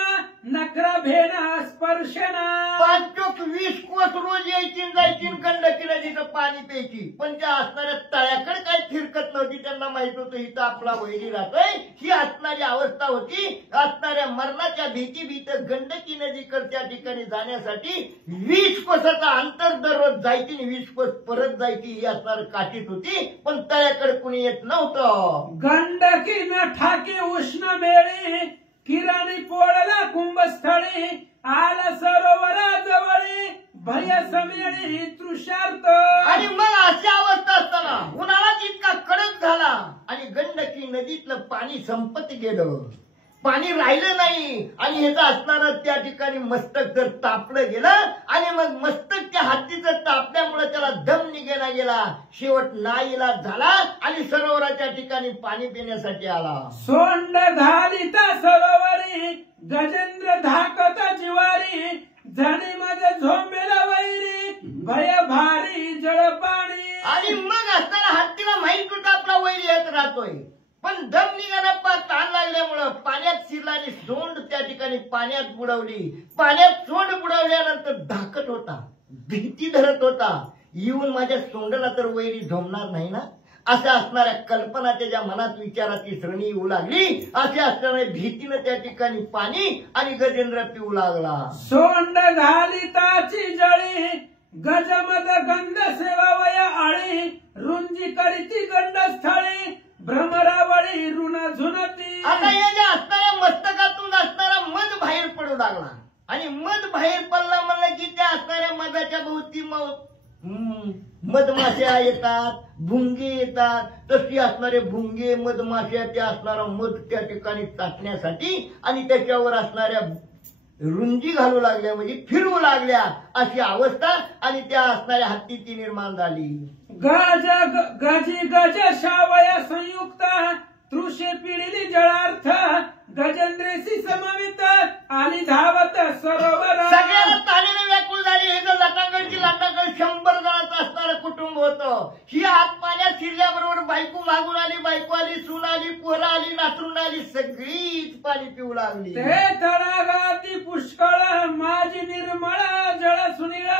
नखरा भेना स्पर्शना. 5-20 कोस रोज यायची जायची गंडकी नदीचं पाणी प्यायची, पण त्या असणाऱ्या तळ्याकडे काही फिरकत नव्हती. त्यांना माहित होतं इथं आपला वैरी राहतोय. ही असणारी अवस्था होती. असणाऱ्या मरणाच्या भीती गंडकी नदीकडे त्या ठिकाणी जाण्यासाठी 20 कोसाचा अंतर दररोज जायची, 20 कोस परत जायची ही असणार काठीत होती, पण तळ्याकडे कुणी येत नव्हतं. गंडकी न ठाकी उष्ण मेळी किराणी पोळला कुंभस्थळी आला सरोवरा जवळी भय समेळी तृषार्थ. आणि मग अशी अवस्था असताना उन्हाळा इतका कडक झाला आणि गंडकी नदीतलं पाणी संपत गेलं, पाणी राहिलं नाही आणि ह्याचं असणारं त्या ठिकाणी मस्तक जर तापलं गेलं आणि मग मस्तक त्या हत्तीचं तापल्यामुळे त्याला दम निघेना गेला. शेवट नाईलाज झाला आणि सरोवराच्या ठिकाणी पाणी पिण्यासाठी आला. सोंड घालिता सरोवरी गजेंद्र धाकता जिवारी झणी मध्ये झोंबेला वैरी भय भारी जळपाणी. आणि मग असताना हत्तीला माहित होता आपला वैरी येत राहतोय, पण दम निघाला ताण लागल्यामुळं पाण्यात शिरला आणि सोंड त्या ठिकाणी पाण्यात बुडवली. पाण्यात सोंड बुडवल्यानंतर धाकट होता, भीती धरत होता, येऊन माझ्या सोंडला तर वैरी झोंबणार नाही ना, अशा असणाऱ्या कल्पना त्याच्या मनात विचाराची श्रेणी येऊ लागली. असे असणाऱ्या भीतीनं त्या ठिकाणी पाणी आणि गजेंद्र पिऊ लागला. सोंड घालिताची जळी गजमद गंध सेवावया आळी रुंजी करीती गंडस्थळी भ्रमरावळी ऋण झुनती. आता या ज्या असणाऱ्या मस्तकातून असणारा मध बाहेर पडू लागला आणि मध बाहेर पडला म्हणलं की त्या असणाऱ्या मधाच्या भोवती मधमाश्या येतात, भुंगे येतात. तशी असणारे भुंगे, मधमाश्या, त्या असणारा मध त्या ठिकाणी चाटण्यासाठी आणि त्याच्यावर असणाऱ्या रुंजी घालू लागल्या, म्हणजे फिरवू लागल्या, अशी अवस्था आणि त्या असणाऱ्या हत्तीची निर्माण झाली. गजी गज शावया संयुक्त तृषे पिढीली जळार्थ गजेंद्रेशी समवित आली धावत सरोवर. सगळ्याला तानेने व्याकुळ झाली. हे जर लाटाकडची लाटाकड 100 जणांचं असणारं कुटुंब होतं. ही हात पाण्यात शिरल्याबरोबर बायको मागून आली, बायको आली, सून आली, पोरं आली, नातरुंड आली, सगळीच पाणी पिऊ लागली. ते तळागाती पुष्कळ माझी निर्मळ जळ सुनीळ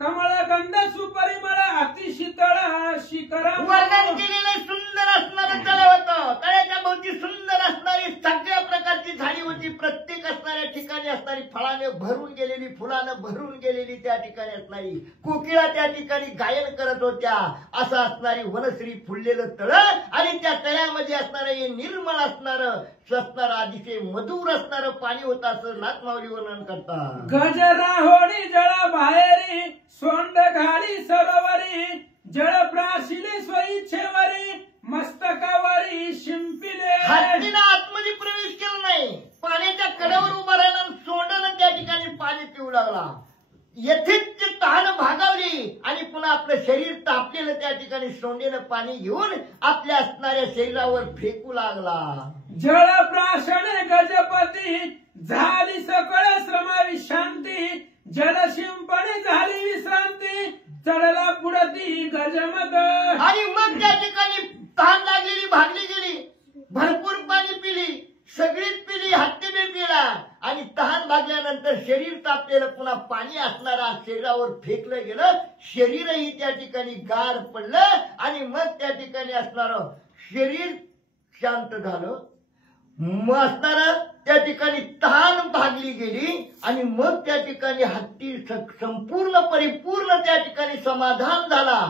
कमळ गंध सुपरिमळ अतिशीतळ शिखर. वर्णन केलेलं सुंदर असणारं तळ होतं. तळ्याच्या भोवती सुंदर असणारी सगळ्या प्रकारची झाडी होती. प्रत्येक असणाऱ्या ठिकाणी असणारी फळाने भरून गेलेली, फुलानं भरून गेलेली त्या ठिकाणी असणारी कोकिळा त्या ठिकाणी गायन करत होत्या. असं असणारी वनश्री फुललेलं तळ आणि त्या तळ्यामध्ये असणारं हे निर्मळ असणारं अतिशय मधुर असणारं पाणी होतं, असं नाथमाऊली वर्णन करतात. गजरा होडी जळा बाहेरी सोंड घाली सरोवरी जळ प्राशिले स्वइच्छेवरी मस्तकावरी शिंपिले. हत्तीनं आतमध्ये प्रवेश केला नाही, पाण्याच्या कड्यावर उभा राहिला आणि सोंडानं त्या ठिकाणी पाणी पिऊ लागला. येथेच ते तहान भागावली आणि पुन्हा आपलं शरीर तापलेलं त्या ठिकाणी सोंडेनं पाणी घेऊन आपल्या असणाऱ्या शरीरावर फेकू लागला. जळ प्राशने गजपती झाली सकळ श्रमा विश्रांती जल शिंपणे झाली विश्रांती चढला पुढती गजमद. आणि मग त्या ठिकाणी तहान लागलेली भागली गेली, भरपूर पाणी पिली, सगळीच पिली, हत्तीने पिला आणि तहान भागल्यानंतर शरीर तापलेलं पुन्हा पाणी असणारा शरीरावर फेकलं गेलं. शरीरही त्या ठिकाणी गार पडलं आणि मग त्या ठिकाणी असणारं शरीर शांत झालं. मग असणारं त्या ठिकाणी तहान भागली गेली आणि मग त्या ठिकाणी हत्ती संपूर्ण परिपूर्ण त्या ठिकाणी समाधान झाला,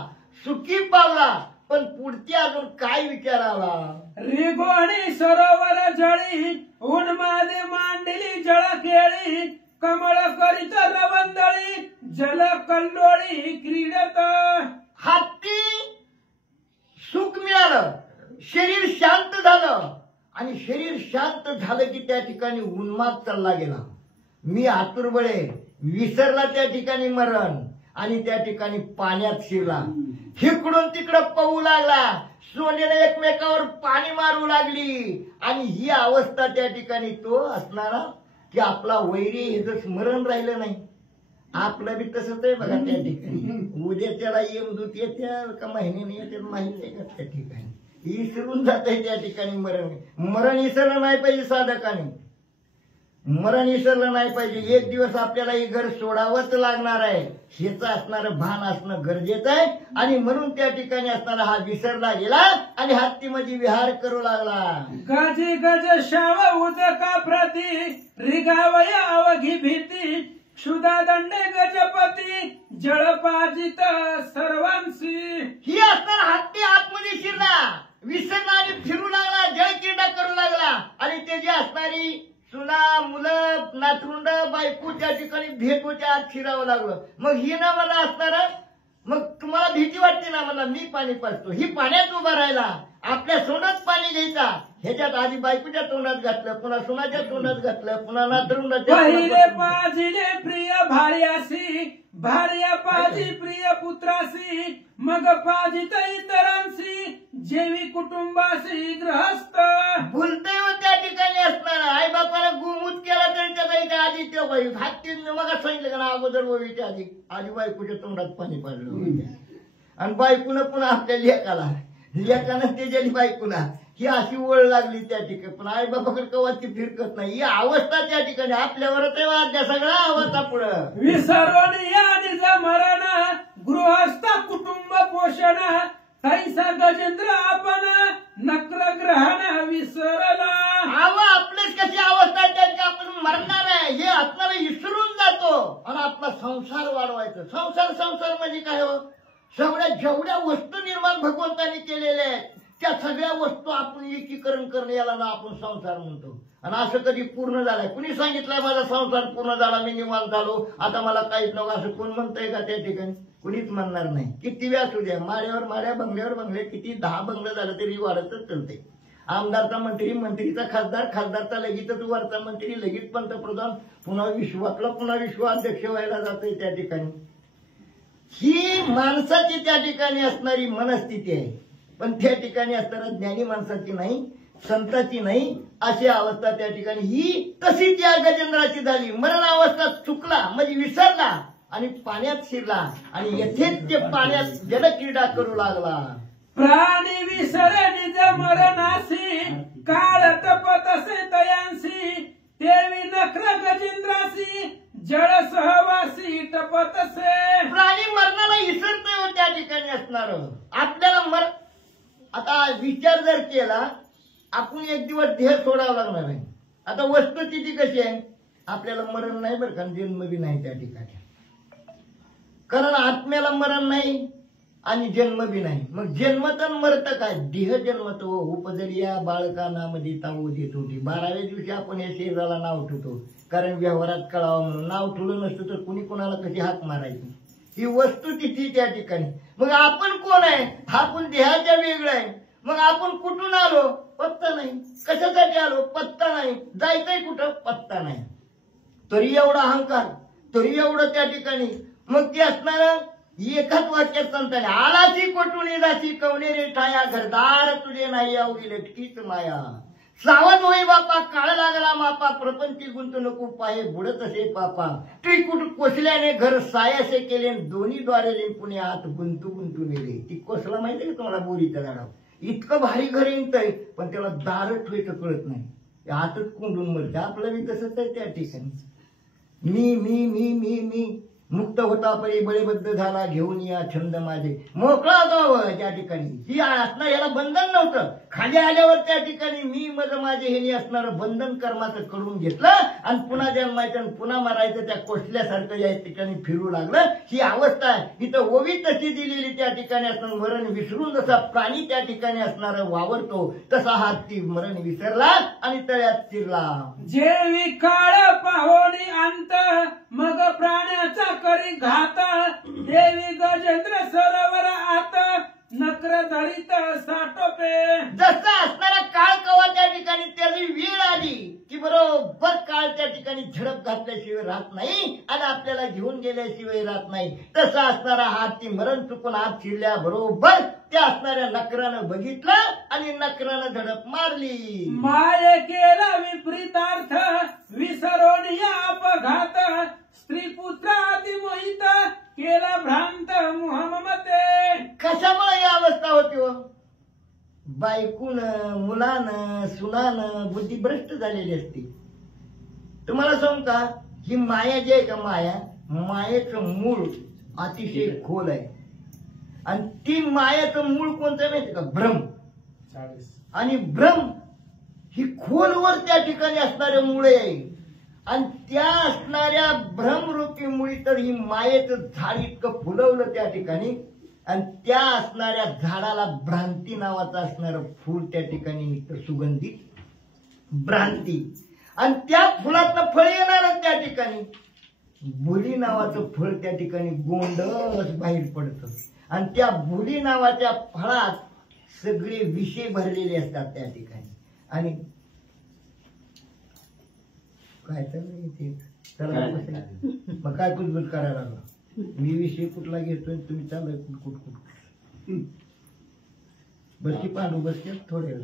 सुखी पावला. पण पुढची अजून काय विचार आला. रिगोणी सरोवर जळी उन्मादे मांडली जळ केळी कमळ करीत रवंदळी जल कल्लोळी क्रीडत. हत्ती सुख मिळालं, शरीर शांत झालं आणि शरीर शांत झालं की त्या ठिकाणी उन्माद चालला गेला. मी आतुरबळे विसरला त्या ठिकाणी मरण आणि त्या ठिकाणी पाण्यात शिरला. इकडून तिकडं पळू लागला, सोनेनं एकमेकावर पाणी मारू लागली आणि ही अवस्था त्या ठिकाणी तो असणारा की आपला वैरी हे जर स्मरण राहिलं नाही. आपलं बी तसंच आहे बघा त्या ठिकाणी. उद्या त्याला यमदूत येत्या का महिन्याने येते माहित आहे का त्या ठिकाणी. विसरून जात आहे त्या ठिकाणी मरण विसरलं नाही पाहिजे साधकाने, मरण विसरलं नाही पाहिजे. एक दिवस आपल्याला हे घर सोडावंच लागणार आहे, हेच असणारं भान असणं गरजेचं आहे. आणि म्हणून त्या ठिकाणी असणारा हा विसरला गेला आणि हत्तीमध्ये विहार करू लागला. गजी गज शाव उदका प्रती रिगावया अवघी भीती क्षुदा दंडे गजपती जळपाजित सर्वांशी. ही असणार हत्ती आतमध्ये शिरला, विसरला आणि फिरू लागला, जळ क्रीडा करू लागला आणि त्याची असणारी सुना, मुलं, नातरुंड, बायको त्या ठिकाणी भेटूच्या आत शिरावं लागलं. मग ही ना मला असणार, मग तुम्हाला भीती वाटते ना मला, मी पाणी पाजतो. ही पाण्यात उभा राहिला, आपल्या सोनात पाणी घ्यायचा. ह्याच्यात आधी बायकोच्या तोंडात घातलं, पुन्हा सोनाच्या तोंडात घातलं, पुन्हा नातरुंडाच्या. पहिले पाजिले प्रिय भार्यासी भार्या पाजी प्रिय पुत्रासी मग पाजित इतरांशी जेवी कुटुंबाशी ग्रहस्थ. भुलतय हो त्या ठिकाणी असणार. आई बापाला गुमूत केला तरी त्याचा आधी ते बाई हत्ती मग सांगितलं का ना अगोदर ओवीच्या आधी बायकोच्या तोंडात पाणी पाडलं आणि बायकोनं पुन्हा आपल्या लेकानं त्याच्या बायकोला ही अशी ओळ लागली त्या ठिकाणी. पण आई बाबाकडे कवा ती फिरकत नाही. ही अवस्था त्या ठिकाणी आपल्यावरच आहे सगळा अवस्था पुढं. विसरून यादी मरण गृहस्थ कुटुंब पोषण कैसा गजेंद्र आपण नक्र ग्रहण विसरला. आपलेच कशी अवस्था आहे त्याची आपण मरणार आहे हे आपल्याला विसरून जातो आणि आपला संसार वाढवायचा. संसार म्हणजे काय हो, सगळ्या जेवढ्या वस्तू निर्माण भगवंतांनी केलेल्या आहेत त्या सगळ्या वस्तू आपण एकीकरण करणे याला ना आपण संसार म्हणतो. आणि असं कधी पूर्ण झालंय? कुणी सांगितलंय माझा संसार पूर्ण झाला, मी निवांत झालो, आता मला काहीच नको, असं कोण म्हणतंय का त्या ठिकाणी? कुणीच म्हणणार नाही. किती वेळ असू द्या, माड्यावर माड्या, बंगल्यावर बंगले, किती 10 बंगलं झालं तरी वाढतच चालते. आमदारचा मंत्री, मंत्रीचा खासदार, खासदारचा लगेचच वरचा मंत्री, लगेच पंतप्रधान, पुन्हा विश्वाध्यक्ष व्हायला जातोय त्या ठिकाणी. ही माणसाची त्या ठिकाणी असणारी मनस्थिती आहे, पण त्या ठिकाणी असताना ज्ञानी माणसाची नाही, संतांची नाही, अशी अवस्था त्या ठिकाणी. ही तशीच या गजेंद्राची झाली. मरणावस्था चुकला म्हणजे विसरला आणि पाण्यात शिरला आणि येथेच ते पाण्यात जलक्रीडा करू लागला. प्राणी विसरे निज मरणासी, काळ तपतसे तयांसी, देवी नखर गजेंद्रासी, जळ सहवासी तपतसे. प्राणी मरणाला विसरतोय त्या ठिकाणी असणार. आपल्याला आता विचार जर केला, आपण एक दिवस देह सोडावा लागणार आहे. आता वस्तुस्थिती कशी आहे? आपल्याला मरण नाही बरं का, जन्म बी नाही त्या ठिकाणी. कारण आत्म्याला मरण नाही आणि जन्म बी नाही. मग जन्मतन मरत काय? देह जन्मतो उपजलिया बाळकानामध्ये तावू देत होती. 12व्या दिवशी आपण या शरीराला नाव ठेवतो, कारण व्यवहारात कळावं म्हणून. नाव ठेवलं नसतं तर कुणी कोणाला कशी हाक मारायची? ही वस्तुस्थिती त्या ठिकाणी. मग आपण कोण आहे? आपण देहाच्या वेगळं आहे. मग आपण कुठून आलो? पत्ता नाही. कशासाठी आलो? पत्ता नाही. जायचंय कुठं? पत्ता नाही. तरी एवढा अहंकार, तरी एवढं त्या ठिकाणी. मग ते असणार एकाच वाक्यात सांगताना, आलाची कोटून जाशी कवनेरे ठाया, घरदार तुझे नाही अवघी लटकीच माया. सावध होई बापा, काळ लागला मापा, प्रपंची गुंतू नको पाहे बुडत असे पापा. त्रिकुट कोसल्याने घर सायासे केले, दोन्ही द्वारे पुणे आत गुंतू नेले. ती कोसला माहितीये का तुम्हाला? बोरीच्या झाडावर इतकं भारी घर येतंय, पण त्याला दार ठेवायचं कळत नाही, आतच कोंडून मरते. आपलं बी तसंच आहे त्या ठिकाणी. मी मी मी मी मी मुक्त होता परी बळीबद्ध झाला, घेऊन या छंद माझे. मोकळा जावं त्या ठिकाणी. ही असणार, याला बंधन नव्हतं. खाली आल्यावर त्या ठिकाणी मी मज माझे हे असणारं बंधन कर्माचं करून घेतलं आणि पुन्हा जन्मायचं आणि पुन्हा मारायचं. त्या कोसल्यासारखं या ठिकाणी फिरू लागलं. ही अवस्था आहे. इथं ओवी तशी दिलेली त्या ठिकाणी असणार. मरण विसरून जसा प्राणी त्या ठिकाणी असणार वावरतो, तसा हा ती मरण विसरला आणि तळ्यात शिरला. जेवी काळ पाहोनी अंत, मग प्राण्याचा करी घात, देवी गजेंद्र सरोवर आत, नक्र धरित साठोपे. जसा असणारा काळ कवा त्या ठिकाणी त्याची वेळ आली की बरोबर काळ त्या ठिकाणी झडप घातल्याशिवाय राहत नाही आणि आपल्याला घेऊन गेल्याशिवाय राहत नाही. तसा असणारा हात ती मरण चुकून हात शिरल्या बरोबर त्या असणाऱ्या नकरानं बघितलं आणि नकरानं झडप मारली. माये केला विपरीतार्थ, विसरून या अपघात, स्त्री पुत्राती मोहित, केला भ्रांत मोहमते. कशामुळे ही अवस्था होती हो? बायकून, मुलानं, सुनानं बुद्धिभ्रष्ट झालेली असते. तुम्हाला सांगू का, ही माया जी आहे का, मायेचं मूळ अतिशय खोल आहे. आणि ती मायाचं मूळ कोणतं माहिती का? भ्रम. आणि भ्रम ही खोलवर त्या ठिकाणी असणारे मुळे आहे. आणि त्या असणाऱ्या भ्रमरूपी मुळी तर ही मायेचं झाड इतकं फुलवलं त्या ठिकाणी. आणि त्या असणाऱ्या झाडाला भ्रांती नावाचं असणारं फूल त्या ठिकाणी निघतं, सुगंधित भ्रांती. आणि त्या फुलातनं फळ येणार त्या ठिकाणी बुली नावाचं फळ त्या ठिकाणी गोंडस बाहेर पडतं. आणि त्या बुली नावाच्या फळात सगळे विषय भरलेले असतात त्या ठिकाणी. आणि काय चाललंय ते? मग काय कुठबुट करायला लागला? मी विषय कुठला घेतोय, तुम्ही चाललोय कुठ. बसकी पांडू बसके थोडे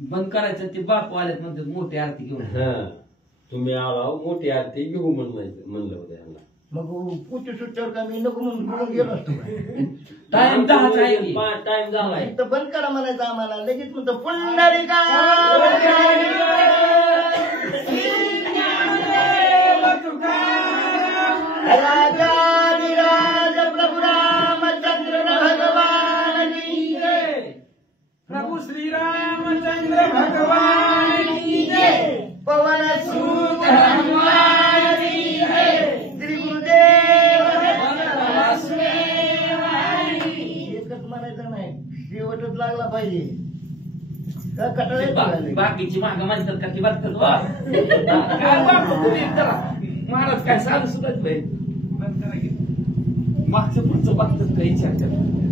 बंद करायचं. ते बापू आलेत म्हणतात मोठी आरती घेऊन. तुम्ही आला मोठी आरती घेऊ म्हणलं होतं यांना. मग पुढच्या सुट्ट्यावर का मी नको म्हणून गेलो असतो. टाइम 10 टाइम झालाय तर बंद करा म्हणायचं आम्हाला. लगेच म्हणतो पुंडलिका राजाधिराज प्रभु रामचंद्र भगवान की जय. प्रभु श्री रामचंद्र भगवान की जय. पवन सूत हनुमान की जय. श्री गुरुदेव एकच म्हणायचं नाही, शेवटच लागला पाहिजे. का कटाळ्यात आले? बाकीची माग म्हणतात का ती बघतात वा काय बाबा तुम्ही करा महाराज काय साधं सुद्धा नाही मागचं पुढचं बघतात काही विचार करतात